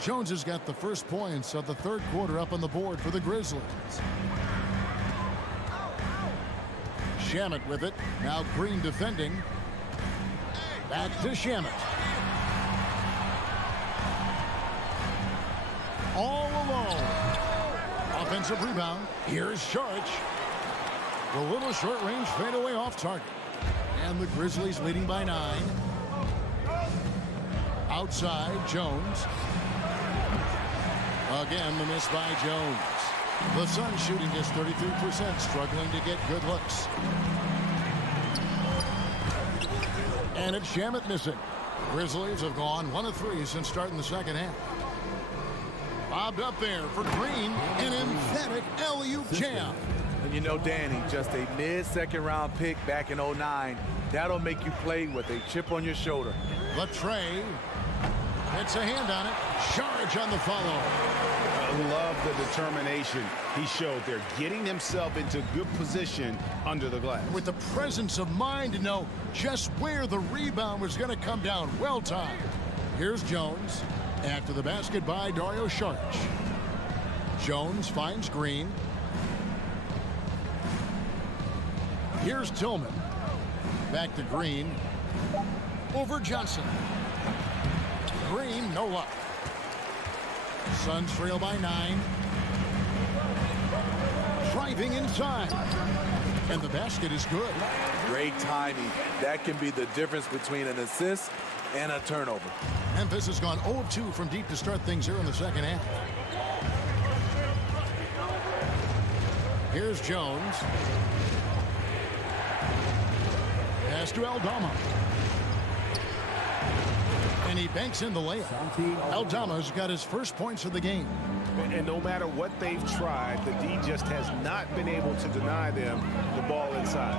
Jones has got the first points of the third quarter up on the board for the Grizzlies. Shamet with it. Now Green defending. Back to Shamet. All alone. Offensive rebound. Here's Sharch. The little short-range fadeaway off target. And the Grizzlies leading by 9. Outside, Jones. Again, the miss by Jones. The Suns shooting just 33%, struggling to get good looks. And it's Shamet missing. Grizzlies have gone 1 of 3 since starting the second half. Bobbed up there for Green, an emphatic alley-oop jam. And you know, Danny, just a mid-second round pick back in 09. That'll make you play with a chip on your shoulder. The tray. Gets a hand on it. Charge on the follow. I love the determination he showed there, getting himself into good position under the glass. With the presence of mind to know just where the rebound was going to come down. Well timed. Here's Jones. After the basket by Dario Saric. Jones finds Green. Here's Tillman. Back to Green. Over Johnson. Green, no luck. Suns trail by 9. Driving inside. And the basket is good. Great timing. That can be the difference between an assist and a turnover. Memphis has gone 0 of 2 from deep to start things here in the second half. Here's Jones. Pass to Aldama. And he banks in the layup. Aldama's got his first points of the game. And no matter what they've tried, the D just has not been able to deny them the ball inside.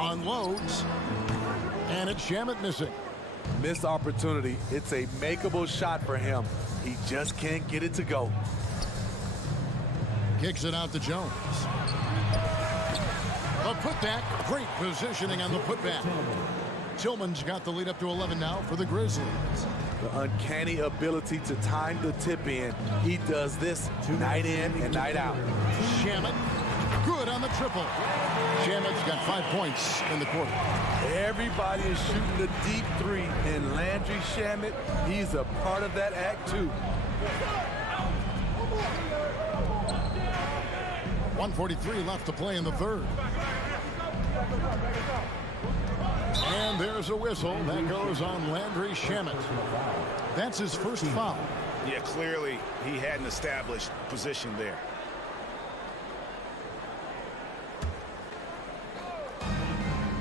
Unloads. And it's Shamet missing. Missed opportunity. It's a makeable shot for him. He just can't get it to go. Kicks it out to Jones. A putback. Great positioning on the putback. Tillman's got the lead up to 11 now for the Grizzlies. The uncanny ability to time the tip in. He does this night in and night out. Shamet, good on the triple. Shamet's got 5 points in the quarter. Everybody is shooting the deep 3, and Landry Shamet, he's a part of that act too. 1:43 left to play in the third. And there's a whistle that goes on Landry Shamet. That's his first foul. Yeah, clearly he had an established position there.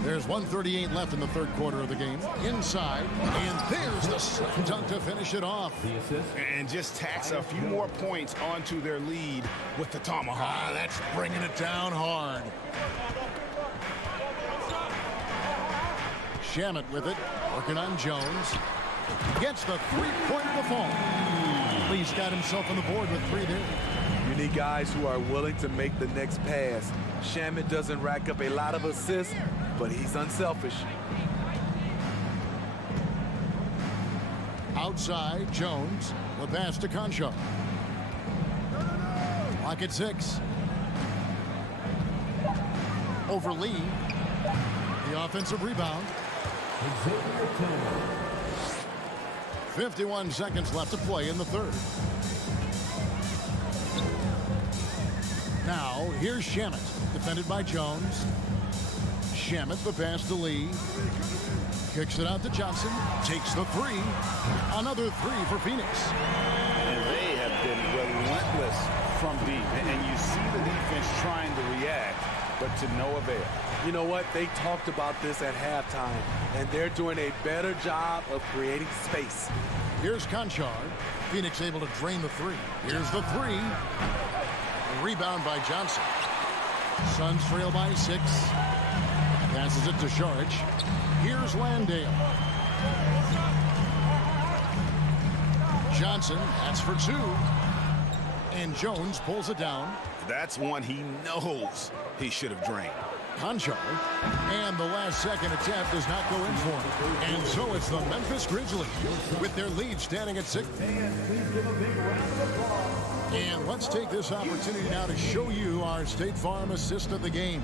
There's 1:38 left in the third quarter of the game. Inside, and there's the slam dunk to finish it off. And just tacks a few more points onto their lead with the tomahawk. That's bringing it down hard. Shamet with it, working on Jones. Gets the three-pointer to fall. Lee's got himself on the board with 3 there. You need guys who are willing to make the next pass. Shamet doesn't rack up a lot of assists, but he's unselfish. Outside, Jones. The pass to Concho. Lock at 6. Over Lee. The offensive rebound. 51 seconds left to play in the third. Now, here's Shamet, defended by Jones. Shamet, the pass to Lee. Kicks it out to Johnson. Takes the 3. Another 3 for Phoenix. And they have been relentless from deep. And you see the defense trying to react, but to no avail. You know what? They talked about this at halftime, and they're doing a better job of creating space. Here's Conchar. Phoenix able to drain the 3. Here's the 3. Rebound by Johnson. Suns trail by 6. Passes it to Sharge. Here's Landale. Johnson, that's for 2. And Jones pulls it down. That's one he knows he should have drained. Conchar. And the last second attempt does not go in for him. And so it's the Memphis Grizzlies with their lead standing at 6. And let's take this opportunity now to show you our State Farm assist of the game.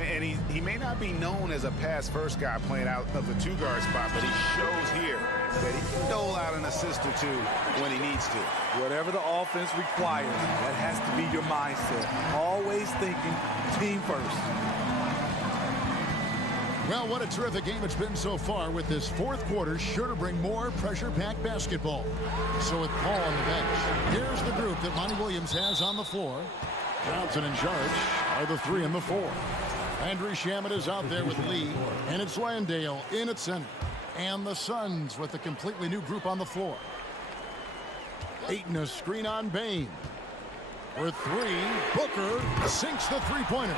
And he may not be known as a pass-first guy playing out of the 2-guard spot, but he shows here that he can dole out an assist or 2 when he needs to. Whatever the offense requires, that has to be your mindset. Always thinking team first. Well, what a terrific game it's been so far, with this fourth quarter sure to bring more pressure-packed basketball. So with Paul on the bench, here's the group that Monty Williams has on the floor. Johnson in charge are the 3 and the 4. Andrew Shamet is out there with Lee, and it's Landale in at center. And the Suns with a completely new group on the floor. Ayton a screen on Bain. For 3, Booker sinks the three-pointer.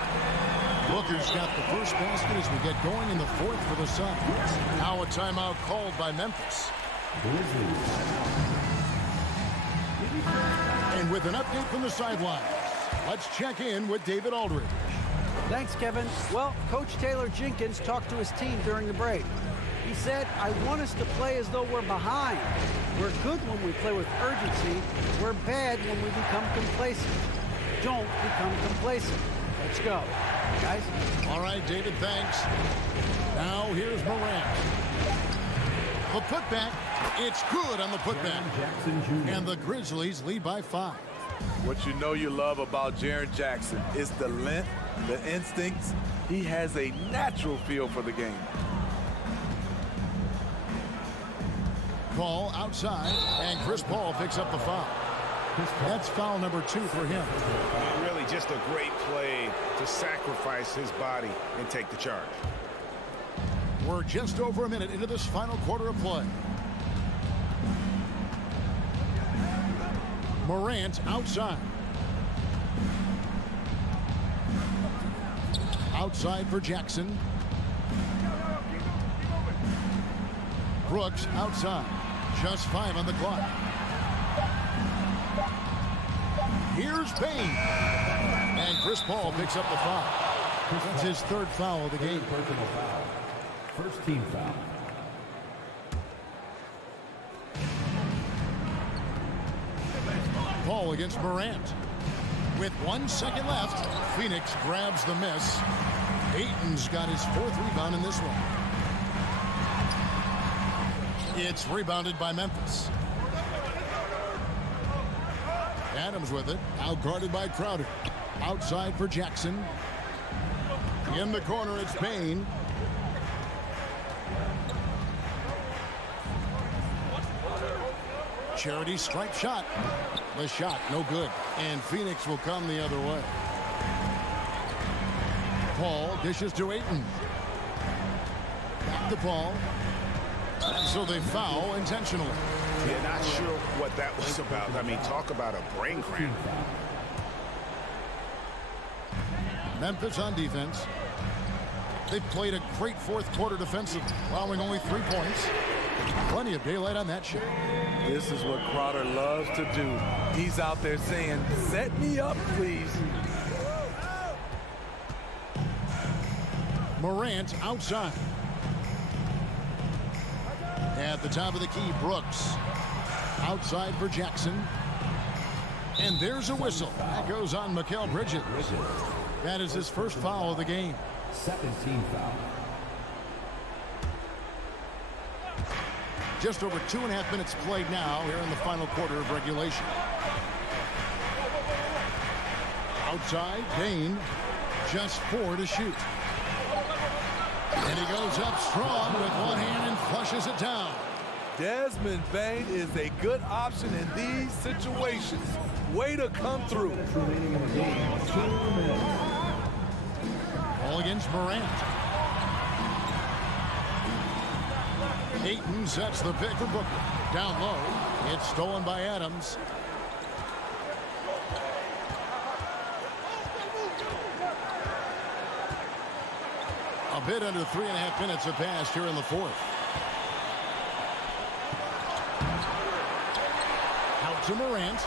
Booker's got the first basket as we get going in the fourth for the Suns. Now a timeout called by Memphis. And with an update from the sidelines, let's check in with David Aldridge. Thanks, Kevin. Well, Coach Taylor Jenkins talked to his team during the break. He said, I want us to play as though we're behind. We're good when we play with urgency. We're bad when we become complacent. Don't become complacent. Let's go. Guys? All right, David, thanks. Now here's Morant. The putback. It's good on the putback. And the Grizzlies lead by 5. What you know you love about Jaren Jackson is the length, the instincts. He has a natural feel for the game. Paul outside, and Chris Paul picks up the foul. That's foul number 2 for him. Really just a great play to sacrifice his body and take the charge. We're just over a minute into this final quarter of play. Morant outside. Outside for Jackson. Brooks outside. Just 5 on the clock. Here's Payne. And Chris Paul picks up the foul. That's his 3rd foul of the game. Personal foul. First team foul. Paul against Morant. With 1 second left, Phoenix grabs the miss. Ayton's got his 4th rebound in this one. It's rebounded by Memphis. Adams with it, out guarded by Crowder. Outside for Jackson. In the corner, it's Payne. Charity strike shot. The shot, no good. And Phoenix will come the other way. Paul dishes to Ayton. Back to Paul. And so they foul intentionally. Yeah, not sure what that was about. I mean, talk about a brain cramp. Memphis on defense. They've played a great fourth quarter defensively, allowing only 3 points. Plenty of daylight on that shot. This is what Crowder loves to do. He's out there saying, set me up, please. Morant outside. At the top of the key, Brooks. Outside for Jackson. And there's a whistle. That goes on Mikal Bridges. That is his first foul of the game. Second team foul. Just over 2.5 minutes played now here in the final quarter of regulation. Outside, Bane. Just 4 to shoot. And he goes up strong with one hand and flushes it down. Desmond Bane is a good option in these situations. Way to come through. Remaining in the game, 2 minutes. Ball against Morant. Ayton sets the pick for Booker. Down low. It's stolen by Adams. A bit under 3.5 minutes have passed here in the fourth. Out to Morant.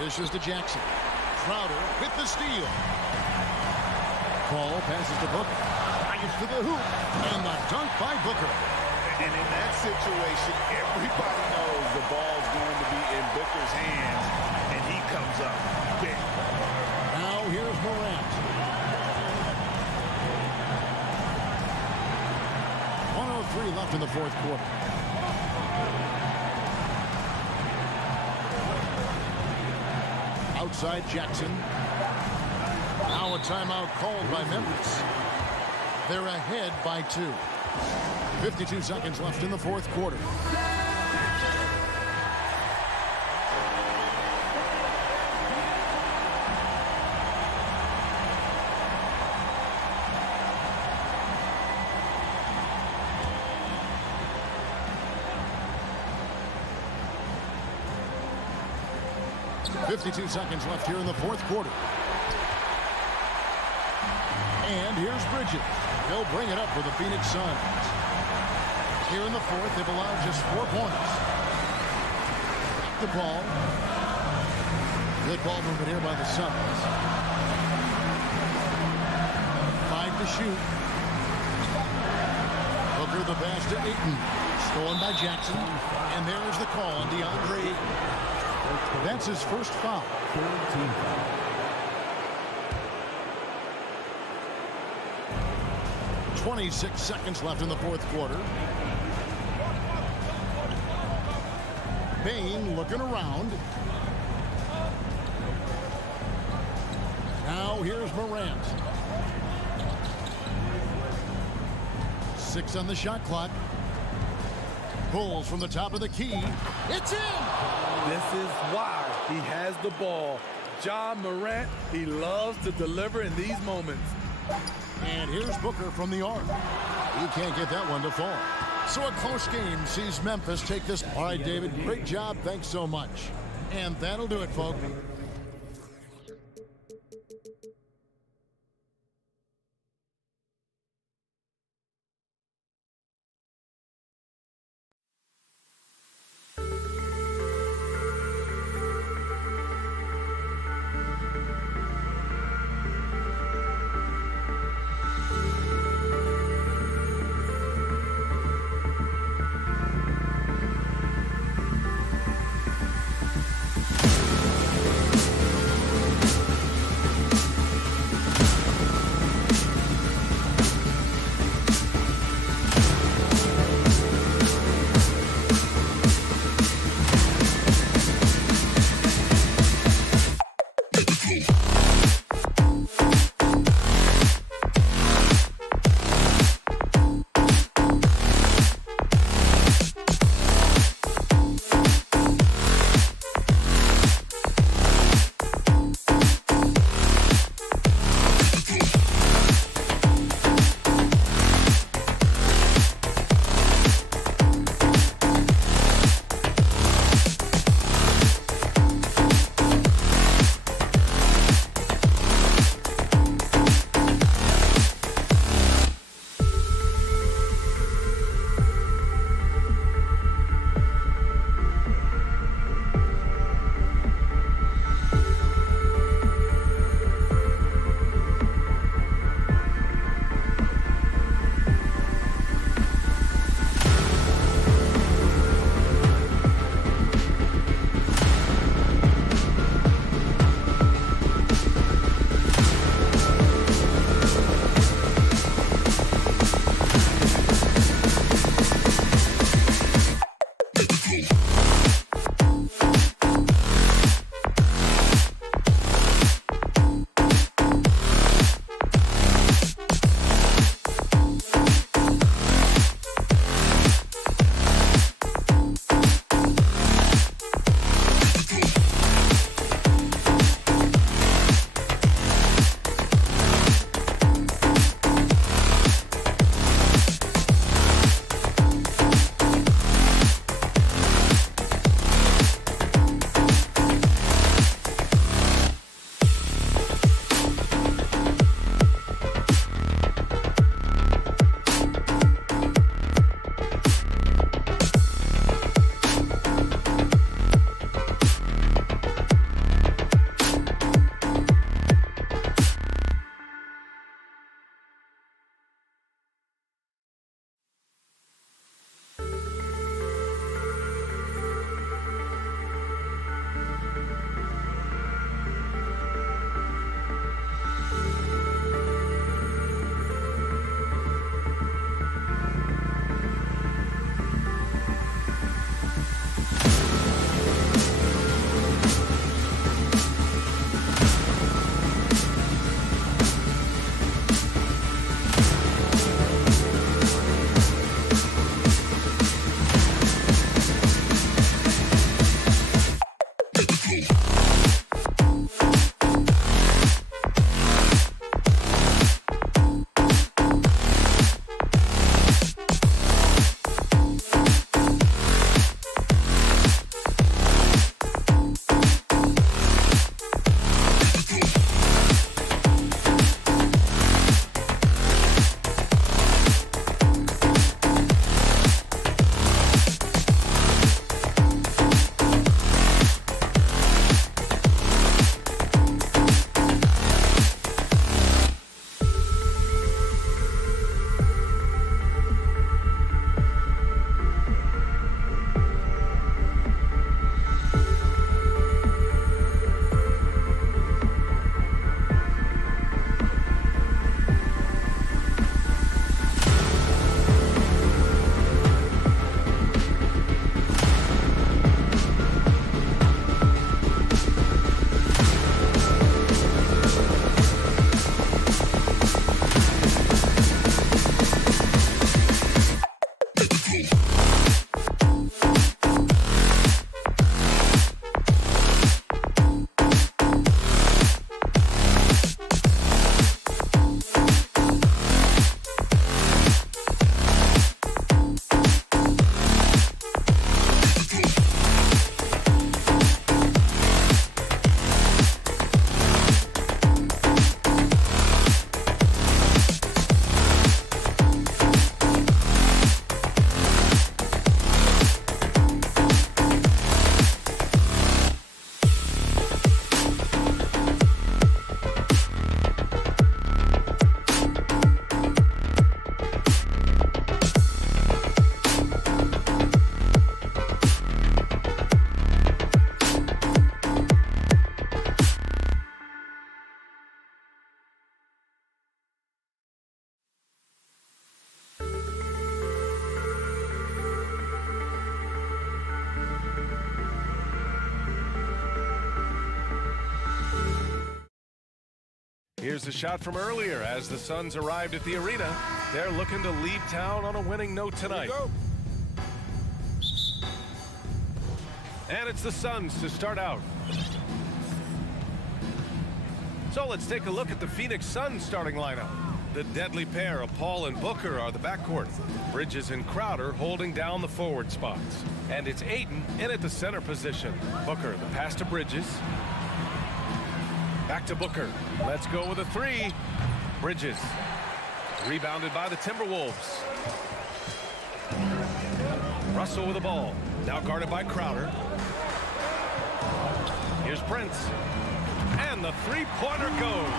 This is to Jackson. Crowder with the steal. Ball passes to Booker. Drives to the hoop. And the dunk by Booker. And in that situation, everybody knows the ball's going to be in Booker's hands, and he comes up big. Now here's Morant. 1:03 left in the fourth quarter. Outside Jackson. Now a timeout called by Memphis. They're ahead by 2. 52 seconds left in the fourth quarter. .52 seconds left here in the fourth quarter. And here's Bridges. They'll bring it up for the Phoenix Suns. Here in the fourth, they've allowed just 4 points. The ball. Good ball movement here by the Suns. 5 to shoot. Booker the pass to Ayton. Stolen by Jackson. And there's the call on DeAndre Ayton. That's his first foul. 26 seconds left in the fourth quarter. Bane looking around. Now here's Morant. 6 on the shot clock. Bulls from the top of the key. It's in! This is why he has the ball. John Morant, he loves to deliver in these moments. And here's Booker from the arc. He can't get that one to fall. So a close game sees Memphis take this. All right, David, great job. Thanks so much. And that'll do it, folks. Here's the shot from earlier as the Suns arrived at the arena. They're looking to leave town on a winning note tonight. And it's the Suns to start out. So let's take a look at the Phoenix Suns starting lineup. The deadly pair of Paul and Booker are the backcourt. Bridges and Crowder holding down the forward spots. And it's Ayton in at the center position. Booker, the pass to Bridges. Back to Booker. Let's go with a three. Bridges. Rebounded by the Timberwolves. Russell with the ball. Now guarded by Crowder. Here's Prince. And the three-pointer goes.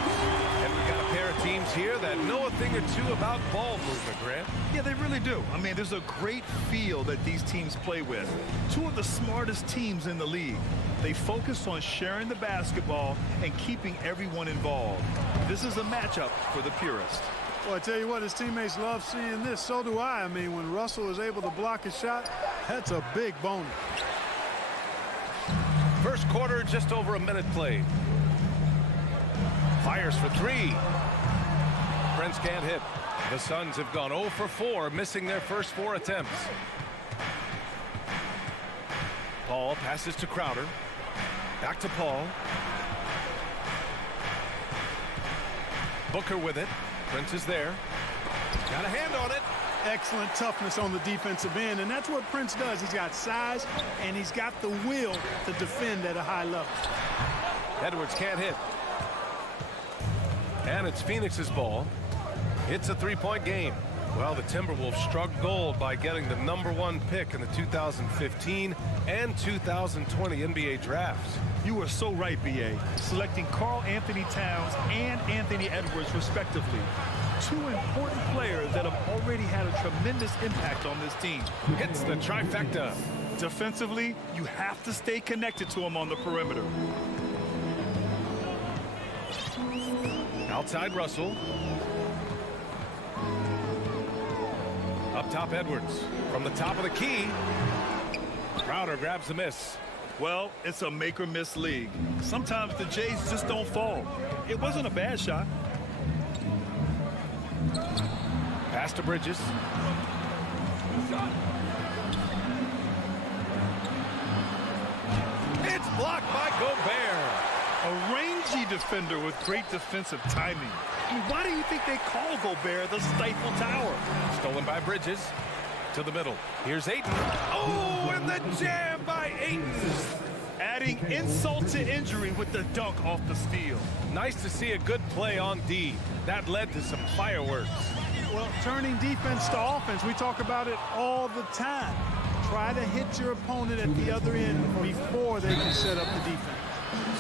And we got a pair of teams here that know a thing or two about ball movement, Grant. Yeah, they really do. I mean, there's a great feel that these teams play with. Two of the smartest teams in the league. They focus on sharing the basketball and keeping everyone involved. This is a matchup for the purist. Well, I tell you what, his teammates love seeing this. So do I. I mean, when Russell is able to block a shot, that's a big bonus. First quarter, just over a minute played. Fires for three. Prince can't hit. The Suns have gone 0 for 4, missing their first 4 attempts. Paul passes to Crowder. Back to Paul. Booker with it. Prince is there. Got a hand on it. Excellent toughness on the defensive end, and that's what Prince does. He's got size, and he's got the will to defend at a high level. Edwards can't hit. And it's Phoenix's ball. It's a three-point game. Well, the Timberwolves struck gold by getting the #1 pick in the 2015 and 2020 NBA drafts. You were so right, B.A. Selecting Karl Anthony Towns and Anthony Edwards, respectively. Two important players that have already had a tremendous impact on this team. Hits the trifecta. Defensively, you have to stay connected to him on the perimeter. Outside Russell. Up top Edwards. From the top of the key. Crowder grabs the miss. Well, it's a make or miss league. Sometimes the Jays just don't fall. It wasn't a bad shot. Pass to Bridges. It's blocked by Gobert. A rangy defender with great defensive timing. I mean, why do you think they call Gobert the Stifle Tower? Stolen by Bridges. To the middle. Here's Ayton. Oh, and the jam by Ayton. Adding insult to injury with the dunk off the steal. Nice to see a good play on D. That led to some fireworks. Well, turning defense to offense, we talk about it all the time. Try to hit your opponent at the other end before they can set up the defense.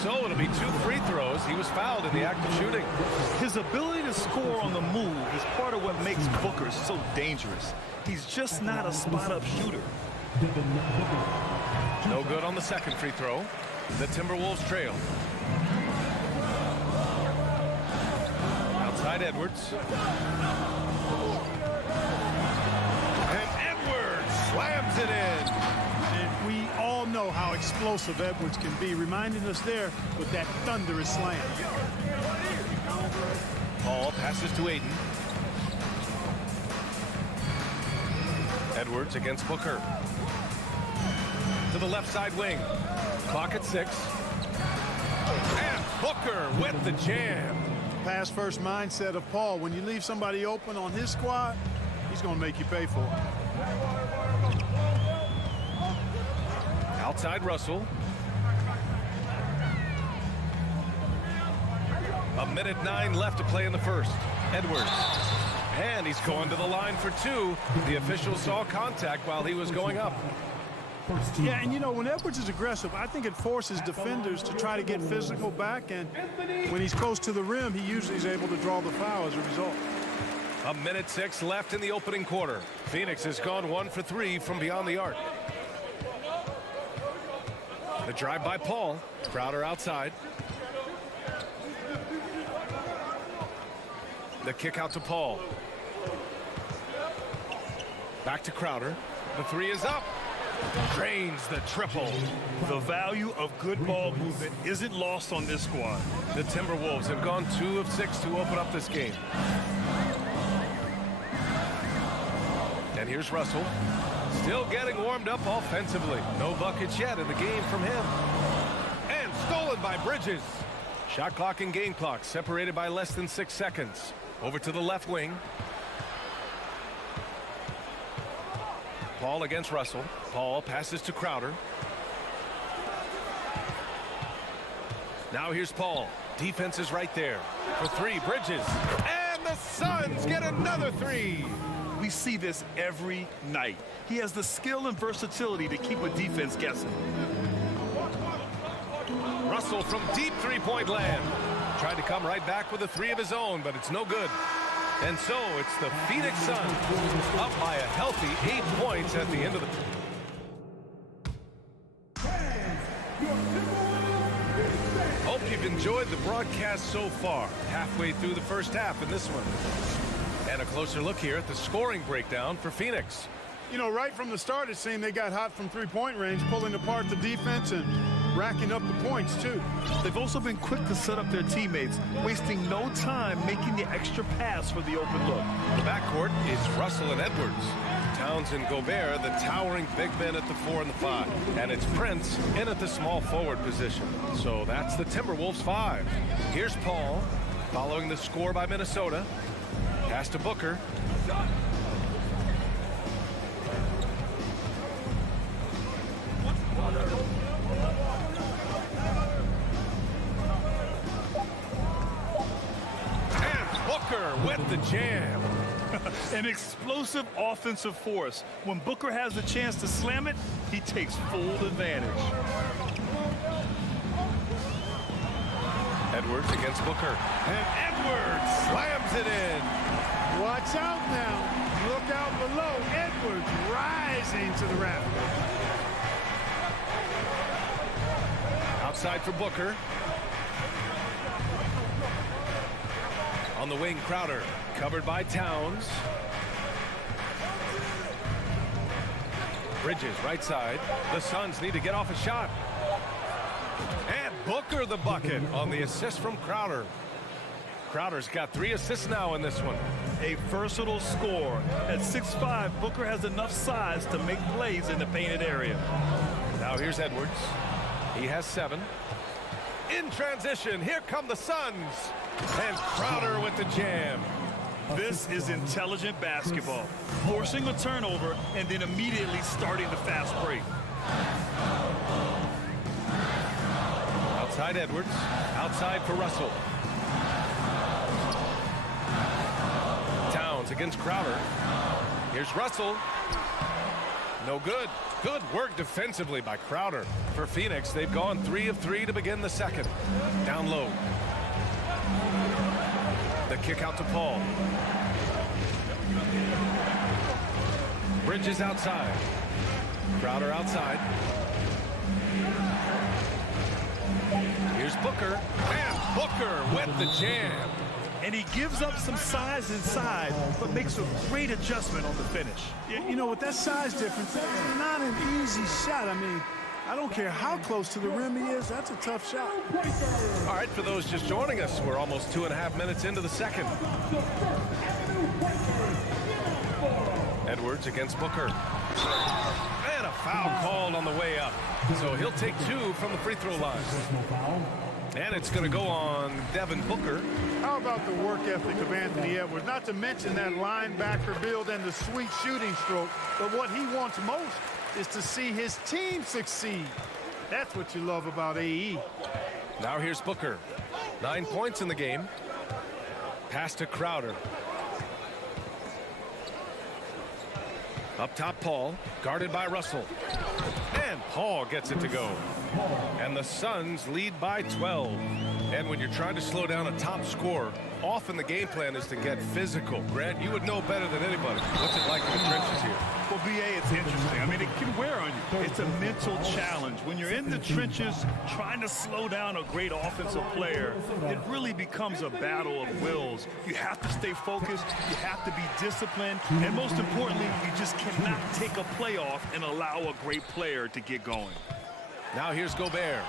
So it'll be 2 free throws. He was fouled in the act of shooting. His ability to score on the move is part of what makes Booker so dangerous. He's just not a spot-up shooter. No good on the second free throw. The Timberwolves trail. Outside Edwards. And Edwards slams it in. And we all know how explosive Edwards can be, reminding us there with that thunderous slam. Paul passes to Ayton. Edwards against Booker. To the left side wing. Clock at 6. And Booker with the jam. Pass first mindset of Paul. When you leave somebody open on his squad, he's going to make you pay for it. Outside Russell. A minute 9 left to play in the first. Edwards. And he's going to the line for 2. The official saw contact while he was going up. Yeah, and you know, when Edwards is aggressive, I think it forces defenders to try to get physical back, and when he's close to the rim, he usually is able to draw the foul as a result. A minute 6 left in the opening quarter. Phoenix has gone 1 for 3 from beyond the arc. The drive by Paul. Crowder outside. The kick out to Paul. Back to Crowder. The 3 is up. Drains the triple. The value of good ball movement isn't lost on this squad. The Timberwolves have gone 2 of 6 to open up this game. And here's Russell. Still getting warmed up offensively. No buckets yet in the game from him. And stolen by Bridges. Shot clock and game clock separated by less than 6 seconds. Over to the left wing. Paul against Russell. Paul passes to Crowder. Now here's Paul. Defense is right there. For 3, Bridges. And the Suns get another 3. We see this every night. He has the skill and versatility to keep a defense guessing. Russell from deep three-point land. Tried to come right back with a 3 of his own, but it's no good. And so it's the Phoenix Suns up by a healthy 8 points at the end of the... Hope you've enjoyed the broadcast so far. Halfway through the first half in this one. And a closer look here at the scoring breakdown for Phoenix. You know, right from the start, it seemed they got hot from three-point range, pulling apart the defense and racking up the points, too. They've also been quick to set up their teammates, wasting no time making the extra pass for the open look. The backcourt is Russell and Edwards. Towns and Gobert, the towering big men at the 4 and the 5. And it's Prince in at the small forward position. So that's the Timberwolves 5. Here's Paul, following the score by Minnesota. Pass to Booker. And Booker with the jam. An explosive offensive force. When Booker has the chance to slam it, he takes full advantage. Edwards against Booker. And Edwards slams it in. Watch out now. Look out below. Edwards rising to the raft. Outside for Booker. On the wing, Crowder. Covered by Towns. Bridges, right side. The Suns need to get off a shot. And Booker the bucket on the assist from Crowder. Crowder's got 3 assists now in this one. A versatile scorer. At 6'5", Booker has enough size to make plays in the painted area. Now here's Edwards. He has 7. In transition, here come the Suns. And Crowder with the jam. This is intelligent basketball. Forcing a turnover and then immediately starting the fast break. Outside Edwards. Outside for Russell. Towns against Crowder. Here's Russell. No good. Good work defensively by Crowder. For Phoenix, they've gone 3 of 3 to begin the second. Down low. The kick out to Paul. Bridges outside. Crowder outside. Here's Booker. And Booker with the jam. And he gives up some size inside, but makes a great adjustment on the finish. You know, with that size difference, that's not an easy shot. I mean, I don't care how close to the rim he is. That's a tough shot. All right, for those just joining us, we're almost 2.5 minutes into the second. Edwards against Booker. And a foul called on the way up. So he'll take 2 from the free throw line. And it's going to go on Devin Booker. How about the work ethic of Anthony Edwards? Not to mention that linebacker build and the sweet shooting stroke. But what he wants most is to see his team succeed. That's what you love about AE. Now here's Booker. 9 points in the game. Pass to Crowder. Up top, Paul, guarded by Russell. And Paul gets it to go. And the Suns lead by 12. And when you're trying to slow down a top scorer, often the game plan is to get physical. Grant, you would know better than anybody. What's it like in the trenches here? Well, BA, it's interesting. I mean, it can wear on you. It's a mental challenge. When you're in the trenches trying to slow down a great offensive player, it really becomes a battle of wills. You have to stay focused, you have to be disciplined, and most importantly, you just cannot take a play off and allow a great player to get going. Now here's Gobert.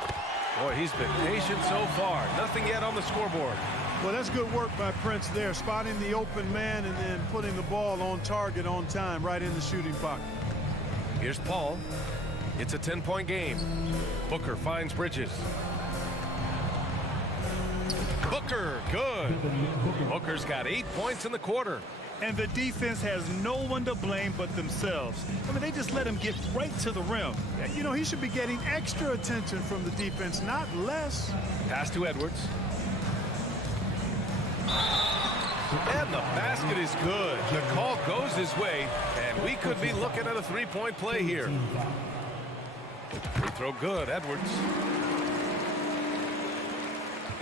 Boy, he's been patient so far. Nothing yet on the scoreboard. Well, that's good work by Prince there, spotting the open man and then putting the ball on target on time, right in the shooting pocket. Here's Paul. It's a 10-point game. Booker finds Bridges. Booker, good. Booker's got 8 points in the quarter. And the defense has no one to blame but themselves. I mean, they just let him get right to the rim. You know, he should be getting extra attention from the defense, not less. Pass to Edwards. And the basket is good. The call goes his way, and we could be looking at a three-point play here. Free throw good, Edwards.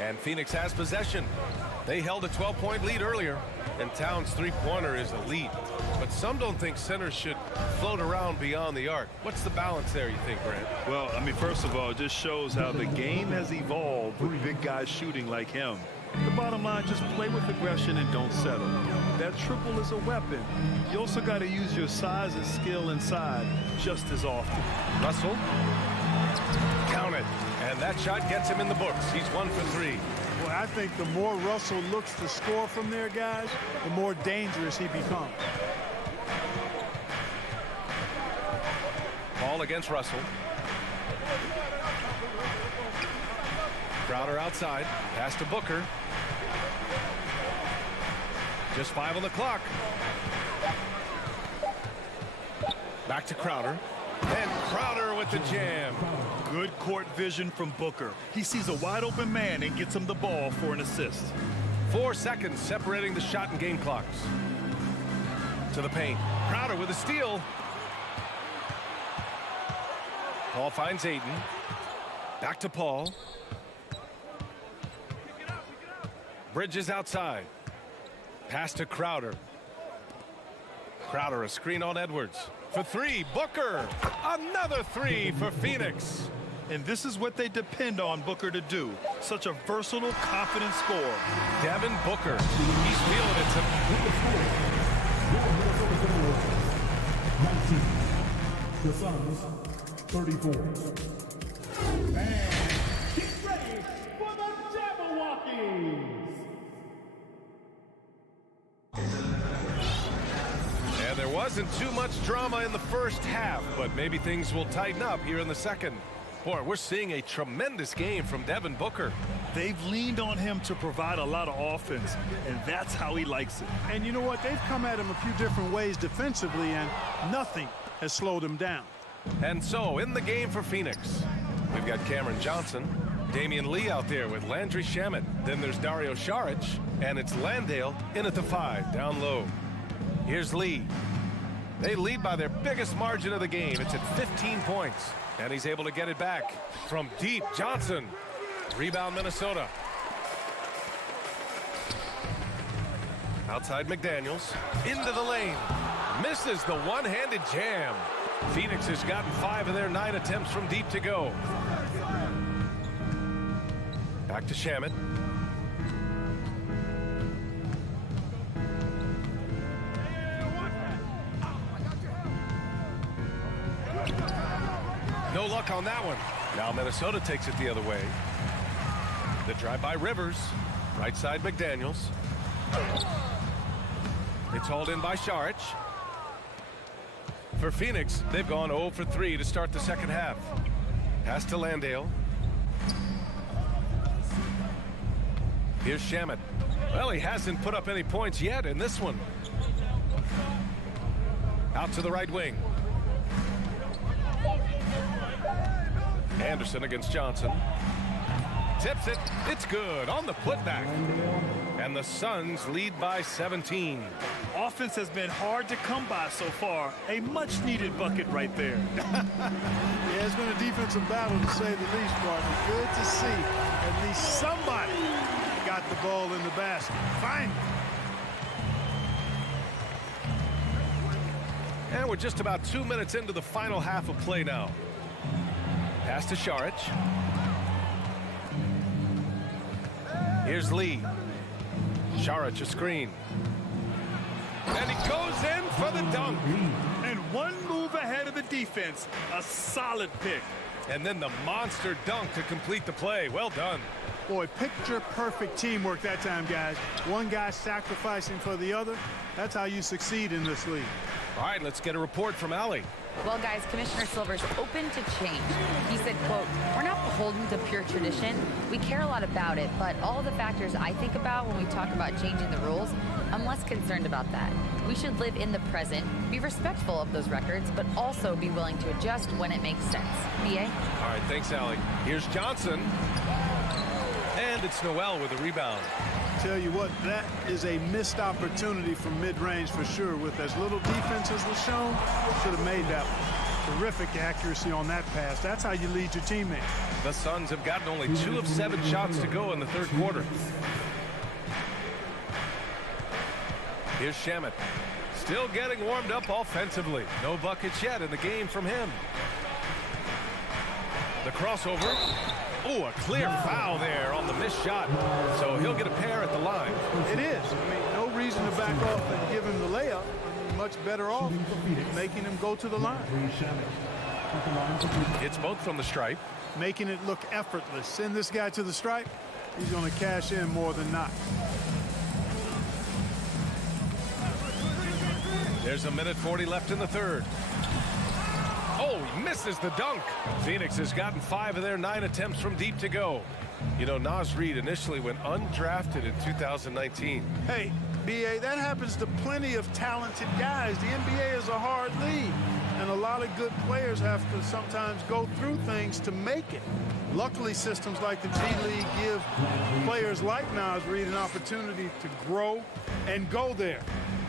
And Phoenix has possession. They held a 12-point lead earlier, and Towns' three-pointer is elite. But some don't think centers should float around beyond the arc. What's the balance there, you think, Brent? Well, I mean, first of all, it just shows how the game has evolved with big guys shooting like him. The bottom line, just play with aggression and don't settle. That triple is a weapon. You also got to use your size and skill inside just as often. Russell. Count it. And that shot gets him in the books. He's 1 for 3. Well, I think the more Russell looks to score from there, guys, the more dangerous he becomes. Ball against Russell. Crowder outside. Pass to Booker. Just 5 on the clock. Back to Crowder. And Crowder with the jam. Good court vision from Booker. He sees a wide open man and gets him the ball for an assist. 4 seconds separating the shot and game clocks. To the paint. Crowder with a steal. Paul finds Ayton. Back to Paul. Bridges outside. Pass to Crowder. Crowder a screen on Edwards. For 3, Booker. Another 3 for Phoenix. And this is what they depend on Booker to do. Such a versatile, confident scorer. Devin Booker. He's feeling it tonight. 19. The Suns, 34. And get ready for the Jabberwockies. And there wasn't too much drama in the first half, but maybe things will tighten up here in the second. Boy, we're seeing a tremendous game from Devin Booker. They've leaned on him to provide a lot of offense, and that's how he likes it. And you know what? They've come at him a few different ways defensively, and nothing has slowed him down. And so, in the game for Phoenix, we've got Cameron Johnson, Damian Lee out there with Landry Shamet. Then there's Dario Saric, and it's Landale in at the 5, down low. Here's Lee. They lead by their biggest margin of the game. It's at 15 points. And he's able to get it back from deep. Johnson. Rebound Minnesota. Outside McDaniels. Into the lane. Misses the one-handed jam. Phoenix has gotten 5 of their 9 attempts from deep to go. Back to Shamet. No luck on that one. Now Minnesota takes it the other way. The drive by Rivers. Right side McDaniels. It's hauled in by Saric. For Phoenix, they've gone 0 for 3 to start the second half. Pass to Landale. Here's Shamet. Well, he hasn't put up any points yet in this one. Out to the right wing. Anderson against Johnson. Tips it. It's good on the putback. And the Suns lead by 17. Offense has been hard to come by so far. A much-needed bucket right there. Yeah, it's been a defensive battle, to say the least, partner. Good to see at least somebody got the ball in the basket. Finally. And we're just about 2 minutes into the final half of play now. Pass to Sharic. Here's Lee. Sharic a screen. And he goes in for the dunk. And one move ahead of the defense. A solid pick. And then the monster dunk to complete the play. Well done. Boy, picture-perfect teamwork that time, guys. One guy sacrificing for the other. That's how you succeed in this league. All right, let's get a report from Allie. Well, guys, Commissioner Silver's open to change. He said, quote, "We're not beholden to pure tradition. We care a lot about it, but all the factors I think about when we talk about changing the rules, I'm less concerned about that. We should live in the present, be respectful of those records, but also be willing to adjust when it makes sense." B.A.? All right, thanks, Allie. Here's Johnson. And it's Noel with a rebound. Tell you what, that is a missed opportunity from mid-range for sure. With as little defense as was shown, should have made that one. Terrific accuracy on that pass. That's how you lead your teammates. The Suns have gotten only 2 of 7 shots to go in the third quarter. Here's Shamet. Still getting warmed up offensively. No buckets yet in the game from him. The crossover. Oh, a clear foul there on the missed shot. So he'll get a pair at the line. It is. I mean, no reason to back off and give him the layup. I mean, much better off making him go to the line. It's both from the stripe. Making it look effortless. Send this guy to the stripe. He's going to cash in more than not. There's a minute 40 left in the third. Oh, he misses the dunk. Phoenix has gotten 5 of their 9 attempts from deep to go. You know, Naz Reid initially went undrafted in 2019. Hey, B.A., that happens to plenty of talented guys. The NBA is a hard league, and a lot of good players have to sometimes go through things to make it. Luckily, systems like the G League give players like Naz Reid an opportunity to grow and go there.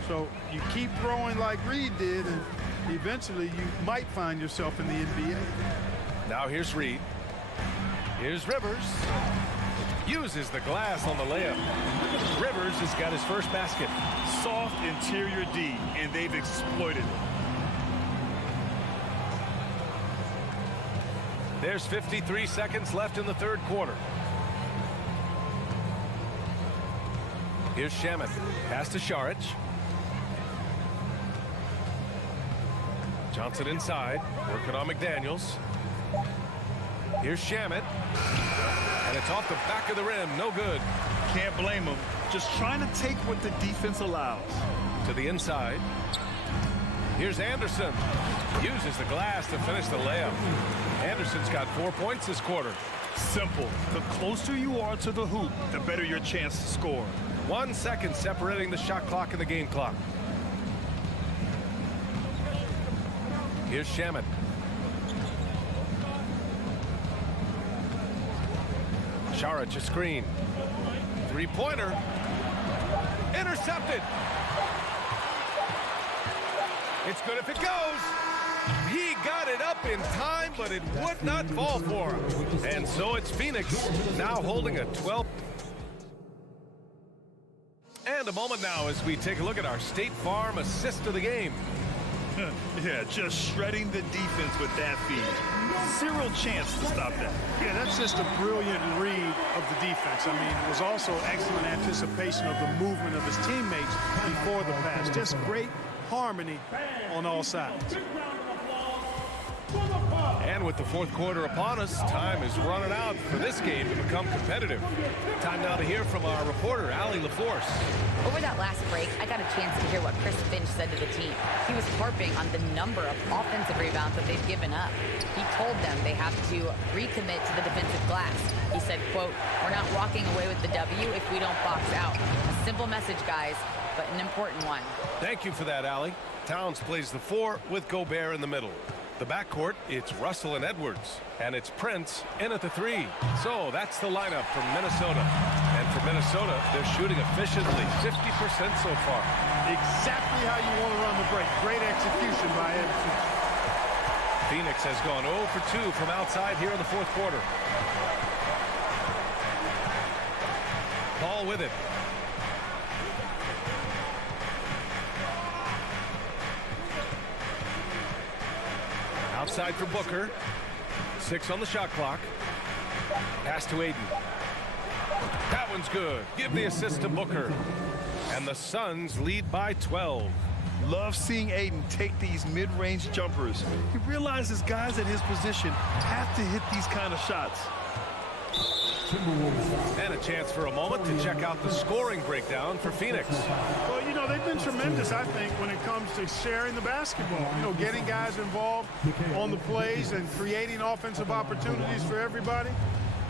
So you keep growing like Reid did, and eventually you might find yourself in the NBA. Now here's Reid. Here's Rivers. Uses the glass on the layup. Rivers has got his first basket. Soft interior D, and they've exploited it. There's 53 seconds left in the third quarter. Here's Shamet. Pass to Sharic. Johnson inside, working on McDaniels. Here's Shamet. And it's off the back of the rim, no good. Can't blame him. Just trying to take what the defense allows. To the inside. Here's Anderson. Uses the glass to finish the layup. Anderson's got 4 points this quarter. Simple. The closer you are to the hoop, the better your chance to score. 1 second separating the shot clock and the game clock. Here's Shamet. Sharic a screen. Three-pointer. Intercepted. It's good if it goes. He got it up in time, but it would not fall for him. And so it's Phoenix now holding a 12. And a moment now as we take a look at our State Farm assist of the game. Yeah, just shredding the defense with that feed. Zero chance to stop that. Yeah, that's just a brilliant read of the defense. I mean, it was also excellent anticipation of the movement of his teammates before the pass. Just great harmony on all sides. And with the fourth quarter upon us, time is running out for this game to become competitive. Time now to hear from our reporter, Allie LaForce. Over that last break, I got a chance to hear what Chris Finch said to the team. He was harping on the number of offensive rebounds that they've given up. He told them they have to recommit to the defensive glass. He said, quote, "We're not walking away with the W if we don't box out." A simple message, guys, but an important one. Thank you for that, Allie. Towns plays the 4 with Gobert in the middle. The backcourt, it's Russell and Edwards. And it's Prince in at the 3. So that's the lineup from Minnesota. And for Minnesota, they're shooting efficiently, 50% so far. Exactly how you want to run the break. Great execution by Edwards. Phoenix has gone 0 for 2 from outside here in the fourth quarter. Ball with it. Outside for Booker. 6 on the shot clock. Pass to Aiden. That one's good. Give the assist to Booker. And the Suns lead by 12. Love seeing Aiden take these mid-range jumpers. He realizes guys at his position have to hit these kind of shots. And a chance for a moment to check out the scoring breakdown for Phoenix. Well, you know, they've been tremendous, I think, when it comes to sharing the basketball. You know, getting guys involved on the plays and creating offensive opportunities for everybody.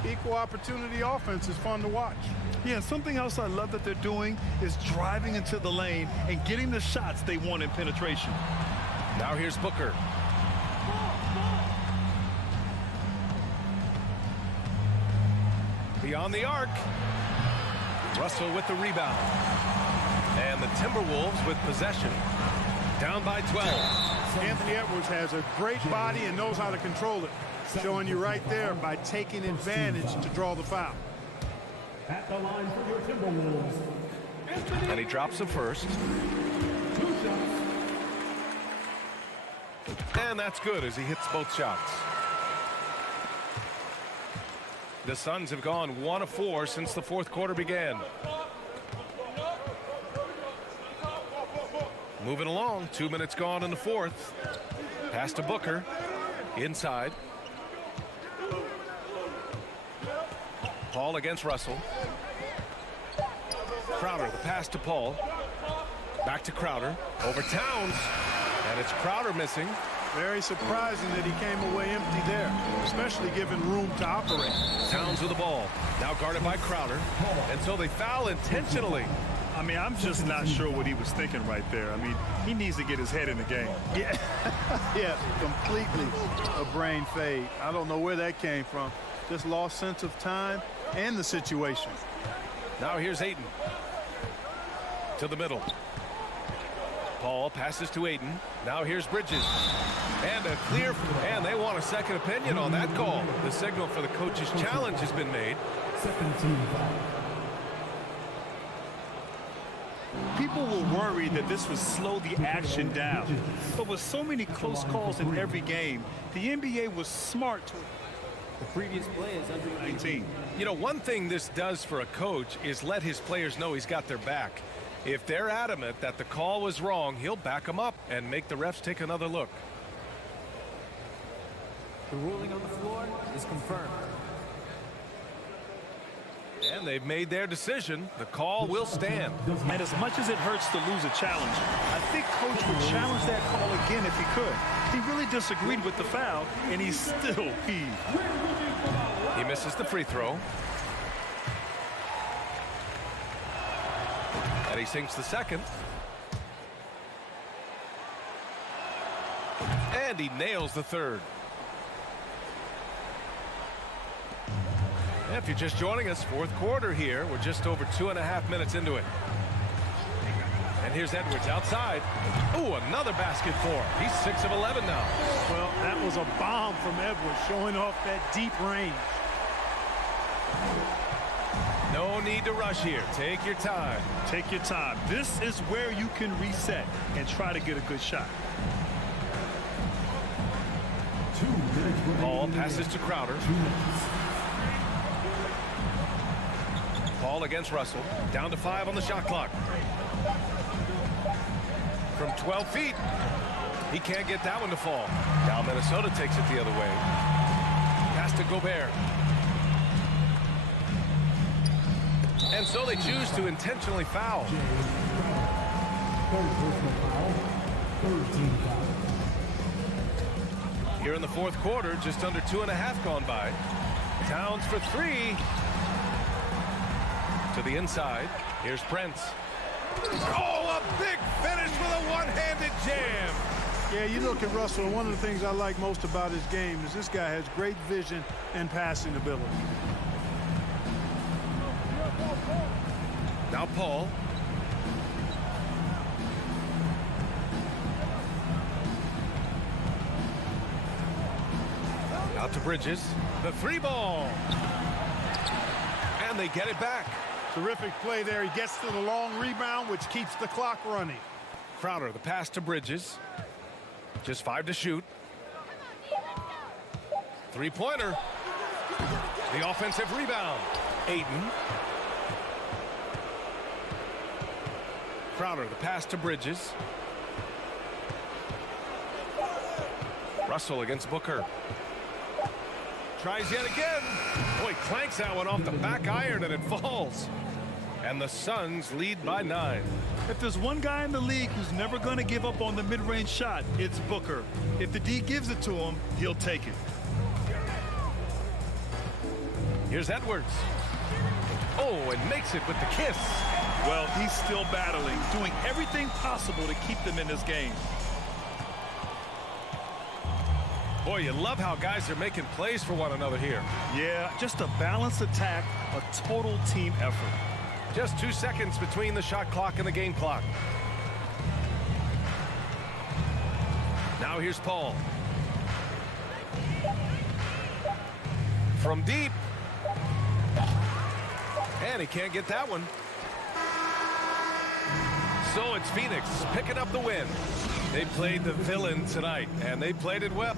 Equal opportunity offense is fun to watch. Yeah, something else I love that they're doing is driving into the lane and getting the shots they want in penetration. Now here's Booker. Beyond the arc. Russell with the rebound. And the Timberwolves with possession. Down by 12. Anthony Edwards has a great body and knows how to control it. Showing you right there by taking advantage to draw the foul. At the line for your Timberwolves. And he drops the first. And that's good as he hits both shots. The Suns have gone 1 of 4 since the fourth quarter began. Moving along, 2 minutes gone in the fourth. Pass to Booker. Inside. Paul against Russell. Crowder, the pass to Paul. Back to Crowder. Over Towns. And it's Crowder missing. Very surprising that he came away empty there, especially given room to operate. Towns with the ball. Now guarded by Crowder. And so they foul intentionally. I mean, I'm just not sure what he was thinking right there. I mean, he needs to get his head in the game. Yeah, yeah, completely a brain fade. I don't know where that came from. Just lost sense of time and the situation. Now here's Aiden. To the middle. Paul passes to Aiden. Now here's Bridges. And a clear, and they want a second opinion on that call. The signal for the coach's challenge has been made. People were worried that this would slow the action down. But with so many close calls in every game, the NBA was smart to the previous play is under 19. You know, one thing this does for a coach is let his players know he's got their back. If they're adamant that the call was wrong, he'll back them up and make the refs take another look. The ruling on the floor is confirmed. And they've made their decision. The call will stand. And as much as it hurts to lose a challenge, I think Coach would challenge that call again if he could. He really disagreed with the foul, and he still heaved. He misses the free throw. And he sinks the second. And he nails the third. If you're just joining us, fourth quarter here. We're just over 2.5 minutes into it. And here's Edwards outside. Ooh, another basket for him. He's 6 of 11 now. Well, that was a bomb from Edwards, showing off that deep range. No need to rush here. Take your time. Take your time. This is where you can reset and try to get a good shot. Paul passes to Crowder. Paul against Russell. Down to 5 on the shot clock. From 12 feet. He can't get that one to fall. Now Minnesota takes it the other way. Pass to Gobert. And so they choose to intentionally foul. Here in the fourth quarter, just under 2.5 gone by. Towns for 3. To the inside. Here's Prince. Oh, a big finish with a one-handed jam. Yeah, you look at Russell, and one of the things I like most about his game is this guy has great vision and passing ability. Now Paul. Out to Bridges. The 3 ball. And they get it back. Terrific play there. He gets to the long rebound, which keeps the clock running. Crowder, the pass to Bridges. Just 5 to shoot. Three-pointer. The offensive rebound. Ayton. Crowder, the pass to Bridges. Russell against Booker. Tries yet again. Boy, clanks that one off the back iron and it falls. And the Suns lead by 9. If there's one guy in the league who's never going to give up on the mid-range shot, it's Booker. If the D gives it to him, he'll take it. Here's Edwards. Oh, and makes it with the kiss. Well, he's still battling, doing everything possible to keep them in this game. Boy, you love how guys are making plays for one another here. Yeah, just a balanced attack, a total team effort. Just 2 seconds between the shot clock and the game clock. Now here's Paul. From deep. And he can't get that one. So it's Phoenix picking up the win. They played the villain tonight, and they played it well.